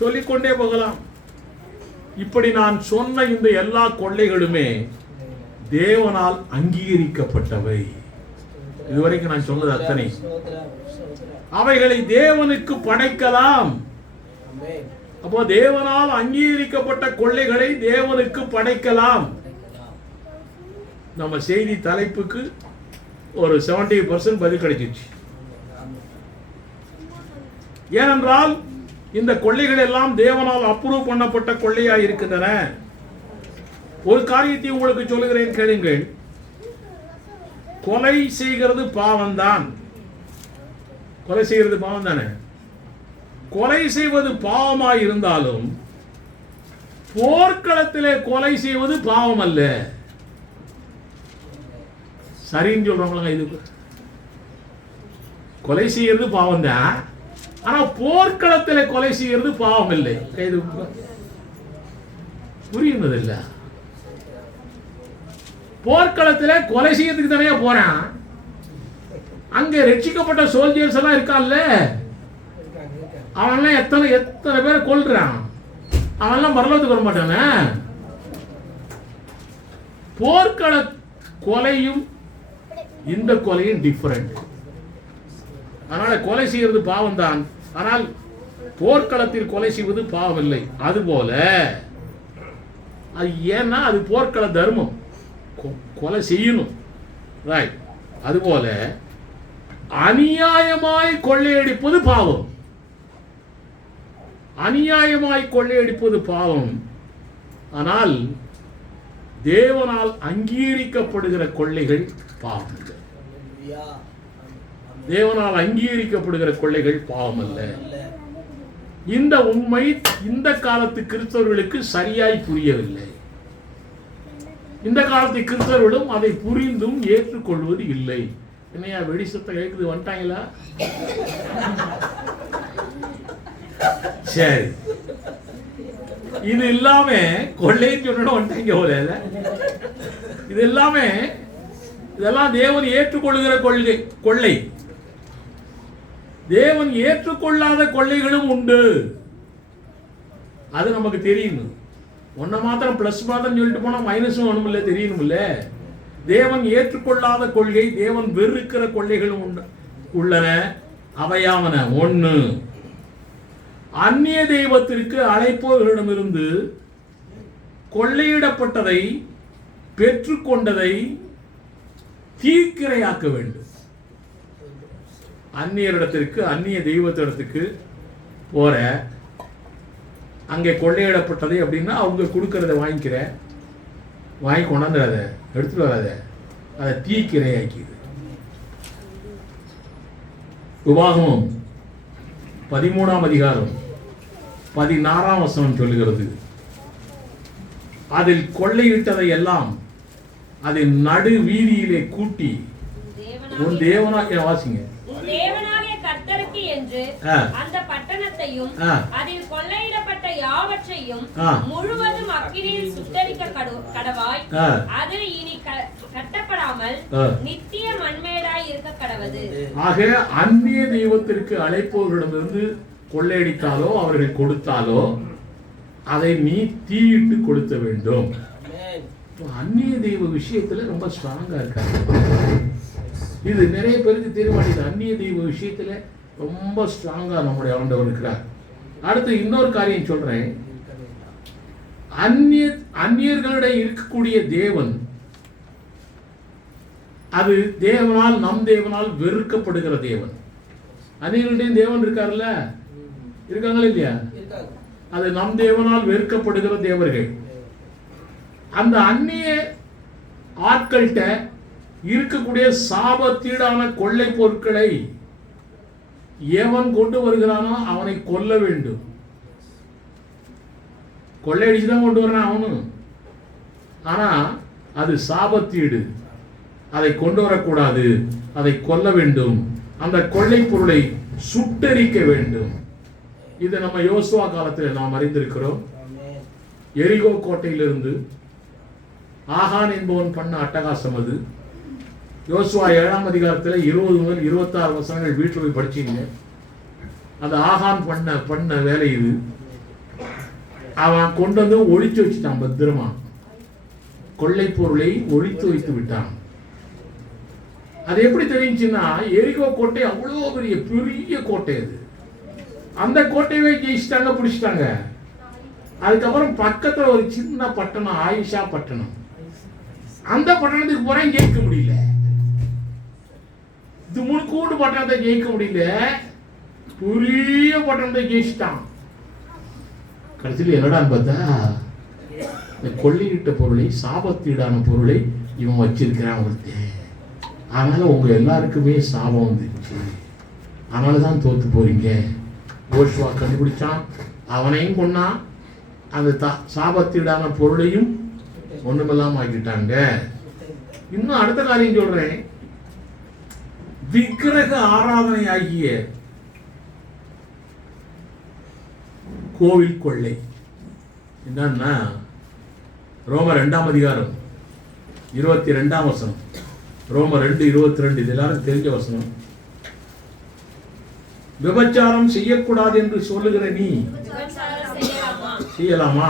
சொல்லிக்கொண்டே போகலாம். இப்படி நான் சொன்ன இந்த எல்லா கொள்ளைகளுமே தேவனால் அங்கீகரிக்கப்பட்டவை. இதுவரைக்கும் நான் சொன்னது அத்தனை. அவைகளை தேவனுக்கு படைக்கலாம். அப்போ தேவனால் அங்கீகரிக்கப்பட்ட கொள்ளைகளை தேவனுக்கு படைக்கலாம். நம்ம செய்தி தலைப்புக்கு ஒரு 70% பதில் கிடைச்சிச்சு. ஏனென்றால் இந்த கொள்ளைகள் எல்லாம் தேவனால் அப்ரூவ் பண்ணப்பட்ட கொள்ளையா இருக்கின்றன. ஒரு காரியத்தை உங்களுக்கு சொல்லுகிறேன், கேளுங்கள். கொலை செய்கிறது பாவம் தான். கொலை செய்கிறது பாவம் தானே. கொலை செய்வது பாவமாய் இருந்தாலும் போர்க்களத்திலே கொலை செய்வது பாவம் அல்ல. சரின்னு சொல்றவங்க. இது கொலை செய்யறது பாவம் தான், ஆனா போர்க்களத்தில் கொலை செய்யறது பாவம் இல்லை. இது புரியுறது இல்ல. போர்க்களத்தில் கொலை செய்யறதுக்கு தானே போறான். அங்க ரட்சிக்கப்பட்ட சோல்ஜர்ஸ் எல்லாம் இருக்கான்ல, அவன்லாம் எத்தனை பேரை கொல்றான். அவன்லாம் பரலோகத்துக்கு வர மாட்டானே. போர்க்கள கொலையும் இந்த கொலையும் டிஃபரெண்ட். அதனால கொலை செய்வது பாவம் தான், ஆனால் போர்க்களத்தில் கொலை செய்வது பாவம் இல்லை. அதுபோல அது ஏன்னா அது போர்க்கள தர்மம், கொலை செய்யணும், ரைட். அதுபோல அநியாயமாய் கொள்ளையடிப்பது பாவம். அநியாயமாய் கொள்ளையடிப்பது பாவம். ஆனால் தேவனால் அங்கீகரிக்கப்படுகிற கொள்ளைகள் பாவம் இல்லை. தேவனால் அங்கீகரிக்கப்படுகிற கொள்ளைகள் பாவம் அல்ல. இந்த உண்மை இந்த காலத்து கிறிஸ்தவர்களுக்கு சரியாய் புரியவில்லை. இந்த காலத்து கிறிஸ்தவர்களும் அதை புரிந்தும் ஏற்றுக்கொள்வது இல்லை. என்னையா வெடி சத்தம் கேட்குது, வந்துட்டாங்களா? சரி, இது இல்லாம கொள்ளைன்னு சொன்ன வந்துட்டாங்க போல. இது எல்லாமே இதெல்லாம் தேவன் ஏற்றுக்கொள்கிற கொள்ளை. தேவன் ஏற்றுக்கொள்ளாத கொள்ளைகளும் உண்டு. அது நமக்கு தெரியணும். ஒன்ன மாத்திரம் பிளஸ் மாத்திரம் சொல்லிட்டு போனா மைனஸும் ஒண்ணும் இல்லை, தெரியணும்ல. தேவன் ஏற்றுக்கொள்ளாத கொள்கை, தேவன் வெறுக்கிற கொள்ளைகளும் உள்ளன. அவையாவன: ஒண்ணு, அந்நிய தெய்வத்திற்கு அழைப்பவர்களிடமிருந்து கொள்ளையிடப்பட்டதை பெற்றுக்கொண்டதை தீக்கிரையாக்க வேண்டும். அந்நியரிடத்திற்கு, அந்நிய தெய்வத்திடத்துக்கு போற, அங்கே கொள்ளையிடப்பட்டதை அப்படின்னா அவங்க கொடுக்கறத வாங்கிக்கிற, வாங்கி கொண்டாந்துடாத, எடுத்துட்டு வராத, அதை தீக்கிரையாக்கிது. உபாகமம் 13ஆம் அதிகாரம் 16ஆம் வசனம் சொல்லுகிறது, அதில் கொள்ளையிட்டதை எல்லாம் அதில் நடு வீதியிலே கூட்டி உன் தேவனாகிய வாசிங்க கர்த்தருக்கு என்று அந்த பட்டணத்தையும் அதில் கொள்ளையிடப்பட்ட யாவற்றையும் முழுவதும் அக்கினியில் சுட்டரிக்க கடவாய். அது இனி கட்டப்படாமல் நித்திய மண்மேடாய் இருக்க கடவது. ஆக அந்நிய தெய்வத்திற்கு அழைப்பவர்களிடமிருந்து கொள்ளையடித்தாலோ அவர்கள் கொடுத்தாலோ அதை நீ தீயிட்டு கொடுத்த வேண்டும். அந்நிய தெய்வ விஷயத்துல ரொம்ப ஸ்ட்ராங்கா இருக்காங்க. இது நிறைய பேருக்கு தெரிய அந்நிய தெய்வ விஷயத்துல ரொம்ப ஸ்ட்ராங்கா நம்முடைய ஆண்டவர் இருக்கிறார். அடுத்து இன்னொரு காரியம் சொல்றேன். அந்நியர்களிடையே இருக்கக்கூடிய தேவன், அது தேவனால், நம் தேவனால் வெறுக்கப்படுகிற தேவன். அந்நியர்களுடைய தேவன் இருக்காருல்ல, இருக்காங்களா இல்லையா? அது நம் தேவனால் வெறுக்கப்படுகிற தேவர்கள். அந்த அந்நிய ஆட்கள்கிட்ட இருக்கக்கூடிய சாபத்தீடான கொள்ளை பொருட்களை எவன் கொண்டு வருகிறானோ அவனை கொல்ல வேண்டும். கொள்ளையடிச்சுதான் கொண்டு வர்றான் அவனு. ஆனா அது சாபத்தீடு, அதை கொண்டு வரக்கூடாது, அதை கொல்ல வேண்டும். அந்த கொள்ளை பொருளை சுட்டரிக்க வேண்டும். இது நம்ம யோசுவா காலத்தில் நாம் அறிந்திருக்கிறோம். எரிகோ கோட்டையிலிருந்து ஆகான் என்பவன் பண்ண அட்டகாசம் அது. யோசுவா 7ஆம் அதிகாரத்தில் 20 முதல் 26 வசனங்கள் வீட்டில் போய் படிச்சீங்க. அந்த ஆகான் பண்ண வேலை இது. அவன் கொண்டு வந்து ஒழிச்சு வச்சுட்டான் பத்திரமா. கொள்ளை பொருளை ஒழித்து வைத்து விட்டான். அது எப்படி தெரிஞ்சுன்னா, எரிகோ கோட்டை அவ்வளோ பெரிய கோட்டை. அது அந்த கோட்டையை ஜெயிச்சிட்டாங்க, பிடிச்சிட்டாங்க. அதுக்கப்புறம் பக்கத்துல ஒரு சின்ன பட்டணம், ஆயிஷா பட்டணம். அந்த பட்டணத்துக்கு போறேன், ஜெயிக்க முடியல. இது முழுக்கூண்டு பட்டணத்தை ஜெயிக்க முடியல, பெரிய பட்டணத்தை ஜெயிச்சிட்டான். கடைசியில் என்னடான்னு பார்த்தா, இந்த கொள்ளையிட்ட பொருளை, சாபத்தீடான பொருளை இவன் வச்சிருக்கிறான் ஒருத்தன். அதனால உங்க எல்லாருக்குமே சாபம் வந்துருச்சு, அதனாலதான் தோத்து போறீங்க. யோசுவா கண்டுபிடிச்சான், அவனையும் கொன்னான், அந்த சாபத்தீடான பொருளையும் ஒண்ணுமெல்லாம் ஆக்கிட்டாங்க. இன்னும் அடுத்த காரியம் சொல்றேன். விக்கிரக ஆராதனை ஆகிய கோவில் கொள்ளை என்னன்னா, ரோமர் 2ஆம் அதிகாரம் 22ஆம் வசனம், ரோமர் 2:22, இது எல்லாரும் தெரிஞ்ச வசனம். விபச்சாரம் செய்யக்கூடாது என்று சொல்லுகிற நீ செய்யலாமா?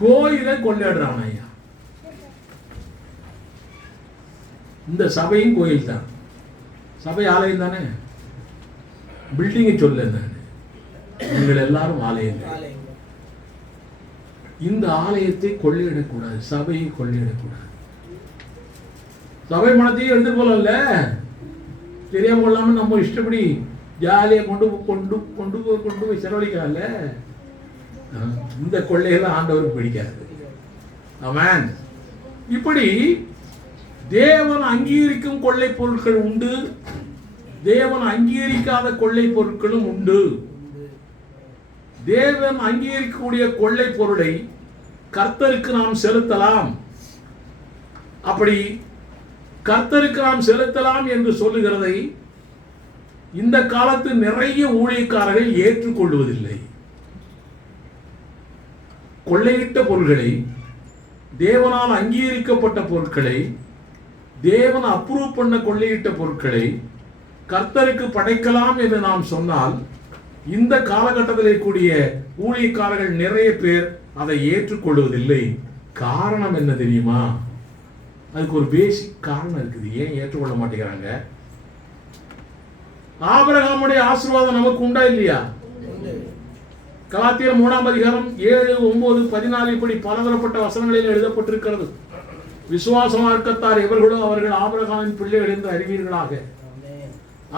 கோயிலை கொள்ளையிடுறான் ஐயா. இந்த சபையும் கோயில் தான். சபை ஆலயம் தானே, பில்டிங்கை சொல்ல நீங்கள் எல்லாரும் ஆலயங்கள். இந்த ஆலயத்தை கொள்ளையிடக்கூடாது, சபையை கொள்ளையிடக்கூடாது. சபை மனத்தையும் எடுத்து போல தெரியாம கொள்ளாம நம்ம இஷ்டப்படி ஜாலியை கொண்டு போய் செலவழிக்கலாம்ல. இந்த கொள்ளைகளை ஆண்டவருக்கு பிடிக்காது. ஆமென். இப்படி தேவன் அங்கீகரிக்கும் கொள்ளை பொருட்கள் உண்டு, தேவன் அங்கீகரிக்காத கொள்ளை பொருட்களும் உண்டு. தேவன் அங்கீகரிக்கக்கூடிய கொள்ளை பொருளை கர்த்தருக்கு நாம் செலுத்தலாம். அப்படி கர்த்தருக்கு நாம் செலுத்தலாம் என்று சொல்லுகிறதை இந்த காலத்து நிறைய ஊழியக்காரர்கள் ஏற்றுக்கொள்வதில்லை. கொள்ளையிட்ட பொருட்களை, தேவனால் அங்கீகரிக்கப்பட்ட பொருட்களை, தேவன் அப்ரூவ் பண்ண கொள்ளையிட்ட பொருட்களை கர்த்தருக்கு படைக்கலாம் என்று நாம் சொன்னால் இந்த காலகட்டத்தில் கூடிய ஊழியக்காரர்கள் நிறைய பேர் அதை ஏற்றுக்கொள்வதில்லை. காரணம் என்ன தெரியுமா? அதுக்கு ஒரு பேசிக் காரணம் இருக்குது. ஏன் ஏற்றுக்கொள்ள மாட்டேங்கிறாங்க? ஆபிரகாமுடைய ஆசீர்வாதம் நமக்கு உண்டா இல்லையா? கலாத்தியர் 3ஆம் அதிகாரம் 7, 9, 14 இப்படி பலதரப்பட்ட வசனங்களில் எழுதப்பட்டிருக்கிறது. விசுவாச மார்க்கத்தார் எவர்களோ அவர்கள் ஆபிரகாமின் பிள்ளைகள் என்று அறிவீர்களாக.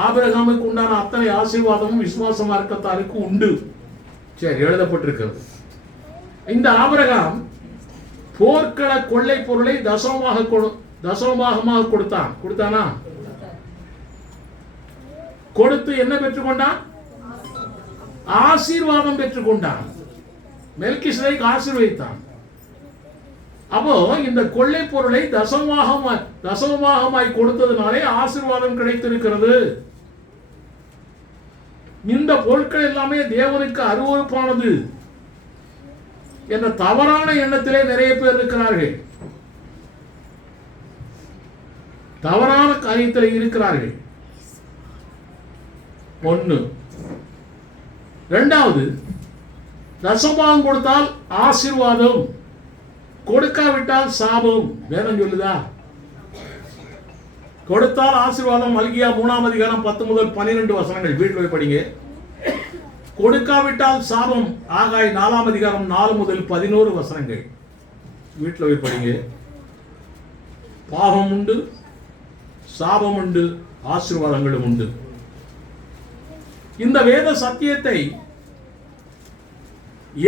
ஆபிரகாமுக்கு உண்டான அத்தனை ஆசீர்வாதமும் விசுவாச மார்க்கத்தாருக்கு உண்டு. சரி, எழுதப்பட்டிருக்கிறது. இந்த ஆபிரகாம் போர்க்கள கொள்ளை பொருளை தசமபாகமாக கொடுத்தானா? கொடுத்து என்ன பெற்றுக்கொண்டான்? ஆசீர்வாதம் பெற்றுக்கொண்டான். மெல்கிசேதேக் ஆசீர்வதித்தான். அப்போ இந்த கொள்ளை பொருளை தசமபாகமாய் கொடுத்ததுனாலே ஆசீர்வாதம் கிடைத்திருக்கிறது. இந்த பொருட்கள் எல்லாமே தேவனுக்கு அருவருப்பானது என்ற தவறான எண்ணத்திலே நிறைய பேர் இருக்கிறார்கள். தவறான காரியத்தில் இருக்கிறார்கள். ஒன்று. இரண்டாவது, தசமபாகம் கொடுத்தால் ஆசீர்வாதம், கொடுக்காவிட்டால் சாபம். வேதம் சொல்லுதா? கொடுத்தால் ஆசீர்வாதம். மல்கியா 3ஆம் அதிகாரம் 10 முதல் 12 வசனங்கள் வீட்டில் போய் படிங்க. கொடுக்காவிட்டால் சாபம். ஆகாய் 4ஆம் அதிகாரம் 4 முதல் 11 வசனங்கள் வீட்டில் போய் படிங்க. பாவம் உண்டு, சாபம் உண்டு, ஆசீர்வாதங்களும் உண்டு. இந்த வேத சத்தியத்தை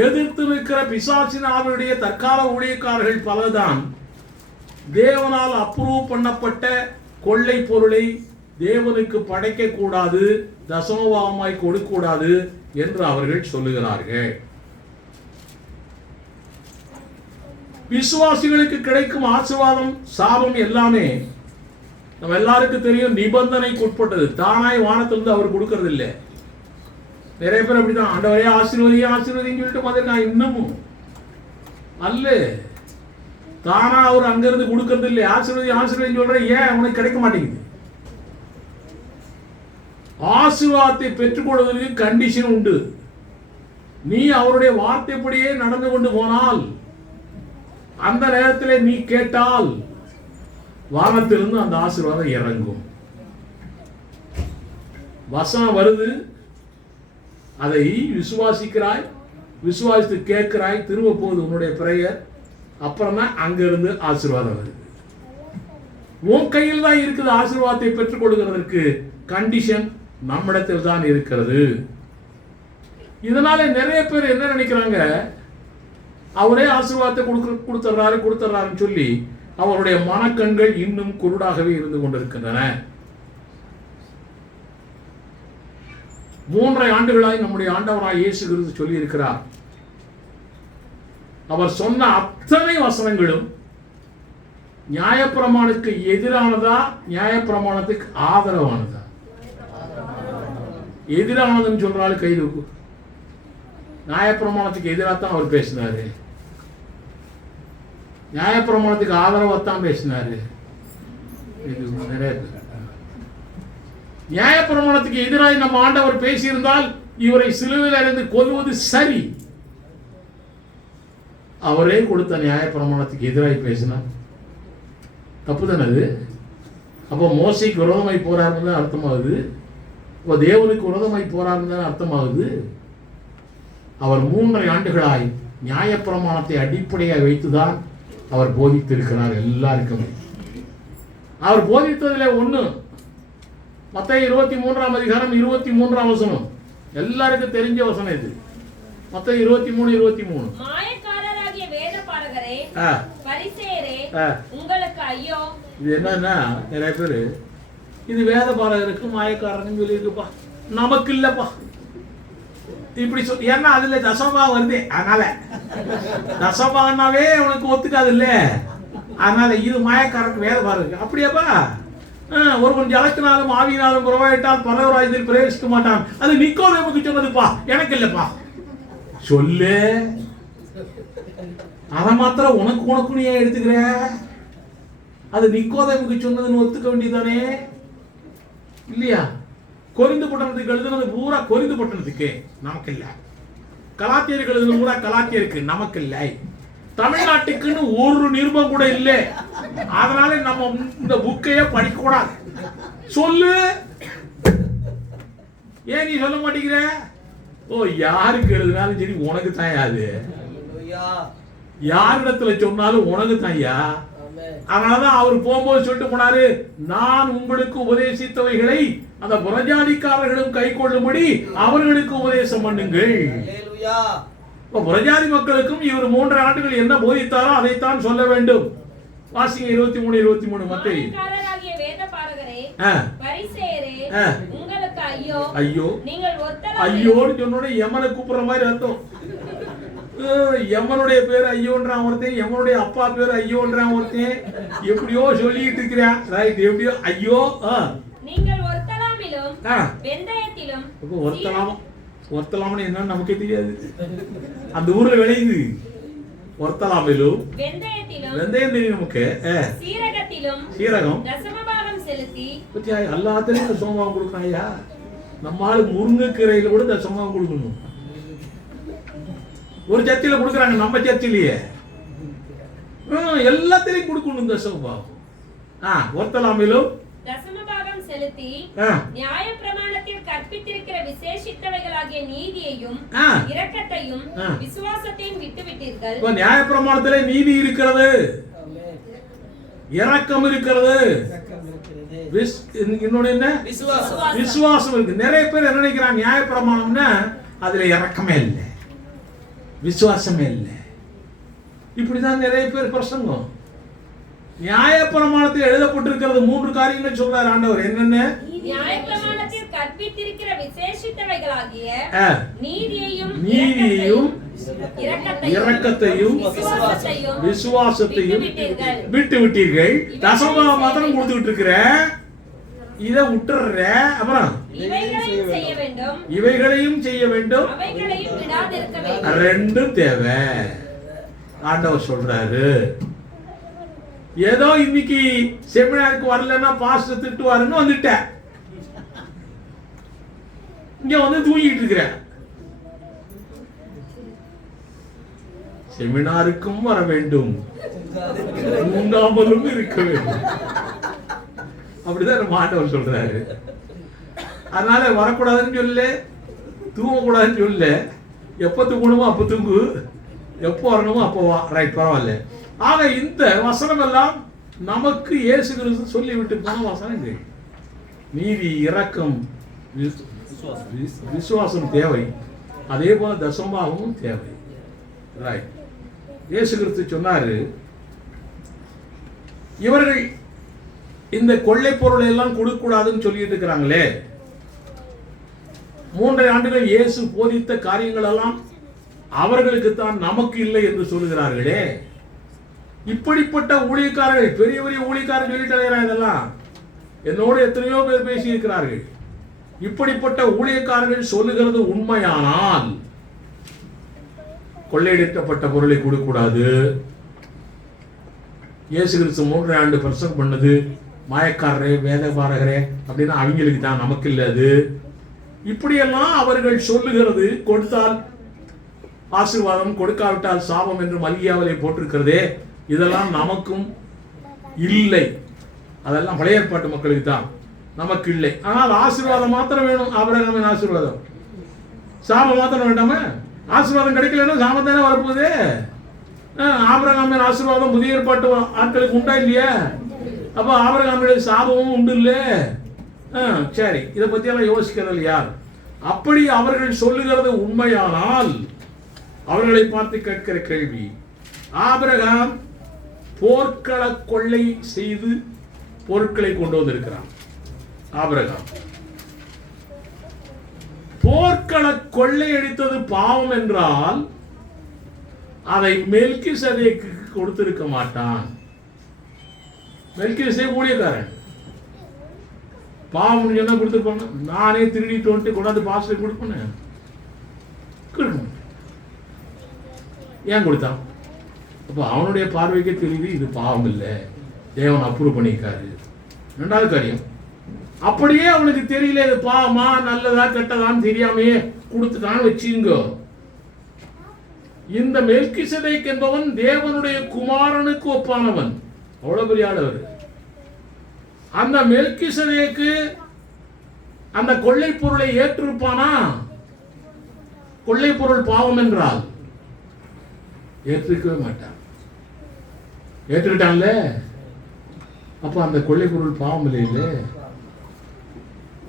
எதிர்த்து நிற்கிற பிசாசின் ஆவியுடைய தற்கால ஊழியக்காரர்கள் பலர்தான் தேவனால் அப்ரூவ் பண்ணப்பட்ட கொள்ளை பொருளை தேவனுக்கு படைக்க கூடாது, தசமபாகமாய் கொடுக்க கூடாது என்று அவர்கள் சொல்லுகிறார்கள். விசுவாசிகளுக்கு கிடைக்கும் ஆசீர்வாதம், சாபம் எல்லாமே நம்ம எல்லாருக்கும் தெரியும், நிபந்தனைக்கு உட்பட்டது. தானாய் வானத்திலிருந்து அவர் கொடுக்கறது இல்லை. நிறைய பேர் அப்படிதான், ஆண்டவரே ஆசீர்வதியும் சொல்லிட்டு பார்த்துருக்கான். இன்னமும் அல்ல, தானா அவர் அங்கிருந்து கொடுக்கறது இல்லை. ஆசீர்வதியும் சொல்ற, ஏன் அவனுக்கு கிடைக்க மாட்டேங்குது? ஆசீர்வாதத்தை பெற்றுக்கொள்வதற்கு கண்டிஷன் உண்டு. நீ அவருடைய வார்த்தைப்படியே நடந்து கொண்டு போனால், அந்த நேரத்தில் நீ கேட்டால் வானத்திலிருந்து அந்த ஆசீர்வாதம் இறங்கும். வசனம் வருது, அதை விசுவாசிக்கிறாய், விசுவாசித்து கேட்கிறாய், திரும்ப போகுது உன்னுடைய பிரேயர். அப்புறம் தான் அங்கிருந்து ஆசீர்வாதம் வருது. உன் கையில் தான் இருக்குது. ஆசீர்வாதத்தை பெற்றுக் கொள்கிறதற்கு கண்டிஷன் நம்மிடத்தில் தான் இருக்கிறது. இதனால நிறைய பேர் என்ன நினைக்கிறாங்க, அவரே ஆசீர்வாதத்தை கொடுத்துறாருன்னு சொல்லி அவருடைய மனக்கண்கள் இன்னும் குருடாகவே இருந்து கொண்டிருக்கின்றன. 3 ஆண்டுகளாய் நம்முடைய ஆண்டவராய் இயேசு கிறிஸ்து சொல்லி இருக்கிறார். அவர் சொன்ன அத்தனை வசனங்களும் நியாயப்பிரமாணத்துக்கு எதிரானதா, நியாயப்பிரமாணத்துக்கு ஆதரவானதா? எதிரானதுன்னு சொல்றாரு கை தூக்கு. நியாயப்பிரமாணத்துக்கு எதிராக தான் அவர் பேசினாரு. நியாயப்பிரமாணத்துக்கு ஆதரவாத்தான் பேசினாரு. நியாயப்பிரமாணத்துக்கு எதிராக நம்ம ஆண்டவர் பேசியிருந்தால் இவரை சிலுவையில் அறைந்து கொல்வது சரி. அவரே கொடுத்த நியாயப்பிரமாணத்துக்கு எதிராக பேசினார். தப்பு தானே அது? அப்போ மோசைக்கு விரோதமாய் போறாருன்னு தான் அர்த்தமாகுது. இப்போ தேவனுக்கு விரோதமாய் போறாருன்னு தான் அர்த்தமாகுது. அவர் 3 ஆண்டுகளாய் நியாயப்பிரமாணத்தை அடிப்படையாக வைத்துதான் அவர் போதித்திருக்கிறார். எல்லாருக்குமே அவர் போதித்ததிலே ஒன்று, மத்தேயு 23ஆம் அதிகாரம் 23ஆம் வசனம். எல்லாருக்கும் தெரிஞ்ச வசனம் இது. மத்தேயு 23:23. மாயக்காரராகிய வேதபாரகரே, பரிசேயரே, உங்களுக்கு ஐயோ. இது என்னன்னா, நிறைய பேர் இது வேத பாரகருக்கு மாயக்காரன்னு சொல்லியிருக்குப்பா, நமக்கு இல்லப்பா இப்படி சொல். ஏன்னா அதுல தசமபாகம் வருது, அதனால தசமபாகனாவே உனக்கு ஒத்துக்காது இல்ல, அதனால இது மாயக்காரருக்கு வேத பாரகருக்கு. அப்படியாப்பா? ஒருவன் ஜலத்தினாலும் ஆவியினாலும் புறவாயிட்டால் பரவராஜ்யத்தில் பிரவேசிக்க மாட்டான், அது நிக்கோதேமுக்கு சொன்னதுப்பா, எனக்கு இல்லப்பா. சொல்லு, அதை மாத்திரம் உனக்கு நீ ஏன் எடுத்துக்கிற? அது நிக்கோதேமுக்கு சொன்னதுன்னு ஒத்துக்க வேண்டியதானே இல்லையா? கொரிந்து பட்டணத்துக்கு எழுதுனது பூரா கொரிந்து பட்டணத்துக்கு, நமக்கு இல்ல. கலாத்தியருக்கு எழுதுனது பூரா கலாத்தியருக்கு, நமக்கு இல்லை. தமிழ்நாட்டுக்குன்னு ஒரு நிருபம் கூட இல்லை, அதனால நம்ம இந்த புக்கையே படிக்க கூடாது. சொல்லு, ஏன் நீ சொல்ல மாட்டேங்கிற? ஓ, யாருக்கு எழுதினாலும் சரி உனக்கு தான், அது யாரிடத்துல சொன்னாலும் உனக்கு தான்யா. அதனாலதான் அவர் போகும்போது சொல்லிட்டு போனாரு, நான் உங்களுக்கு உபதேசித்தவைகளை அந்த புறஜாதிக்காரர்களும் கை கொள்ளும்படி அவர்களுக்கு உபதேசம் பண்ணுங்கள். புறஜாதி மக்களுக்கும் இவர் 3 ஆண்டுகள் என்ன போதித்தாரோ அதைத்தான் சொல்ல வேண்டும். வாசிங்க 23 மத்தேயு. ஐயோ ஐயோன்னு சொன்னோட யமனை கூப்பிடுற மாதிரி அர்த்தம். யமனுடைய பேர் ஐயோன்றான் ஒருத்தன், யமனுடைய அப்பா பேர் ஐயோன்றான் ஒருத்தன், எப்படியோ சொல்லிட்டு இருக்கிறான். ரைட், எப்படியோ ஐயோ. ஒருத்தலாமன்னு என்னன்னு நமக்கே தெரியாது, அந்த ஊர்ல விளையுது. ஒருத்தலாமிலும் வெந்தயம் தெரியும் நமக்கு, சீரகம் பத்தியா எல்லாத்துலயும் தசமபாகம் கொடுக்கணும். ஐயா, நம்ம ஆளு முருங்கைக்கீரையில கூட தசமபாகம் கொடுக்கணும். ஒரு சர்ச்சையில கொடுக்குறாங்க, நம்ம சர்ச்சையிலேயே எல்லாத்திலையும் கொடுக்கணும் தசமபாகம். ஒருத்தலாமிலும் தசமபாகம் செலுத்தி நியாயப்பிரமாணத்தில் கற்பித்திருக்கிற விசேஷித்தவைகளாகிய நீதியையும் இரக்கத்தையும் விசுவாசத்தையும் விட்டுவிட்டீர்கள். நியாயப்பிரமாணத்திலே நீதி இருக்கிறது, இரக்கம் இருக்கிறது, இன்னொன்னு என்ன? விசுவாசம் இருக்கு. நிறைய பேர் என்ன நினைக்கிறாங்க, நியாயப்பிரமாணம்னா அதுல இரக்கமே இல்லை, விசுவாசமே இல்லை. இப்படிதான் நிறைய பேர் பிரசங்கம். நியாயப்பிரமாணத்தில் எழுதப்பட்டிருக்கிறது 3 காரியங்கள் சொல்றாரு ஆண்டவர். என்னென்ன? நியாயப்பிரமாணத்தில் கற்பித்திருக்கிற விசேஷித்தவைகளாகிய நீதியையும் இரக்கத்தையும் விசுவாசத்தையும் விட்டு விட்டீர்கள். தசமபாகம் மாத்திரம் கொடுத்துட்டு இருக்கிற, இத விட்டுற. அப்புறம் இவைகளையும் செய்ய வேண்டும், ரெண்டும் தேவை. ஆண்டவர் சொல்றாரு. ஏதோ இன்னைக்கு செமினாருக்கு வரலன்னா பாஸ்டர் திட்டுவாருன்னு வந்துட்டேன், இங்க வந்து தூங்கிட்டு இருக்கிற. செமினாருக்கும் வர வேண்டும், தூங்காமலும் இருக்க வேண்டும். அப்படிதான் நம்ம ஆண்டவர் சொல்றாரு. அதனால வரக்கூடாதுன்னு சொல்லு, தூங்கக்கூடாதுன்னு சொல்லு. எப்ப தூங்கணுமோ அப்ப தூங்கு, எப்போ வரணுமோ அப்போ வா. ரைட், பரவாயில்ல. ஆக இந்த வசனம் எல்லாம் நமக்கு இயேசு கிறிஸ்து சொல்லிவிட்டு போன வசனங்கள். நீதி, இரக்கம், விசுவாசம் தேவை, அதே போல தசமபாகமும் தேவை. ரைட். இயேசு கிறிஸ்து சொன்னாரு, இவர்கள் இந்த கொள்ளை பொருளை எல்லாம் கொடுக்க கூடாதுன்னு சொல்லிட்டு இருக்கிறாங்களே, 3 ஆண்டுகள் இயேசு போதித்த காரியங்கள் எல்லாம் அவர்களுக்கு தான், நமக்கு இல்லை என்று சொல்லுகிறார்களே. இப்படிப்பட்ட ஊழியக்காரர்கள், பெரிய பெரிய ஊழியக்காரர் சொல்லிட்டு இதெல்லாம் என்னோடு எத்தனையோ பேர் பேசி இருக்கிறார்கள். இப்படிப்பட்ட ஊழியக்காரர்கள் சொல்லுகிறது உண்மையானால் கொள்ளையடிக்கப்பட்ட பொருளை கொடுக்க கூடாது. இயேசு கிறிஸ்து 3 ஆண்டு பிரசங்கம் பண்ணது மாயக்காரரே, வேதபாரகரே அப்படின்னா அவங்களுக்கு தான், நமக்கு இல்லை. அது இப்படியெல்லாம் அவர்கள் சொல்லுகிறது. கொடுத்தால் ஆசீர்வாதம், கொடுக்காவிட்டால் சாபம் என்று மல்கியாவிலே போட்டிருக்கிறதே, இதெல்லாம் நமக்கும் இல்லை. அதெல்லாம் பழைய ஏற்பாட்டு மக்களுக்கு தான், நமக்கு இல்லை. ஆனால் ஆசீர்வாதம் மாத்திரம் வேணும். ஆபிரகாமின் ஆசீர்வாதம், சாபம் மாத்திரம் வேண்டாம? ஆசீர்வாதம் கிடைக்கலன்னா சாபம் தானே வரப்போகுது. ஆபிரகாமின் ஆசீர்வாதம் புதிய ஏற்பாட்டு ஆட்களுக்கு உண்டா இல்லையா? அப்ப ஆபிரகாமுடைய சாபமும் உண்டு இல்ல? சரி, இதை பத்தி எல்லாம் யோசிக்கிறது யார்? அப்படி அவர்கள் சொல்லுகிறது உண்மையானால் அவர்களை பார்த்து கேட்கிற கேள்வி, ஆபிரகாம் போர்க்கள கொள்ளை செய்து பொருட்களை கொண்டு வந்திருக்கிறான். ஆபிரகாம். போர்க்கள கொள்ளையடித்தது பாவம் என்றால் அதை மெல்கிசேதேக்கு கொடுத்திருக்க மாட்டான். மெல்கிசேதேக் ஊழியக்காரன், பாவம் சொன்னா கொடுத்துருப்பாங்க. நானே திருடிட்டு வந்துட்டு கொண்டாந்து பாஸ்டர் கொடுப்பேன். ஏன் கொடுத்தான்? அப்போ அவனுடைய பார்வைக்கே தெரியுது இது பாவம் இல்லை, தேவன் அப்ரூவ் பண்ணியிருக்காரு. ரெண்டாவது காரியம், அப்படியே அவனுக்கு தெரியல இது பாவமா நல்லதா கெட்டதான்னு தெரியாமையே கொடுத்துட்டான்னு வச்சுங்க. இந்த மெல்கிசேதேக் என்பவன் தேவனுடைய குமாரனுக்கு ஒப்பானவன். அவ்வளவு பெரிய ஆளவர். அந்த மெல்கிசேதேக்கு அந்த கொள்ளை பொருளை ஏற்றிருப்பானா? கொள்ளை பொருள் பாவம் என்றால் ஏற்றிருக்கவே மாட்டான். ஏற்றுக்கிட்டான்ல, அப்ப அந்த கொள்ளை பொருள் பாவம் இல்லை.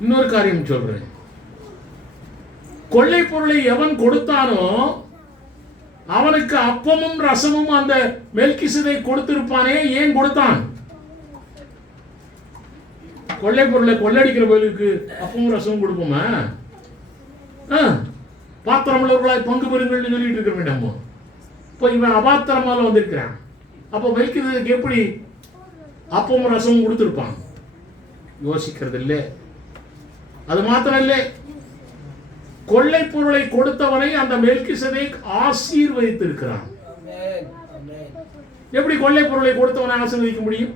இன்னொரு காரியம் சொல்றேன், கொள்ளை பொருளை எவன் கொடுத்தானோ அவனுக்கு அப்பமும் ரசமும் அந்த மெல்கிசேதேக் கொடுத்திருப்பானே. ஏன் கொடுத்தான்? கொள்ளை பொருளை கொள்ளடிக்கிற பொருளுக்கு அப்பமும் ரசமும் கொடுப்போமா? பாத்திரம் உள்ளவர்களாய் பங்கு பெறுங்கள் சொல்லிட்டு இருக்க வேண்டாமோ? இப்போ இவன் அபாத்திரமால வந்திருக்கிறான். அப்போ மெல்கிசேதேக் எப்படி அப்பமும் ரசமும் கொடுத்திருப்பான்? யோசிக்கிறது இல்லை. அது மாத்திரம் இல்லை, கொள்ளை பொருளை கொடுத்தவனை அந்த மெல்கிசேதேக் ஆசீர்வதித்திருக்கிறான். எப்படி கொள்ளை பொருளை கொடுத்தவனை ஆசீர்வதிக்க முடியும்?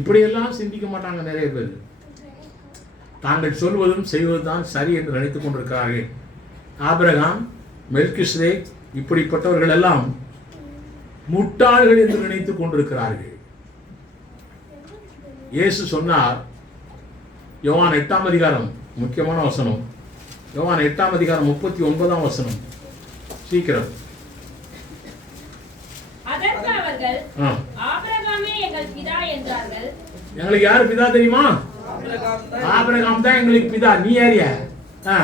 இப்படியெல்லாம் சிந்திக்க மாட்டாங்க நிறைய பேர். தாங்கள் சொல்வதும் செய்வதுதான் சரி என்று நினைத்துக் கொண்டிருக்கிறார்கள். ஆபிரகாம், மெல்கிசேதேக் இப்படிப்பட்டவர்கள் எல்லாம் முட்டாள்கள் என்று நினைத்துக் கொண்டிருக்கிறார்கள். இயேசு சொன்னார், யோவான் 8ஆம் அதிகாரம், முக்கியமான வசனம், யோவான் 8ஆம் அதிகாரம் 39ஆம் வசனம். சீக்கிரம். அதற்கு அவர்கள், ஆபிரகாமே எங்கள் பிதா என்றார்கள். எங்களுக்கு யாரு பிதா தெரியுமா? ஆபிரகாம் தான் எங்களுக்கு பிதா. நீ யாரியா?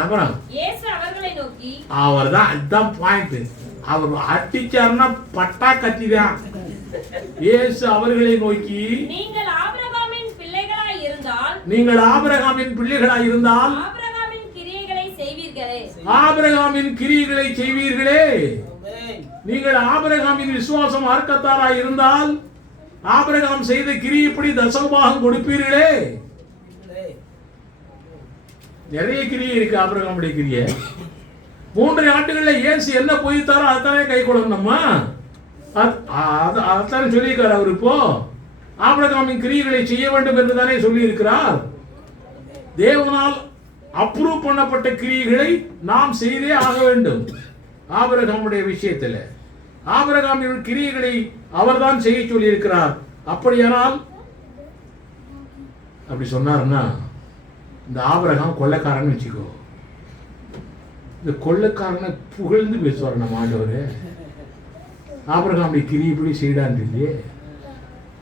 அப்புறம் இயேசு அவர்களை நோக்கி, அவர்தான், அதுதான் பாயிண்ட். அவர் அடிச்சாருன்னா பட்டா கத்திதான். இயேசு அவர்களை நோக்கி, நீங்கள் ஆபிரகாமின் பிள்ளைகளாய் இருந்தால், நீங்கள் ஆபிரகாமின் பிள்ளைகளாய் இருந்தால் ஆபிரகாமின் கிரியைகளை செய்வீர்களே. ஆபிரகாமின் கிரியைகளை செய்வீர்களே. நீங்கள் ஆபிரகாமின் விசுவாசம் மார்க்கத்தாராய் இருந்தால் ஆபிரகாம் செய்த கிரியைப்படி தசமபாகம் கொடுப்பீர்களே. நிறைய கிரியை இருக்கு ஆபிரகாமுடைய கிரியை. 3 ஆண்டுகள்ல இயேசு என்ன போயிட்டாரோ அதுதானே கை கொள்ளணும். நம்ம அதானே சொல்லியிருக்காரு அவர். இப்போ ஆபிரகாமின் கிரியைகளை செய்ய வேண்டும் என்று தானே சொல்லி இருக்கிறார். தேவனால் அப்ரூவ் பண்ணப்பட்ட கிரியைகளை நாம் செய்தே ஆக வேண்டும். ஆபிரகாமுடைய விஷயத்தில் ஆபிரகாமின் கிரியைகளை அவர்தான் செய்ய சொல்லி இருக்கிறார். அப்படியானால் அப்படி சொன்னார்னா இந்த ஆபிரகாம் கொள்ளைக்காரன் வச்சுக்கோ. இந்த கொள்ளைக்காரனை புகழ்ந்து பேசுவார் நம்ம ஆண்டவர். ஆபிரகாமுடைய கிரியை இப்படி செய்தான்னு இல்லையே,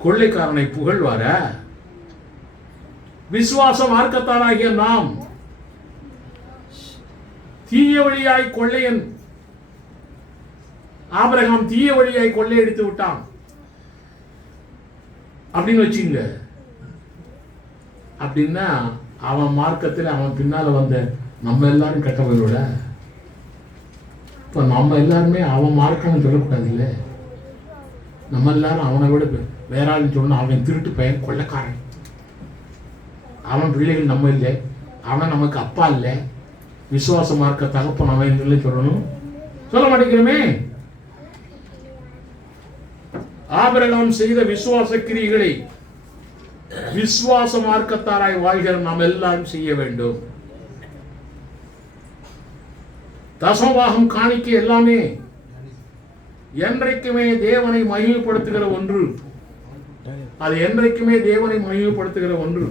கொள்ளைக்காரனை புகழ்வார. விசுவாச மார்க்கத்தாராகிய நாம் தீய வழியாய் கொள்ளையன் ஆபிரகாம் தீய வழியாய் கொள்ளையடித்து விட்டான் அப்படின்னு வச்சுங்க. அப்படின்னா அவன் மார்க்கத்தில் அவன் பின்னால வந்த நம்ம எல்லாரும் கெட்டவர்களோட, இப்போ நம்ம எல்லாருமே அவன் மார்க்கம்னு சொல்லக்கூடாது இல்லை. நம்ம எல்லாரும் அவனை விட வேற ஆளுன்னு சொல்லணும். அவன் திருட்டு பையன், கொள்ளைக்காரன், அவன் பிள்ளைகள் நம்ம இல்லை, அவன் நமக்கு அப்பா இல்லை, விசுவாச மார்க்க தகப்பன் அவன் இல்லை சொல்லணும். சொல்ல மாட்டேங்கிறமே. ஆபிரகாம் செய்த விசுவாச கிரியைகளை விசுவாச மார்க்கத்தாராய் வாழ்கிற நாம் எல்லாரும் செய்ய வேண்டும். தசமபாகம் காணிக்கை எல்லாமே என்றைக்குமே தேவனை மகிமைப்படுத்துகிற ஒன்று. அது என்றைக்குமே தேவனை மகிமைப்படுத்துகிற ஒன்று.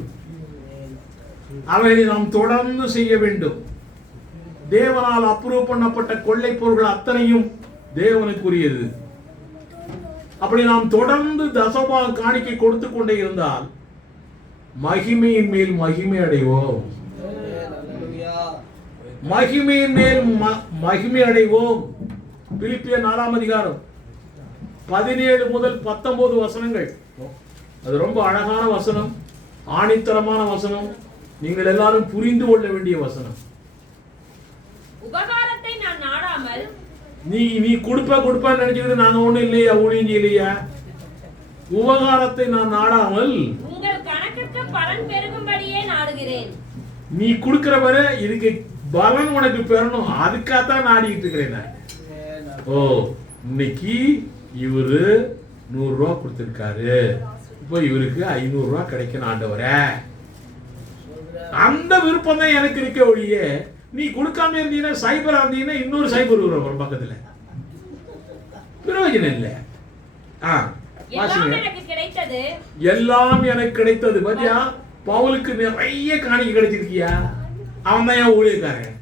அவைகளை நாம் தொடர்ந்து செய்ய வேண்டும். தேவனால் அப்ரூவ் பண்ணப்பட்ட கொள்ளை பொருட்கள் அத்தனையும் தேவனுக்குரியது. அப்படி நாம் தொடர்ந்து தசமபாக காணிக்கை கொடுத்து கொண்டே இருந்தால் மகிமையின் மேல் மகிமை அடைவோம். மகிமையின் மேல் மகிமை அடைவோம். பிலிப்பியர் 4ஆம் அதிகாரம் 17 முதல் 19 வசனங்கள். அது ரொம்ப அழகான வசனம். ஆணித்தரமான வசனம், நீங்கள் எல்லாரும் புரிந்து கொள்ள வேண்டிய வசனம். உபகாரத்தை நான் நாடாமல், நீ கொடுப்ப நினைச்சுக்கிட்டு நாங்க ஒண்ணும் இல்லையா, ஊழியம் இல்லையா? உபகாரத்தை நான் நாடாமல் உங்கள் கணக்குக்கு பலன் பெருகும்படியே நாடுகிறேன். நீ கொடுக்கிற வரை இதுக்கு பலன் உனக்கு பெறணும், அதுக்காகத்தான் நாடிக்கிட்டு இருக்கிறேன் நான். ஓ, இன்னைக்கு இவரு 100 ரூபா கொடுத்திருக்காரு, இப்போ இவருக்கு 500 ரூபா கிடைக்கணும் ஆண்டவரே, அந்த விருப்பம் தான் எனக்கு இருக்க ஒழிய, நீ கொடுக்காம இருந்தீங்கன்னா சைபரா இருந்தீங்கன்னா இன்னொரு சைபர் வரும் பக்கத்துல, பிரயோஜனம் இல்லை. எல்லாம் எனக்கு கிடைத்தது, எல்லாம் எனக்கு கிடைத்தது. பாத்தியா, பவுலுக்கு நிறைய காணிக்கை கிடைச்சிருக்கியா, அவன் தான் என் ஊழியக்காரன்.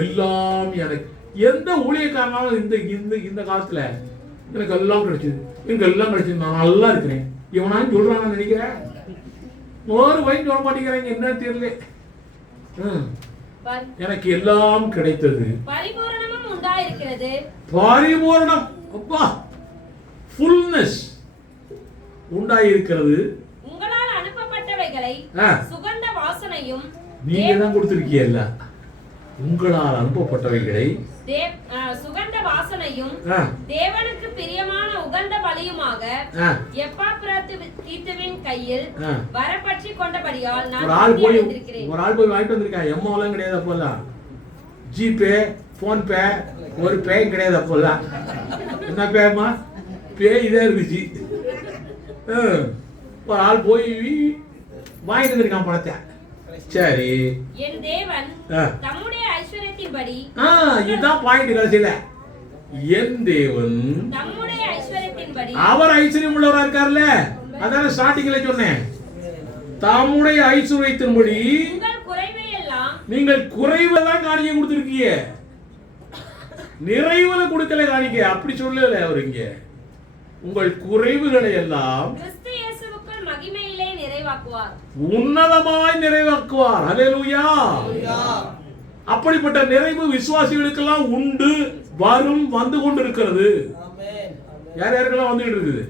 எல்லாம் எனக்கு, எந்த ஊழியக்காரனாலும் இந்த இந்த இந்த காலத்துல எனக்கு எல்லாம் கிடைச்சது, எனக்கு எல்லாம் கிடைச்சது, நான் நல்லா இருக்கிறேன், இவனா சொல்றான்னு நினைக்கிறேன். ஒரு வயசு சொல்ல மாட்டேங்கிறாங்க, என்னன்னு தெரியல. எனக்கு எல்லாம் கிடைத்தது, பரிபூரணமும் உண்டாயிருக்கிறது. பரிபூரணம், அப்பா, ஃபுல்னஸ் உண்டாயிருக்கிறது. உங்களால் அனுப்பப்பட்டவைகளை சுகந்த வாசனையும், நீங்க தான் கொடுத்திருக்கீங்க, உங்களால் அனுப்பப்பட்டவைகளை சுகந்த வாசனையும் தேவனுக்கு பிரியமான உகந்த பலியுமாக எப்பாப்ராத்துவின் கையில் வரப்பற்றி கொண்டபடியால் நான் ஒரு ஆள் போய் வாங்கிட்டு வந்திருக்கேன். எம்மாவெல்லாம் கிடையாது அப்போல்லாம், ஜிபே போன்பே ஒரு பேயும் கிடையாது அப்போல்லாம். என்ன பேமா, பே இதே இருந்துச்சு. ஒரு ஆள் போய் வாங்கிட்டு வந்திருக்கான் பணத்தை. சரி, என் தேவன் தம்முடைய ஐஸ்வரியத்தின்படி, இதுதான் பாயிண்ட் கடைசியில, என் தேவன் தம்முடைய ஐஸ்வரியத்தின்படி, அவர் ஐஸ்வர்யம் உள்ளவரா இருக்கார்ல, அதான ஸ்டார்டிங்ல சொன்னேன். தம்முடைய ஐஸ்வரியத்தின்படி உங்கள் குறைவை எல்லாம், நீங்கள் குறைவை தான் காணிக்கை கொடுத்திருக்கீங்க, நிறைவுல கொடுக்கல காணிக்கை, அப்படி சொல்லல அவர் இங்க. உங்கள் குறைவுகளை எல்லாம் கிறிஸ்து இயேசுவுக்குள் மகிமையிலே நிறைவாக்குவார், உன்னதமாய் நிறைவாக்குவார். ஹல்லேலூயா. அப்படிப்பட்ட நிறைவு விசுவாசிகளுக்கெல்லாம் உண்டு, வரும், வந்து கொண்டிருக்கிறது. யார் யாருக்கெல்லாம் வந்துட்டு இருக்குது?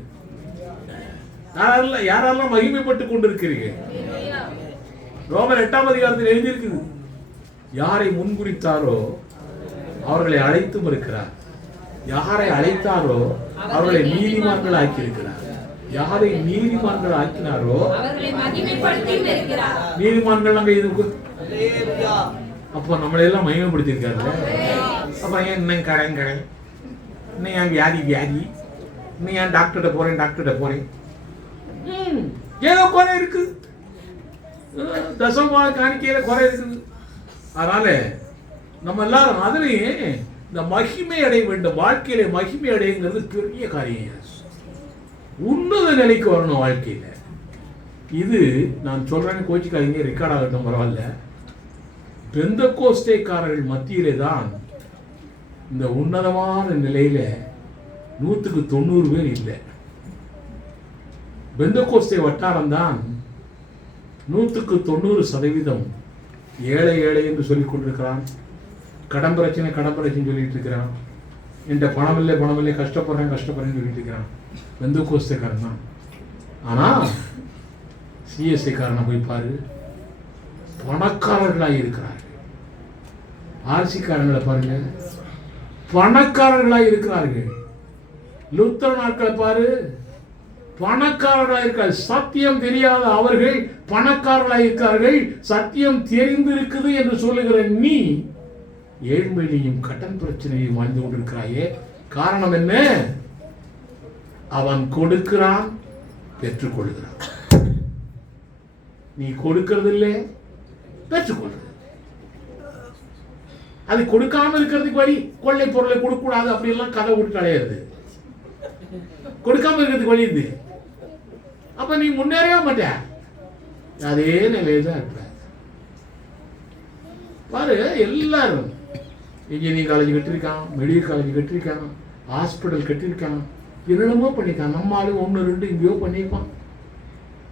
யாரெல்லாம் மகிமைப்பட்டு கொண்டிருக்கிறீங்க? ரோமர் 8ஆம் அதிகாரத்தில் எழுதியிருக்குது, யாரை முன்குறித்தாரோ அவர்களை அழைத்தும் இருக்கிறார், யாரை அழைத்தாரோ அவர்களை நீதிமான்கள் ஆக்கியிருக்கிறார், யாரை நீதிமான்கள் ஆக்கினாரோ அவர்களை மகிமைப்படுத்தியும் இருக்கிறார். நீதிமான்கள் அங்க இருக்கு. அப்போ நம்மளை எல்லாம் மகிமைப்படுத்தி இருக்காரு. அப்புறம் ஏன் இன்னும் கடன், இன்னும் ஏன் வியாதி, இன்னும் ஏன் டாக்டர்கிட்ட போறேன், ஏதோ குறை இருக்கு, தசமா காணிக்கையில குறை இருக்குது. அதனால நம்ம எல்லாரும் அதுலயும் இந்த மகிமை அடைய வேண்டும், வாழ்க்கையில மகிமை அடையுங்கிறது பெரிய காரியம். உன்னத நிலைக்கு வரணும் வாழ்க்கையில. இது நான் சொல்றேன்னு கோச்சிக்காதீங்க, ரெக்கார்ட் ஆகட்டும், பரவாயில்ல. பெந்தெக்கோஸ்தேக்காரர்கள் மத்தியிலே தான் இந்த உன்னதமான நிலையில 100க்கு 90 பேர் இல்லை. பெந்தெக்கோஸ்தே வட்டாரம் தான் 100க்கு 90% ஏழை என்று சொல்லிக் கொண்டிருக்கிறான். கடன் பிரச்சனை சொல்லிட்டு இருக்கிறான். என்கிட்ட பணம் இல்லை, கஷ்டப்படுறேன்னு சொல்லிட்டு இருக்கிறான். பெந்தெக்கோஸ்தேக்காரன் தான். ஆனா சிஎஸ்ஐ காரனை போய் பாரு, பணக்காரர்களாய் இருக்கிறார்கள். ஆர்சி காரங்களை பாருங்க, பணக்காரர்களாய் இருக்கிறார்கள். லூத்தர் நாட்களை பாரு, பணக்காரர்களாய் இருக்கிறார்கள். சத்தியம் தெரியாத அவர்கள் பணக்காரர்களாய் இருக்கிறார்கள். சத்தியம் தெரிந்து இருக்குது என்று சொல்லுகிற நீ ஏழ்மையிலையும் கடன் பிரச்சனையும் வாழ்ந்து கொண்டிருக்கிறாயே. காரணம் என்ன? அவன் கொடுக்கிறான், பெற்றுக்கொள்கிறான். நீ கொடுக்கிறது இல்லை, பெற்றுக்கொள்றது. அது கொடுக்காம இருக்கிறதுக்கு வழி, கொள்ளை பொருளை கொடுக்க கூடாது அப்படி எல்லாம் கதை விட்டு அடையாது. கொடுக்காம இருக்கிறதுக்கு வழி இது. அப்ப நீ முன்னேறவே மாட்ட, அதே நிலையில தான் இருப்ப. பாரு, எல்லாரும் இன்ஜினியரிங் காலேஜ் கட்டிருக்கான், மெடிக்கல் காலேஜ் கட்டிருக்கான், ஹாஸ்பிட்டல் கட்டிருக்கான், என்னென்னமோ பண்ணிருக்கான். நம்ம ஆளு 1 2 இங்கேயோ பண்ணியிருப்பான்,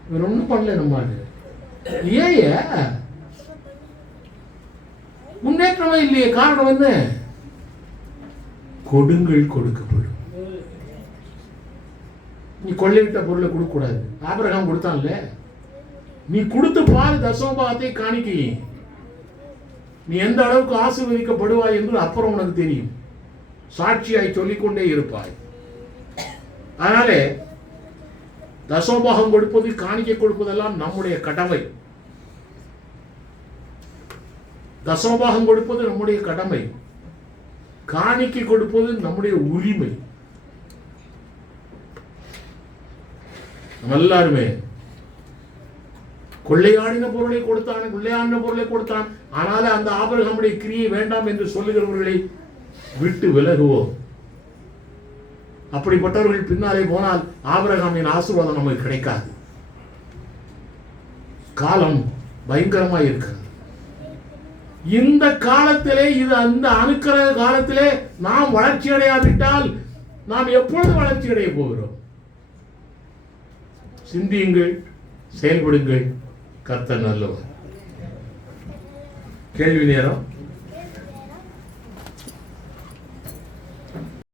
இவர் ஒன்றும் பண்ணல. நம்ம ஆளு ஏன் முன்னேற்றமே இல்லையே? காரணம் என்ன? கொடுங்கள், கொடுக்கப்படும். நீ கொள்ளையிட்ட பொருளை கொடுக்க கூடாது. ஆபிரகாம் கொடுத்தான்ல, நீ கொடுத்து பாரு தசமபாகத்தை காணிக்கையே, நீ எந்த அளவுக்கு ஆசீர்வதிக்கப்படுவாய் என்று அப்புறம் உனக்கு தெரியும். சாட்சியாய் சொல்லிக்கொண்டே இருப்பாய். அதனாலே தசமபாகம் கொடுப்பது, காணிக்கை கொடுப்பதெல்லாம் நம்முடைய கடமை. தசமபாகம் கொடுப்பது நம்முடைய கடமை, காணிக்கை கொடுப்பது நம்முடைய உரிமை. நம்ம எல்லாருமே கொள்ளையாடின பொருளை கொடுத்தான், ஆனாலும் அந்த ஆபிரகாமுடைய கிரியை வேண்டாம் என்று சொல்லுகிறவர்களை விட்டு விலகுவோம். அப்படிப்பட்டவர்கள் பின்னாலே போனால் ஆபிரகாமின் ஆசீர்வாதம் நமக்கு கிடைக்காது. காலம் பயங்கரமாய் இருக்கிறது. இந்த காலத்திலே, இந்த அணுக்கிற காலத்திலே நாம் வளர்ச்சி அடையாவிட்டால் நாம் எப்பொழுது வளர்ச்சி அடைய போகிறோம்? சிந்தியுங்கள், செயல்படுங்கள். கர்த்தர் நல்லவர். கேள்வி நேரம்.